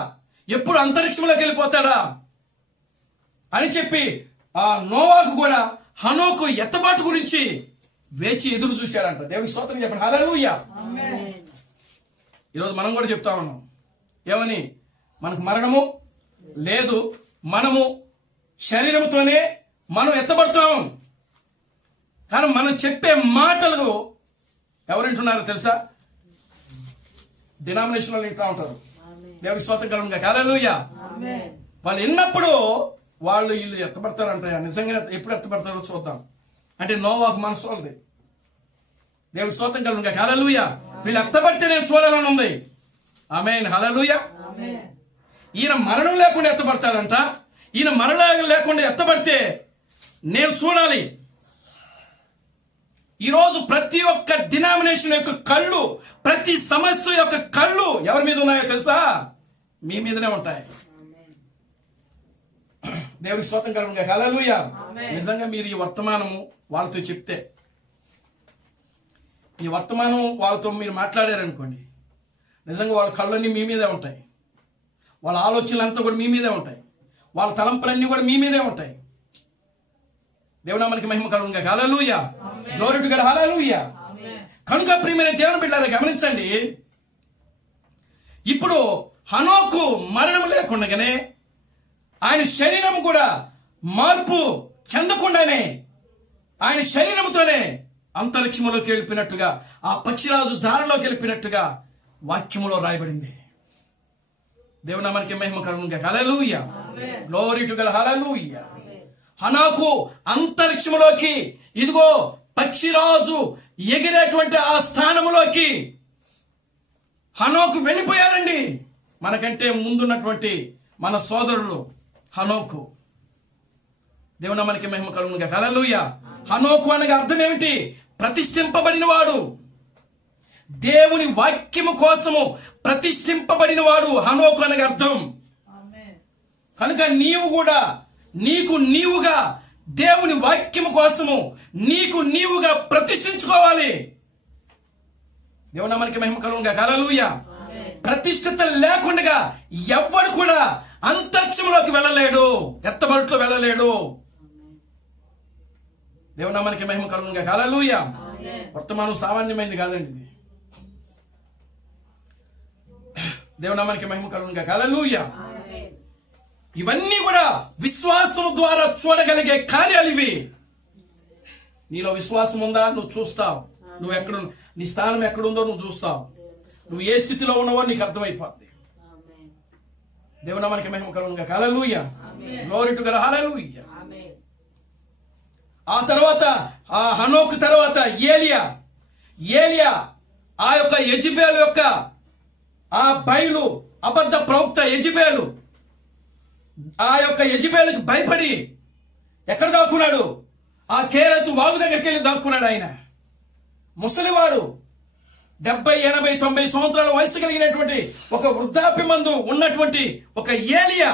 ఎప్పుడు అంతరిక్షంలోకి వెళ్ళిపోతాడా అని చెప్పి ఆ నోవాకు కూడా హనోకు ఎత్తబాటు గురించి వేచి ఎదురు చూశాడంట. దేవునికి స్తోత్రం చెప్పండి. హల్లెలూయా. ఈరోజు మనం కూడా చెప్తా ఉన్నాం. ఏమని? మనకు మరణము లేదు, మనము శరీరంతోనే మనం ఎత్తబడతాం. కానీ మనం చెప్పే మాటలు ఎవరు వింటున్నారో తెలుసా? డినామినేషన్ వాళ్ళు వింటా ఉంటారు. దేవునికి స్తోత్రం కలుగును గాక. హల్లెలూయా. వాళ్ళు విన్నప్పుడు వాళ్ళు వీళ్ళు ఎత్తబడతారంట. నిజంగా ఎప్పుడు ఎత్తబడతారో చూద్దాం. అంటే నోవాకు మనసు వాళ్ళది. దేవునికి స్తోత్రం కలుగును గాక. హల్లెలూయా. వీళ్ళు ఎత్తబడితే నేను చూడాలని ఉంది. ఆమేన్. హల్లెలూయా. ఈయన మరణం లేకుండా ఎత్తబడతాడంట. ఈయన మరణం లేకుండా ఎత్తబడితే నేను చూడాలి. ఈరోజు ప్రతి ఒక్క డినామినేషన్ యొక్క కళ్ళు, ప్రతి సమస్య యొక్క కళ్ళు ఎవరి మీద ఉన్నాయో తెలుసా? మీ మీదనే ఉంటాయి. దేవునికి స్తోత్రం కలుగును గాక. హల్లెలూయా. నిజంగా మీరు ఈ వర్తమానము వాళ్ళతో చెప్తే, ఈ వర్తమానం వాళ్ళతో మీరు మాట్లాడారనుకోండి, నిజంగా వాళ్ళ కళ్ళన్నీ మీ మీదే ఉంటాయి. వాళ్ళ ఆలోచనలంతా కూడా మీ మీదే ఉంటాయి. వాళ్ళ తలంపులన్నీ కూడా మీ మీదే ఉంటాయి. దేవునామానికి మహిమ కలుగును గాక. హల్లెలూయా. Glory to God. హల్లెలూయా. కనుక ప్రియమైన దేవుని బిడ్డలారా గమనించండి. ఇప్పుడు హనోకు మరణం లేకుండానే ఆయన శరీరం కూడా మార్పు చెందకుండానే ఆయన శరీరంతోనే అంతరిక్షములోకి వెళ్ళిపోయినట్టుగా, ఆ పక్షిరాజు దారిలోకి వెళ్ళిపోయినట్టుగా వాక్యములో రాయబడింది. దేవునామానికి మహిమ కలుగును గాక. హల్లెలూయా. Glory to God. హల్లెలూయా. హనోకు అంతరిక్షములోకి, ఇదిగో పక్షిరాజు ఎగిరేటువంటి ఆ స్థానములోకి హనోకు వెళ్ళిపోయారండి. మనకంటే ముందున్నటువంటి మన సోదరుడు హనోకు. దేవునామానికి మహిమ కలుగును గాక. హల్లెలూయా. హనోకు అనగా అర్థం ఏమిటి? ప్రతిష్ఠింపబడిన వాడు. దేవుని వాక్యము కోసము ప్రతిష్ఠింపబడిన వాడు హనోకు అనగా అర్థం. కనుక నీవు కూడా నీవుగా దేవుని వాక్యము కోసము నీవుగా ప్రతిష్ఠించుకోవాలి. దేవునామానికి మహిమ కలుగును గాక. హల్లెలూయా. ప్రతిష్ఠిత లేకుండా ఎవ్వడు కూడా అంతరిక్షంలోకి వెళ్ళలేడు, ఎత్తబడుట్లో వెళ్ళలేడు. దేవునామానికి మహిమ కలుగును గాక. హల్లెలూయా. వర్తమానం సామాన్యమైంది కాదండి ఇది. దేవునామానికి మహిమ కలుగును గాక. హల్లెలూయా. ఇవన్నీ కూడా విశ్వాసం ద్వారా చూడగలిగే కార్యాలు ఇవి. నీలో విశ్వాసం ఉందా? నువ్వు చూస్తావు. నువ్వు ఎక్కడ, నీ స్థానం ఎక్కడుందో నువ్వు చూస్తావు. నువ్వు ఏ స్థితిలో ఉన్నావో నీకు అర్థమైపోద్ది. దేవునామానికి మహిమ కలుగును గాక. హల్లెలూయా. Glory to God. హల్లెలూయా. ఆ తర్వాత ఆ హనోకు తర్వాత ఏలియా ఆ యొక్క యెజబెలు యొక్క ఆ బయలు అబద్ధ ప్రవక్త యెజబెలు, ఆ యొక్క యెజబెలుకి భయపడి ఎక్కడ దాక్కున్నాడు? ఆ కేరతు వాగు దగ్గరికి వెళ్ళి దాక్కున్నాడు. ఆయన ముసలివాడు, 70, 80, 90 సంవత్సరాల వయసు కలిగినటువంటి ఒక వృద్ధాప్యమందు ఉన్నటువంటి ఒక ఏలియా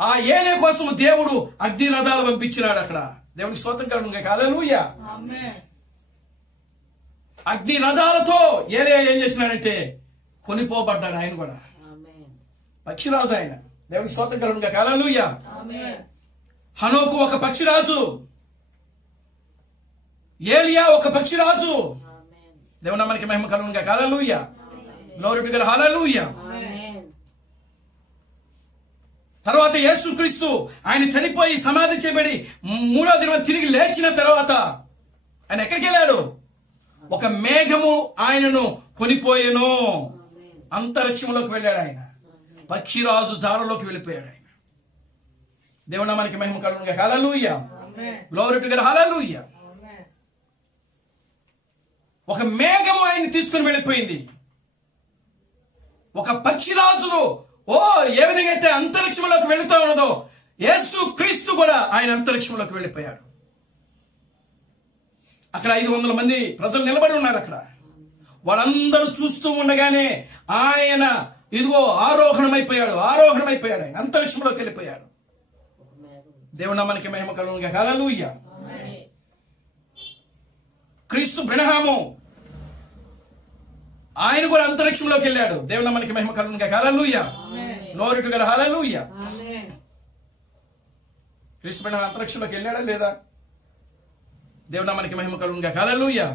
ఆ ఏలే కోసం దేవుడు అగ్ని రథాలు పంపించినాడు. అక్కడ దేవునికి స్తోత్రం కలుగును. హల్లెలూయా. అగ్ని రథాలతో ఏలే ఏం చేసినాడంటే కొనిపోబడ్డాడు. ఆయన కూడా పక్షిరాజు. ఆయన దేవునికి స్తోత్రం కలుగును. హల్లెలూయా. హనోకు ఒక పక్షిరాజు, ఏలియా ఒక పక్షిరాజు. దేవుని నామానికి మహిమ కలుగును. హల్లెలూయా. Glory to God. హల్లెలూయా. తర్వాత యేసుక్రీస్తు ఆయన చనిపోయి సమాధి చేయబడి 3వ దినం తిరిగి లేచిన తర్వాత ఆయన ఎక్కడికి వెళ్ళాడు? ఒక మేఘము ఆయనను కొనిపోయేను. అంతరిక్షంలోకి వెళ్ళాడు. ఆయన పక్షిరాజు జాడలోకి వెళ్ళిపోయాడు. ఆయన దేవుని నామానికి మహిమ కలుగును. హల్లెలూయా. Glory to God. హల్లెలూయా. ఒక మేఘము ఆయన్ని తీసుకుని వెళ్ళిపోయింది. ఒక పక్షిరాజును ఏ విధంగా అయితే అంతరిక్షంలోకి వెళుతూ ఉన్నదో యేసు క్రీస్తు కూడా ఆయన అంతరిక్షంలోకి వెళ్ళిపోయాడు. అక్కడ 500 మంది ప్రజలు నిలబడి ఉన్నారు. అక్కడ వాళ్ళందరూ చూస్తూ ఉండగానే ఆయన ఇదిగో ఆరోహణమైపోయాడు. ఆయన అంతరిక్షంలోకి వెళ్ళిపోయాడు. దేవుని నామానికి మహిమ కలుగును. హల్లెలూయా. క్రీస్తు బ్రహ్మము ఆయన కూడా అంతరిక్షంలోకి వెళ్ళాడు. దేవుని నామానికి మహిమ కలుగును. హల్లెలూయా. Glory to God. హల్లెలూయా. క్రీస్తు బ్రహ్మ అంతరిక్షంలోకి వెళ్ళాడా లేదా? దేవుని నామానికి మహిమ కలుగును. హల్లెలూయా.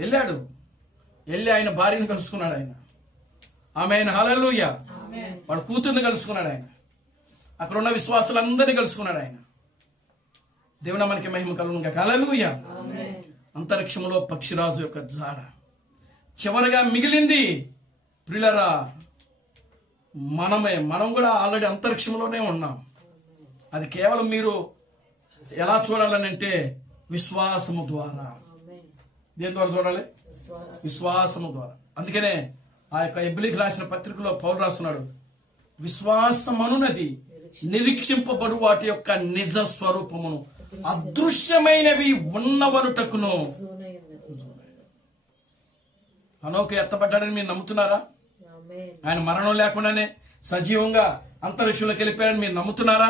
వెళ్ళాడు. వెళ్ళి ఆయన భార్యను కలుసుకున్నాడు. ఆయన ఆమేన్. హల్లెలూయా. వాడు కూతుర్ని కలుసుకున్నాడు. ఆయన అక్కడ ఉన్న విశ్వాసులందరినీ కలుసుకున్నాడు. ఆయన దేవుని నామానికి మహిమ కలుగును. హల్లెలూయా. అంతరిక్షంలో పక్షిరాజు యొక్క జాడ చివరగా మిగిలింది. ప్రియులారా, మనం కూడా ఆల్రెడీ అంతరిక్షంలోనే ఉన్నాం. అది కేవలం మీరు ఎలా చూడాలని అంటే విశ్వాసము ద్వారా. దేని ద్వారా చూడాలి? విశ్వాసము ద్వారా. అందుకనే ఆ యొక్క హెబ్రీయులకు రాసిన పత్రికలో పౌలు రాస్తున్నాడు, విశ్వాసమనున్నది నిరీక్షింపబడు వాటి యొక్క నిజ స్వరూపమును అదృశ్యమైనవి ఉన్నవనుటకును. హనోకు ఎత్తబడ్డాడని మీరు నమ్ముతున్నారా? ఆయన మరణం లేకుండానే సజీవంగా అంతరిక్షంలోకి వెళ్ళిపోయాడని మీరు నమ్ముతున్నారా?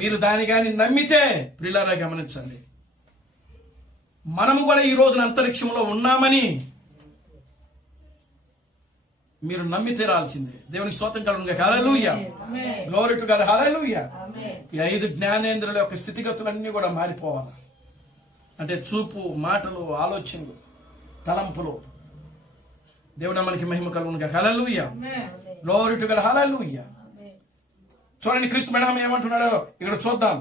మీరు దాని కానీ నమ్మితే ప్రియులారా గమనించండి, మనము కూడా ఈ రోజున అంతరిక్షంలో ఉన్నామని మీరు నమ్మి తీరాల్సిందే. దేవునికి స్తోత్రం కలుగును. హల్లెలూయా. Glory to God. హల్లెలూయా. ఈ 5 జ్ఞానేంద్రుల యొక్క స్థితిగతులన్నీ కూడా మారిపోవాలి. అంటే చూపు, మాటలు, ఆలోచనలు, తలంపులు. దేవుడు మనకి మహిమ కలుగును. హల్లెలూయా. Glory to God. హల్లెలూయా. చూడండి క్రీస్తు మేడం ఏమంటున్నాడో ఇక్కడ చూద్దాం.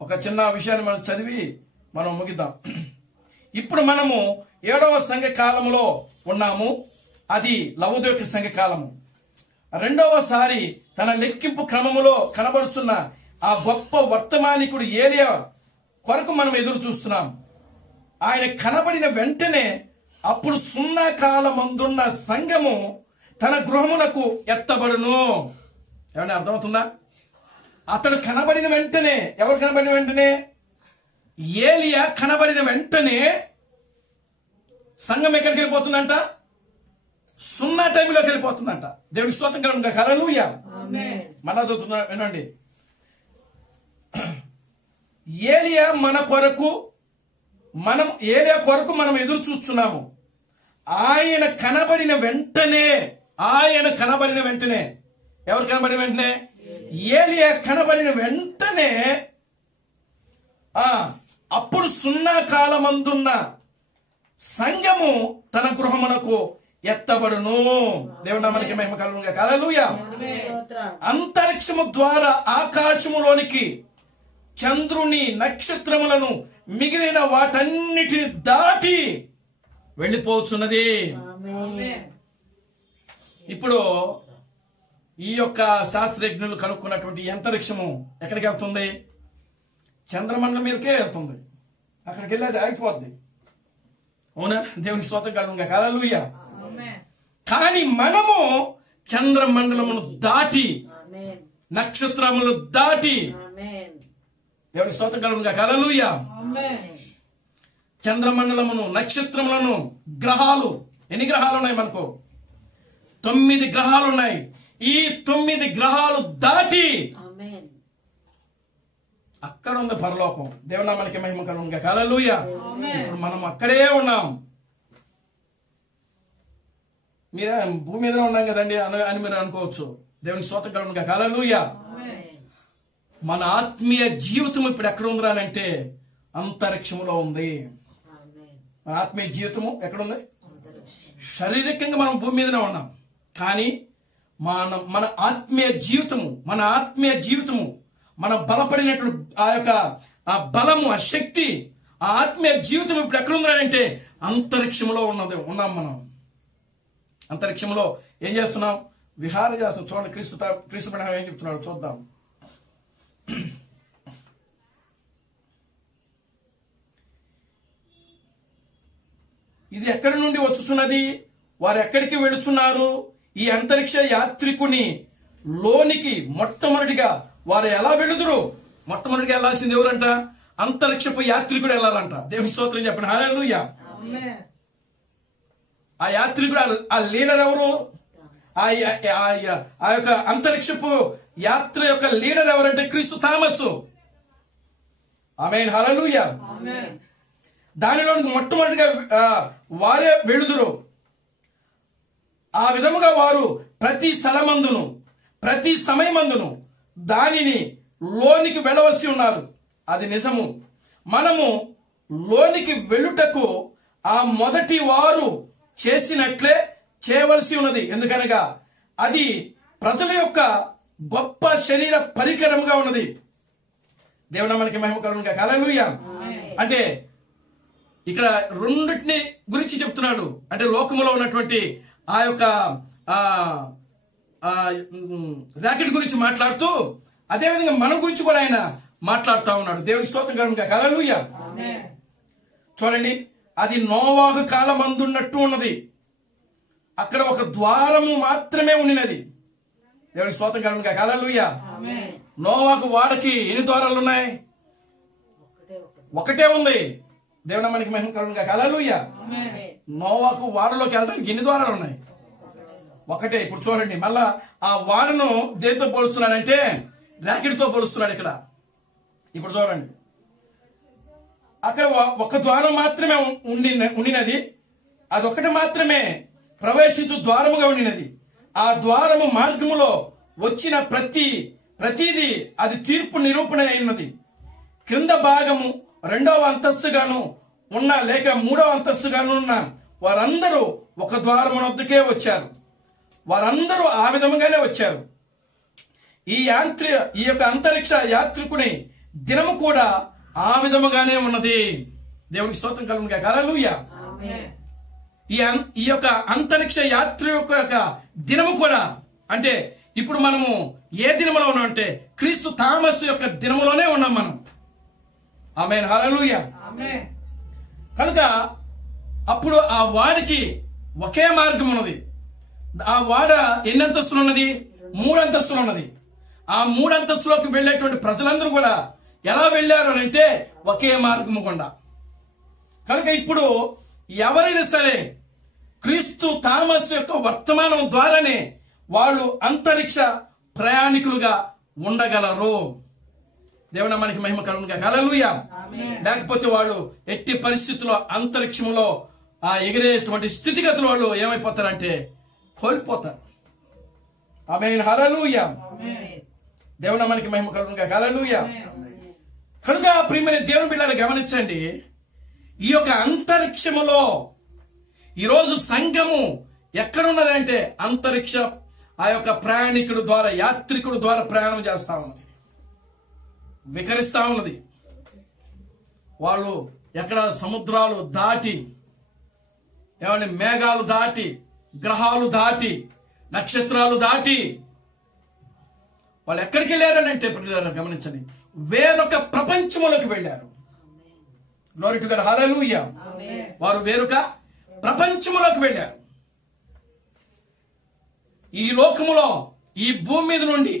ఒక చిన్న విషయాన్ని మనం చదివి మనం ముగిద్దాం. ఇప్పుడు మనము 7వ సంఘ కాలములో ఉన్నాము. అది లవోదికయ సంఘ కాలము. 2వసారి తన లెక్కింపు క్రమములో కనబడుచున్న ఆ గొప్ప వర్తమానికుడు ఏలియా కొరకు మనం ఎదురు చూస్తున్నాం. ఆయన కనబడిన వెంటనే అప్పుడు సున్నా కాలమందున్న సంఘము తన గృహమునకు ఎత్తబడును. ఏమన్నా అర్థమవుతుందా? అతడు కనబడిన వెంటనే, ఎవరు కనబడిన వెంటనే? ఏలియా కనబడిన వెంటనే సంఘం ఎక్కడికి వెళ్ళిపోతుందంట? సున్నా టైంలోకి వెళ్ళిపోతుందంట. దేవుడికి స్తోత్రం కలుగును. హల్లెలూయా. మళ్ళా చదువుతున్నా వినండి. ఏలియా కొరకు మనం ఎదురు చూస్తున్నాము. ఆయన కనబడిన వెంటనే ఎవరు కనబడిన వెంటనే? ఏలియా కనబడిన వెంటనే అప్పుడు సున్నా కాలమందున్న సంఘము తన గృహమునకు ఎత్తబడును. దేవుడు నామానికి మహిమ కలుగును. హల్లెలూయా. అంతరిక్షము ద్వారా ఆకాశములోనికి చంద్రుని, నక్షత్రములను, మిగిలిన వాటన్నిటిని దాటి వెళ్ళిపోతున్నది. ఇప్పుడు ఈ యొక్క శాస్త్రజ్ఞులు కనుక్కున్నటువంటి అంతరిక్షము ఎక్కడికి వెళ్తుంది? చంద్రమండలం మీదకే వెళ్తుంది. అక్కడికి వెళ్ళేది ఆగిపోద్ది. అవునా? దేవునికి స్తోత్రం కలుగును. హల్లెలూయా. కానీ మనము చంద్రమండలమును దాటి, నక్షత్రములు దాటి, దేవునికి స్తోత్రం కలుగును. హల్లెలూయా. చంద్రమండలమును, నక్షత్రములను, గ్రహాలు, ఎన్ని గ్రహాలు ఉన్నాయి మనకు? 9 గ్రహాలు ఉన్నాయి. ఈ 9 గ్రహాలు దాటి ఆమేన్. అక్కడ ఉంది పరలోకం. దేవునామానికి మహిమ కలుగునుగా. హల్లెలూయా. ఇప్పుడు మనం అక్కడే ఉన్నాం. మీరే భూమి మీద ఉన్నాం కదండి అని మీరు అనుకోవచ్చు. దేవునికి స్తోత్రం కలుగునుగా. హల్లెలూయా. మన ఆత్మీయ జీవితం ఇప్పుడు ఎక్కడ ఉందిరా అంటే అంతరిక్షములో ఉంది. ఆమేన్. మన ఆత్మీయ జీవితము ఎక్కడుంది? అంతరిక్షం. శారీరకంగా మనం భూమి మీదనే ఉన్నాం, కానీ మన ఆత్మీయ జీవితము మన బలపడినటువంటి ఆ బలము, ఆ శక్తి, ఆ ఆత్మీయ జీవితం ఇప్పుడు ఎక్కడ ఉందంటే అంతరిక్షంలో ఉన్నాం మనం. అంతరిక్షంలో ఏం చేస్తున్నాం? విహారం చేస్తున్నాం. చూడండి, క్రీస్తు పైన ఏం చెప్తున్నాడు చూద్దాం. ఇది ఎక్కడి నుండి వచ్చుచున్నది? వారు ఎక్కడికి వెళుచున్నారు? ఈ అంతరిక్ష యాత్రికుని లోనికి మొట్టమొదటిగా వారు ఎలా వెళుదురు? మొట్టమొదటిగా వెళ్లాల్సింది ఎవరంట? అంతరిక్షపు యాత్రికుడు వెళ్ళాలంట. దేవుని స్తోత్రం చెప్పండి. హల్లెలూయా. ఆ యాత్రికుడు, ఆ లీడర్ ఎవరు? ఆ యొక్క అంతరిక్షపు యాత్ర యొక్క లీడర్ ఎవరంటే క్రీస్తు థామస్. ఆమేన్. హల్లెలూయా. దానిలోనికి మొట్టమొదటిగా వారే వెళుదురు. ఆ విధముగా వారు ప్రతి స్థలమందును ప్రతి సమయమందును దానిని లోనికి వెళ్ళవలసి ఉన్నారు. అది నిజము. మనము లోనికి వెళ్ళుటకు ఆ మొదటి వారు చేసినట్లే చేయవలసి ఉన్నది. ఎందుకనగా అది ప్రజల యొక్క గొప్ప శరీర పరికరముగా ఉన్నది. దేవునామానికి మహిమ కలుగునుగా. హల్లెలూయా. అంటే ఇక్కడ రెండిటిని గురించి చెప్తున్నాడు. అంటే లోకములో ఉన్నటువంటి ఆ యొక్క ర్యాకెట్ గురించి మాట్లాడుతూ అదేవిధంగా మన గురించి కూడా ఆయన మాట్లాడుతూ ఉన్నాడు. దేవుని స్తోత్రం కలుగునుగా. హల్లెలూయా. చూడండి, అది నోవాహు కాలమందున్నట్టు ఉన్నది. అక్కడ ఒక ద్వారము మాత్రమే ఉండినది. దేవునికి స్తోత్రం కలుగునుగా. హల్లెలూయా. నోవాహు వాడకి ఎన్ని ద్వారాలు ఉన్నాయి? ఒకటే ఉంది. దేవునామానికి మహిమ కలుగునుగా. హల్లెలూయా. నోవాహు వాడలోకి వెళ్ళడానికి ఎన్ని ద్వారాలు ఉన్నాయి? ఒకటే. ఇప్పుడు చూడండి, మళ్ళా ఆ వాడను దేనితో పోలుస్తున్నాడంటే ర్యాకెట్ తో పోలుస్తున్నాడు ఇక్కడ. ఇప్పుడు చూడండి, అక్కడ ఒక ద్వారం మాత్రమే ఉండినది. అదొకటి మాత్రమే ప్రవేశించు ద్వారముగా ఉండినది. ఆ ద్వారము మార్గములో వచ్చిన ప్రతిదీ అది తీర్పు నిరూపణ అయినది. క్రింద భాగము 2వ అంతస్తుగాను ఉన్న లేక 3వ అంతస్తుగాను ఉన్న వారందరూ ఒక ద్వారము వద్దకే వచ్చారు. వారందరూ ఆ విధముగానే వచ్చారు. ఈ యొక్క అంతరిక్ష యాత్రికుని దినము కూడా ఆ విధముగానే ఉన్నది. దేవునికి స్తోత్రం కలుగునుగా. హల్లెలూయా. ఈ యొక్క అంతరిక్ష యాత్ర యొక్క దినము కూడా, అంటే ఇప్పుడు మనము ఏ దినములో ఉన్నాం అంటే క్రీస్తు థామస్ యొక్క దినములోనే ఉన్నాం మనం. ఆమేన్. హల్లెలూయా. కనుక అప్పుడు ఆ వాడికి ఒకే మార్గం ఉన్నది. ఆ వాడ ఎన్ని అంతస్తులు ఉన్నది? 3 అంతస్తులు ఉన్నది. ఆ 3 అంతస్తులోకి వెళ్ళేటువంటి ప్రజలందరూ కూడా ఎలా వెళ్ళారు అంటే ఒకే మార్గము గుండా. కనుక ఇప్పుడు ఎవరైనా సరే క్రీస్తు థామస్ యొక్క వర్తమానం ద్వారానే వాళ్ళు అంతరిక్ష ప్రయాణికులుగా ఉండగలరు. దేవునామానికి మహిమ కలుగునుగా. హల్లెలూయా. లేకపోతే వాళ్ళు ఎట్టి పరిస్థితుల్లో అంతరిక్షంలో ఆ ఎగిరేటువంటి స్థితిగతులు వాళ్ళు ఏమైపోతారంటే కోల్పోతారు. ఆమేన్. హల్లెలూయా. దేవునామానికి మహిమ కలుగునుగా. హల్లెలూయా. కనుక ప్రియమైన దేవుని బిడ్డలు గమనించండి, ఈ యొక్క అంతరిక్షములో ఈరోజు సంఘము ఎక్కడున్నదంటే అంతరిక్ష ఆ యొక్క ప్రయాణికుడు ద్వారా, యాత్రికుడు ద్వారా ప్రయాణం చేస్తా ఉన్నది, వికరిస్తా ఉన్నది. వాళ్ళు ఎక్కడ సముద్రాలు దాటి, ఏమంటే మేఘాలు దాటి, గ్రహాలు దాటి, నక్షత్రాలు దాటి వాళ్ళు ఎక్కడికి వెళ్ళారనంటే గమనించండి, వేరొక ప్రపంచంలోకి వెళ్ళారు. Glory to God. హల్లెలూయా. వారు వేరొక ప్రపంచంలోకి వెళ్ళారు. ఈ లోకములో ఈ భూమి మీద నుండి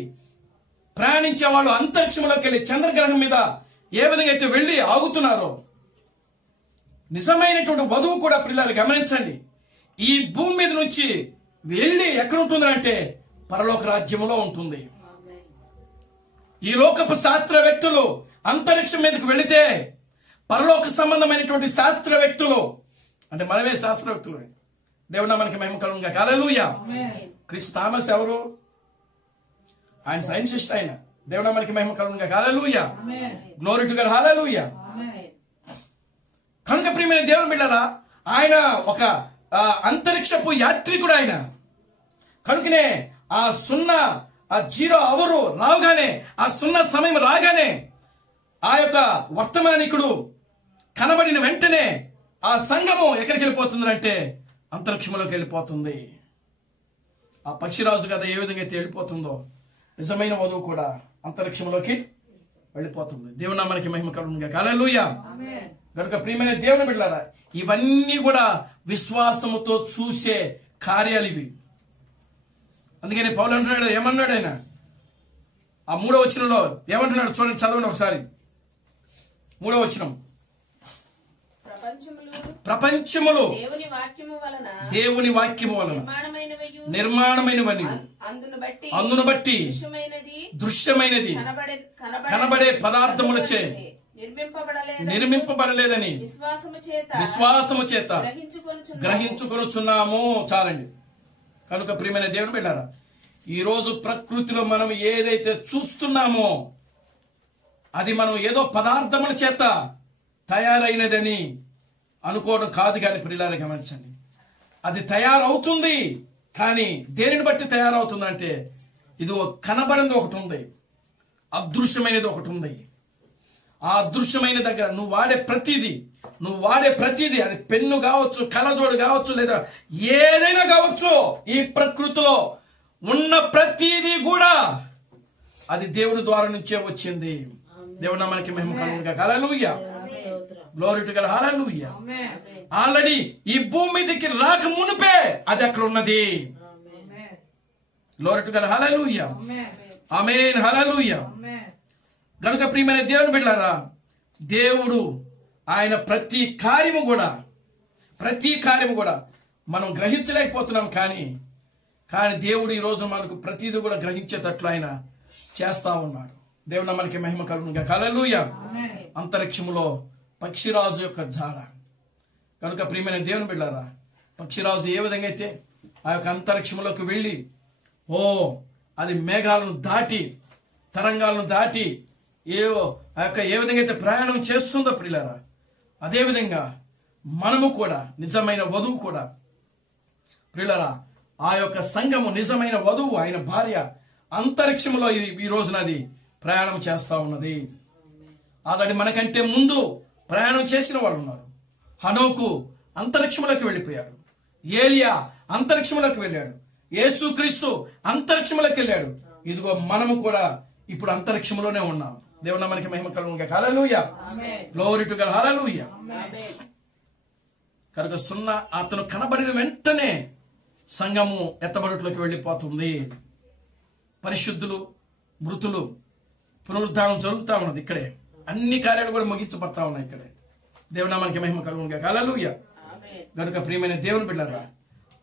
ప్రయాణించే వాళ్ళు అంతరిక్షంలోకి వెళ్ళి చంద్రగ్రహం మీద ఏ విధంగా అయితే వెళ్ళి ఆగుతున్నారో, నిజమైనటువంటి వధువు కూడా పిల్లలు గమనించండి, ఈ భూమి మీద నుంచి వెళ్ళి ఎక్కడ ఉంటుందంటే పరలోక రాజ్యములో ఉంటుంది. ఆమేన్. ఈ లోకపు శాస్త్రవేత్తలు అంతరిక్షం మీదకి వెళితే పరలోక సంబంధమైనటువంటి శాస్త్రవేత్తలు అంటే మనమే శాస్త్రవేత్తలు. దేవుడు మనకి మహిమ కలుగును గాక. హల్లెలూయా. క్రిస్తు థామస్ ఎవరు? ఆయన సైంటిస్ట్. ఆయన దేవుడు మనకి మహిమ కలుగును గాక. హల్లెలూయా. Glory to God. హల్లెలూయా. కనుక ప్రియమైన దేవుని బిడ్డలారా, ఆయన ఒక అంతరిక్షపు యాత్రికుడు. ఆయన కనుకనే ఆ 0 అవరు రాగానే, ఆ 0 సమయం రాగానే ఆ యొక్క వర్తమానికుడు కనబడిన వెంటనే ఆ సంఘము ఎక్కడికి వెళ్ళిపోతుందంటే అంతరిక్షంలోకి వెళ్ళిపోతుంది. ఆ పక్షిరాజు కదా ఏ విధంగా అయితే వెళ్ళిపోతుందో నిజమైన వధువు కూడా అంతరిక్షంలోకి వెళ్ళిపోతుంది. దేవుని నామానికి మహిమ కలుగును గాక. హల్లెలూయా. కనుక ప్రియమైన దేవుని బిడ్డలారా, ఇవన్నీ కూడా విశ్వాసముతో చూసే కార్యాలు ఇవి. అందుకని పౌలు అంటున్నాడు, ఏమన్నాడు ఆయన ఆ 3వ వచనంలో ఏమంటున్నాడు చూడండి, చదవండి ఒకసారి. 3వ వచనం, ప్రపంచములు దేవుని వాక్యము వలన నిర్మాణమైనవని అందును బట్టి దృశ్యమైనది కనబడే పదార్థములచే నిర్మింపబడలేదని విశ్వాసము చేత గ్రహించుకొనుచున్నాము. చాలండి. కనుక ప్రియమైన దేవుని బిడ్డలారా, ఈ రోజు ప్రకృతిలో మనం ఏదైతే చూస్తున్నామో అది మనం ఏదో పదార్థముల చేత తయారైనదని అనుకోవడం కాదు. కానీ ప్రియులారా గమనించండి, అది తయారవుతుంది. కానీ దేనిని బట్టి తయారవుతుందంటే ఇది కనబడింది ఒకటి ఉంది, అదృశ్యమైనది ఒకటి ఉంది. ఆ అదృశ్యమైన దగ్గర నువ్వు వాడే ప్రతిదీ అది పెన్ను కావచ్చు, కళ్ళజోడు కావచ్చు, లేదా ఏదైనా కావచ్చు, ఈ ప్రకృతిలో ఉన్న ప్రతిదీ కూడా అది దేవుని ద్వారా నుంచే వచ్చింది. దేవుడు మనకి మహిమ కలుగును గాక. హల్లెలూయా. Glory to God. హల్లెలూయా. ఆల్రెడీ ఈ భూమి మీదకి రాక మునిపే అది అక్కడ ఉన్నది. Glory to God. హల్లెలూయా. ఆమేన్. హల్లెలూయా. కనుక ప్రియమైన దేవుని బిడ్డలారా, దేవుడు ఆయన ప్రతి కార్యము కూడా మనం గ్రహించలేకపోతున్నాం. కానీ దేవుడు ఈ రోజు మనకు ప్రతిదీ కూడా గ్రహించేటట్లు ఆయన చేస్తా ఉన్నాడు. దేవుడు మనకి మహిమ కలుగును గాక. హల్లెలూయా. అంతరిక్షములో పక్షిరాజు యొక్క జాడ. కనుక ప్రియమైన దేవుని బిడ్డలారా, పక్షిరాజు ఏ విధంగా అయితే ఆ యొక్క అంతరిక్షంలోకి వెళ్ళి అది మేఘాలను దాటి తరంగాలను దాటి ఏ విధంగా అయితే ప్రయాణం చేస్తుందో ప్రియులారా, అదేవిధంగా మనము కూడా నిజమైన వధువు కూడా ప్రియులారా, ఆ యొక్క సంఘము నిజమైన వధువు ఆయన భార్య అంతరిక్షంలో ఈ రోజున అది ప్రయాణం చేస్తా ఉన్నది. ఆల్రెడీ మనకంటే ముందు ప్రయాణం చేసిన వాళ్ళు ఉన్నారు. హనోకు అంతరిక్షంలోకి వెళ్ళిపోయాడు. ఏలియా అంతరిక్షంలోకి వెళ్ళాడు. యేసుక్రీస్తు అంతరిక్షంలోకి వెళ్ళాడు. ఇదిగో మనము కూడా ఇప్పుడు అంతరిక్షంలోనే ఉన్నాం. దేవుడు మనకి మహిమ కలుగును గాక. హల్లెలూయా. Glory to God. హల్లెలూయా. కనుక అతను కనబడిన వెంటనే సంఘము ఎత్తబడుట్లోకి వెళ్ళిపోతుంది. పరిశుద్ధులు, మృతులు పునరుద్ధానం జరుగుతూ ఉన్నది. ఇక్కడే అన్ని కార్యాలు కూడా ముగించబడతా ఉన్నాయి. ఇక్కడే దేవుడు మనకి మహిమ కలుగును గాక. హల్లెలూయా. కనుక ప్రియమైన దేవుని బిడ్డలారా,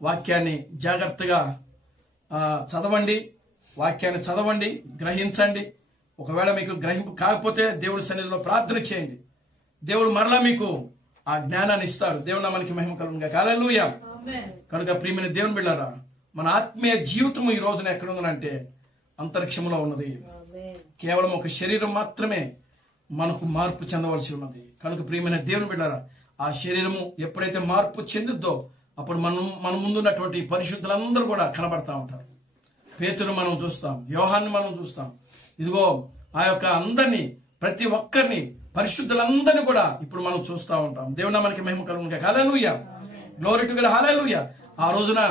వాక్యాన్ని జాగ్రత్తగా చదవండి, గ్రహించండి. ఒకవేళ మీకు గ్రహింపు కాకపోతే దేవుడి సన్నిధిలో ప్రార్థన చేయండి. దేవుడు మరలా మీకు ఆ జ్ఞానాన్ని ఇస్తాడు. దేవుడు మనకి మహిమ కలుగును గాక. హల్లెలూయా. కనుక ప్రియమైన దేవుని బిడ్డలారా, మన ఆత్మీయ జీవితము ఈ రోజున ఎక్కడ ఉందంటే అంతరిక్షంలో ఉన్నది. కేవలం ఒక శరీరం మాత్రమే మనకు మార్పు చెందవలసి ఉన్నది. కనుక ప్రియమైన దేవుని బిడ్డలారా, ఆ శరీరము ఎప్పుడైతే మార్పు చెందుద్దో అప్పుడు మన ముందున్నటువంటి పరిశుద్ధులందరూ కూడా కనబడతా ఉంటారు. పేతురు మనం చూస్తాం, యోహాన్ని మనం చూస్తాం. ఇదిగో ఆ యొక్క అందరినీ, ప్రతి ఒక్కరిని, పరిశుద్ధులందరినీ కూడా ఇప్పుడు మనం చూస్తూ ఉంటాం. దేవుని మనకి మహిమ కలుగును గాక. హల్లెలూయా. Glory to God. హల్లెలూయా. ఆ రోజున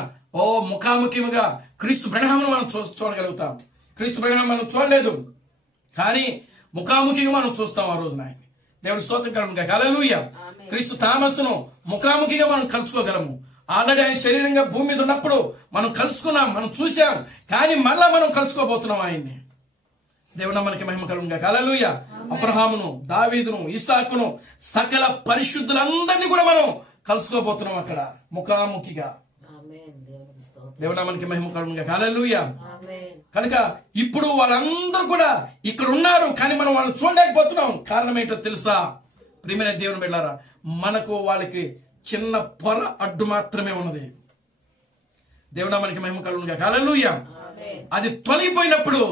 ముఖాముఖిగా క్రీస్తు బ్రహ్మను మనం చూడగలుగుతాం. క్రీస్తు బ్రహ్మ మనం చూడలేదు, కానీ ముఖాముఖిగా మనం చూస్తాం ఆ రోజున. ఆయన దేవుడి స్తోత్రం కలుగును గాక. హల్లెలూయా. క్రీస్తు థామస్ను ముఖాముఖిగా మనం కలుసుకోగలము. ఆల్రెడీ ఆయన శరీరంగా భూమి మీద ఉన్నప్పుడు మనం కలుసుకున్నాం, మనం చూసాం. కానీ మళ్ళా మనం కలుసుకోబోతున్నాం ఆయన్ని. దేవుడు మనకి మహిమ కలుగును గాక. హల్లెలూయా. అబ్రహామును, దావీదును, ఇస్సాకును, సకల పరిశుద్ధులందరినీ కూడా మనం కలుసుకోబోతున్నాం అక్కడ ముఖాముఖిగా. ఆమేన్. దేవునికి స్తోత్రం. దేవునామానికి మహిమ కలుగునుగా. హల్లెలూయా. ఆమేన్. కనుక ఇప్పుడు వాళ్ళందరూ కూడా ఇక్కడ ఉన్నారు, కానీ మనం వాళ్ళని చూడలేకపోతున్నాం. కారణం ఏంటో తెలుసా? ప్రియమైన దేవుని బిడ్డలారా, మనకు వాళ్ళకి చిన్న పొర అడ్డు మాత్రమే ఉన్నది. దేవునామానికి మహిమ కలుగునుగా. హల్లెలూయా. ఆమేన్. అది తొలగిపోయినప్పుడు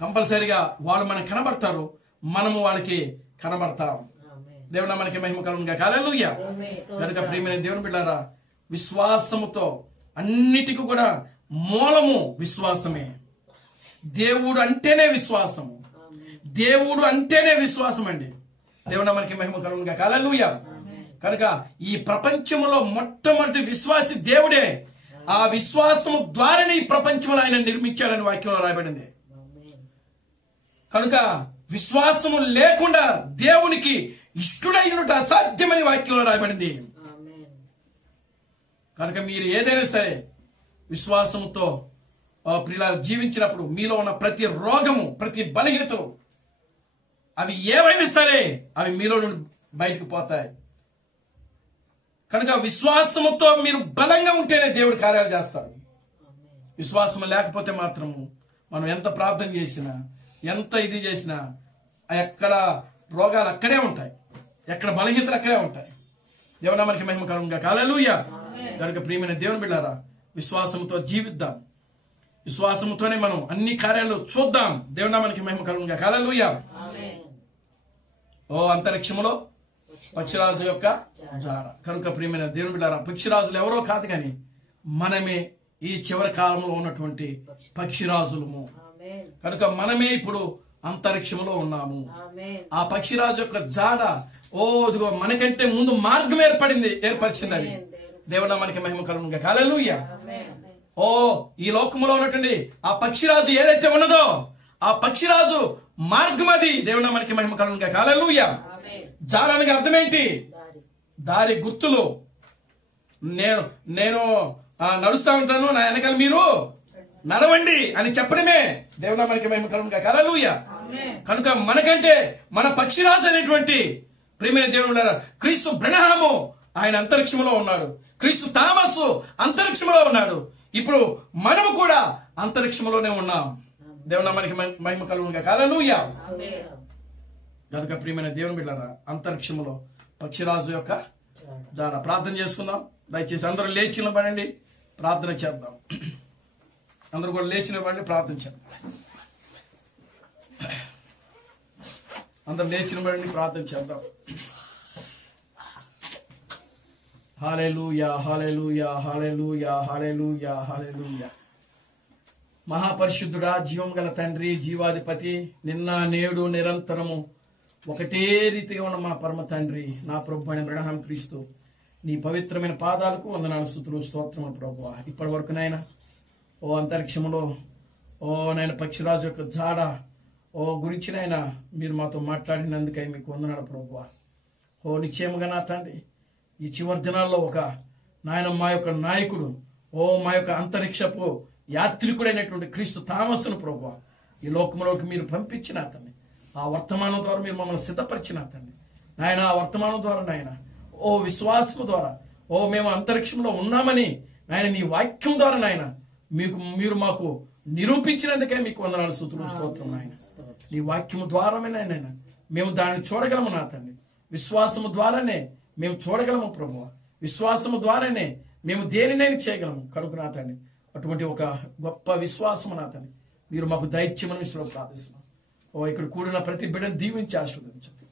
కంపల్సరిగా వాళ్ళు మనకు కనబడతారు, మనము వాళ్ళకి కనబడతాం. ఆమేన్. దేవునామానికి మహిమ కలుగునుగా. హల్లెలూయా. దేవునికి స్తోత్రం. కనుక ప్రియమైన దేవుని బిడ్డలారా, విశ్వాసముతో అన్నిటికీ కూడా మూలము విశ్వాసమే. దేవుడు అంటేనే విశ్వాసము. దేవుడు అంటేనే విశ్వాసం అండి. దేవుడు మనకి మహిమ కలుగునుగా. హల్లెలూయా. కనుక ఈ ప్రపంచంలో మొట్టమొదటి విశ్వాసి దేవుడే. ఆ విశ్వాసము ద్వారానే ఈ ప్రపంచంలో ఆయన నిర్మించాడని వాక్యంలో రాయబడింది. ఆమేన్. కనుక విశ్వాసము లేకుండా దేవునికి ఇష్టుడైనట్టు అసాధ్యమని వాక్యంలో రాయబడింది. ఆమేన్. కనుక మీరు ఏదైనా సరే విశ్వాసంతో ప్రియులారా జీవించినప్పుడు మీలో ఉన్న ప్రతి రోగము, ప్రతి బలహీనతలు, అవి ఏవైనా సరే అవి మీలో నుండి బయటకు పోతాయి. కనుక విశ్వాసముతో మీరు బలంగా ఉంటేనే దేవుడు కార్యాలు చేస్తాడు. విశ్వాసం లేకపోతే మాత్రము మనం ఎంత ప్రార్థన చేసినా, ఎంత ఇది చేసినా, ఎక్కడ రోగాలు అక్కడే ఉంటాయి, ఎక్కడ బలహీనతలు అక్కడే ఉంటాయి. దేవుడు మనకి మహిమ కలుగునుగా. హల్లెలూయా. కనుక ప్రియమైన దేవుని బిడ్డలారా, విశ్వాసంతో జీవిద్దాం. విశ్వాసముతోనే మనం అన్ని కార్యాలు చూద్దాం. దేవుడు మనకి మహిమ కలుగునుగా. హల్లెలూయా. ఆమేన్. ఓ అంతరిక్షములో పక్షిరాజు యొక్క జాడ. కనుక ప్రియమైన దేవుని బిడ్డలారా, పక్షిరాజులు ఎవరో కాదు కానీ మనమే ఈ చివరి కాలంలో ఉన్నటువంటి పక్షిరాజులము. ఆమేన్. కనుక మనమే ఇప్పుడు అంతరిక్షములో ఉన్నాము. ఆమేన్. ఆ పక్షిరాజు యొక్క జాడ ఇదిగో మనకంటే ముందు మార్గం ఏర్పరిచింది అది. దేవుడా మనకి మహిమ కలుగునుగా. హల్లెలూయా. ఆమేన్. ఈ లోకములో ఉన్నటువంటి ఆ పక్షిరాజు ఏదైతే ఉన్నదో ఆ పక్షిరాజు మార్గం అది. దేవుడా మనకి మహిమ కలుగునుగా. హల్లెలూయా. ఆమేన్. జాడ అనగా అర్థం ఏంటి? దారి. దారి గుర్తులు. నేను నడుస్తా ఉంటాను, నా వెనకాల మీరు నడవండి అని చెప్పడమే దేవుడా మనకి మహిమ కలుగునుగా. హల్లెలూయా. ఆమేన్. కనుక మనకంటే మన పక్షిరాజు అనేటువంటి ప్రియమైన దేవుడు క్రీస్తు బ్రహ్మము ఆయన అంతరిక్షంలో ఉన్నాడు. క్రీస్తు థామస్ అంతరిక్షంలో ఉన్నాడు. ఇప్పుడు మనము కూడా అంతరిక్షంలోనే ఉన్నాం. దేవుడా మనకి మహిమ కలుగునుగా. హల్లెలూయా. ఆమేన్. కనుక ప్రియమైన దేవుని బిడ్డలారా, అంతరిక్షంలో పక్షిరాజు యొక్క జాడ. ప్రార్థన చేసుకుందాం. దయచేసి అందరూ లేచి నిలబడండి, ప్రార్థన చేద్దాం. అందరూ కూడా లేచి నిలబడండి, ప్రార్థన చేద్దాం. అందరూ లేచి నిలబడండి, ప్రార్థన చేద్దాం. హల్లెలూయా, హల్లెలూయా, హల్లెలూయా, హల్లెలూయా, హల్లెలూయా. మహాపరిశుద్ధుడా, జీవం గల తండ్రి, జీవాధిపతి, నిన్న నేడు నిరంతరము ఒకటే రీతిగా ఉన్న మా పరమ తండ్రి, నా ప్రభు అయిన అబ్రహాం క్రీస్తు, నీ పవిత్రమైన పాదాలకు వందనాలు, స్తుతులు, స్తోత్రములు ప్రభువా. ఇప్పటి వరకు నాయన అంతరిక్షములో నాయన పక్షిరాజు యొక్క జాడ గురించి నాయన మీరు మాతో మాట్లాడినందుకై మీకు వందనాలు ప్రభువా. నిశ్చయముగా నా తండ్రి, ఈ చివరి దినాల్లో ఒక నాయన మా యొక్క నాయకుడు, మా యొక్క అంతరిక్షపు యాత్రికుడైనటువంటి క్రీస్తు థామస్ను ప్రభువా ఈ లోకంలోకి మీరు పంపించిన తండ్రి. ఆ వర్తమానం ద్వారా మీరు మమ్మల్ని సిద్ధపరిచిన తండ్రి నాయన. ఆ వర్తమానం ద్వారా నాయన విశ్వాసం ద్వారా మేము అంతరిక్షంలో ఉన్నామని నాయన నీ వాక్యం ద్వారా నాయన మీరు మాకు నిరూపించినందుకే మీకు వందనాలు, స్తుతులు, స్తోత్రం నాయన. నీ వాక్యము ద్వారానే నాయన మేము దాన్ని చూడగలము నా తండ్రి. విశ్వాసము ద్వారానే మేము చూడగలము ప్రభువా. విశ్వాసము ద్వారానే మేము దేనినైనా చేయగలము. కనుక నా తండ్రి అటువంటి ఒక గొప్ప విశ్వాసము నా తండ్రి మీరు మాకు దైత్యమని విషయంలో ప్రార్థిస్తున్నాం. ఇక్కడ కూడిన ప్రతి బిడ్డను దీవించి ఆశీర్వదించండి.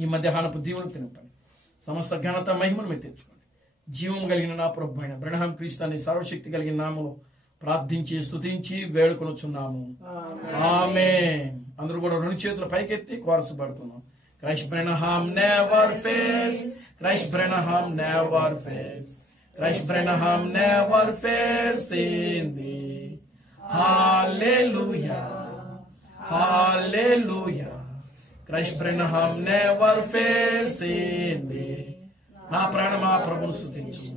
ఈ మధ్యాహ్నపు దీవులు తినపండి. సమస్త ఘనత మహిమను మీరు తెచ్చుకోండి. జీవం కలిగిన నా ప్రభు అయిన అబ్రహాం క్రీస్తు అనే సర్వశక్తి కలిగిన నామములో ప్రార్థించి స్తుతించి వేడుకొనుచున్నాము. ఆమేన్. అందరూ కూడా రెండు చేతులు పైకెత్తి కోరసు పడుతున్నాం. Christ Branham never fails. Christ Branham never fails. Christ Branham never fails in thee. Hallelujah. Hallelujah. Christ Branham never fails in thee. నా ప్రాణమా ప్రభును స్తుతించు,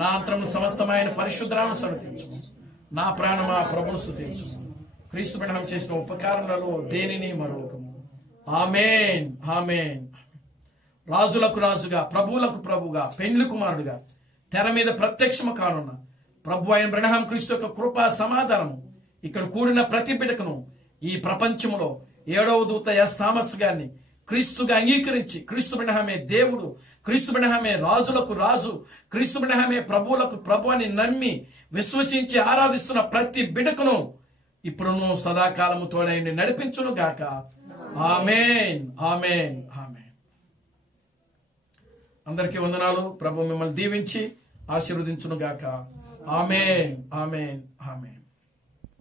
నా అంతరము సమస్తమైన పరిశుద్ధనామమును స్తుతించు. నా ప్రాణమా ప్రభును స్తుతించు. క్రీస్తు బ్రహ్మం చేసిన ఉపకారములలో దేనిని మరొకము. ఆమేన్, ఆమేన్. రాజులకు రాజుగా, ప్రభువులకు ప్రభుగా, పెండ్లి కుమారుడుగా తెర మీద ప్రత్యక్షము కానున్న ప్రభు అయిన బ్రహ్మ క్రీస్తు యొక్క కృపా సమాధానము ఇక్కడ కూడిన ప్రతి బిడ్డకును ఈ ప్రపంచంలో 7వ దూత ఎస్ థామస్ గారిని క్రీస్తుగా అంగీకరించి క్రీస్తు బ్రహ్మే దేవుడు, క్రీస్తు బ్రహ్మే రాజులకు రాజు, క్రీస్తు బ్రహ్మే ప్రభువులకు ప్రభు అని నమ్మి విశ్వసించి ఆరాధిస్తున్న ప్రతి బిడ్డకును ఇప్పుడును సదాకాలము తోడైండి నడిపించును గాక. ఆమేన్, ఆమేన్, ఆమేన్. అందరికీ వందనాలు. ప్రభు మిమ్మల్ని దీవించి ఆశీర్వదించును గాక. ఆమేన్, ఆమేన్, ఆమేన్.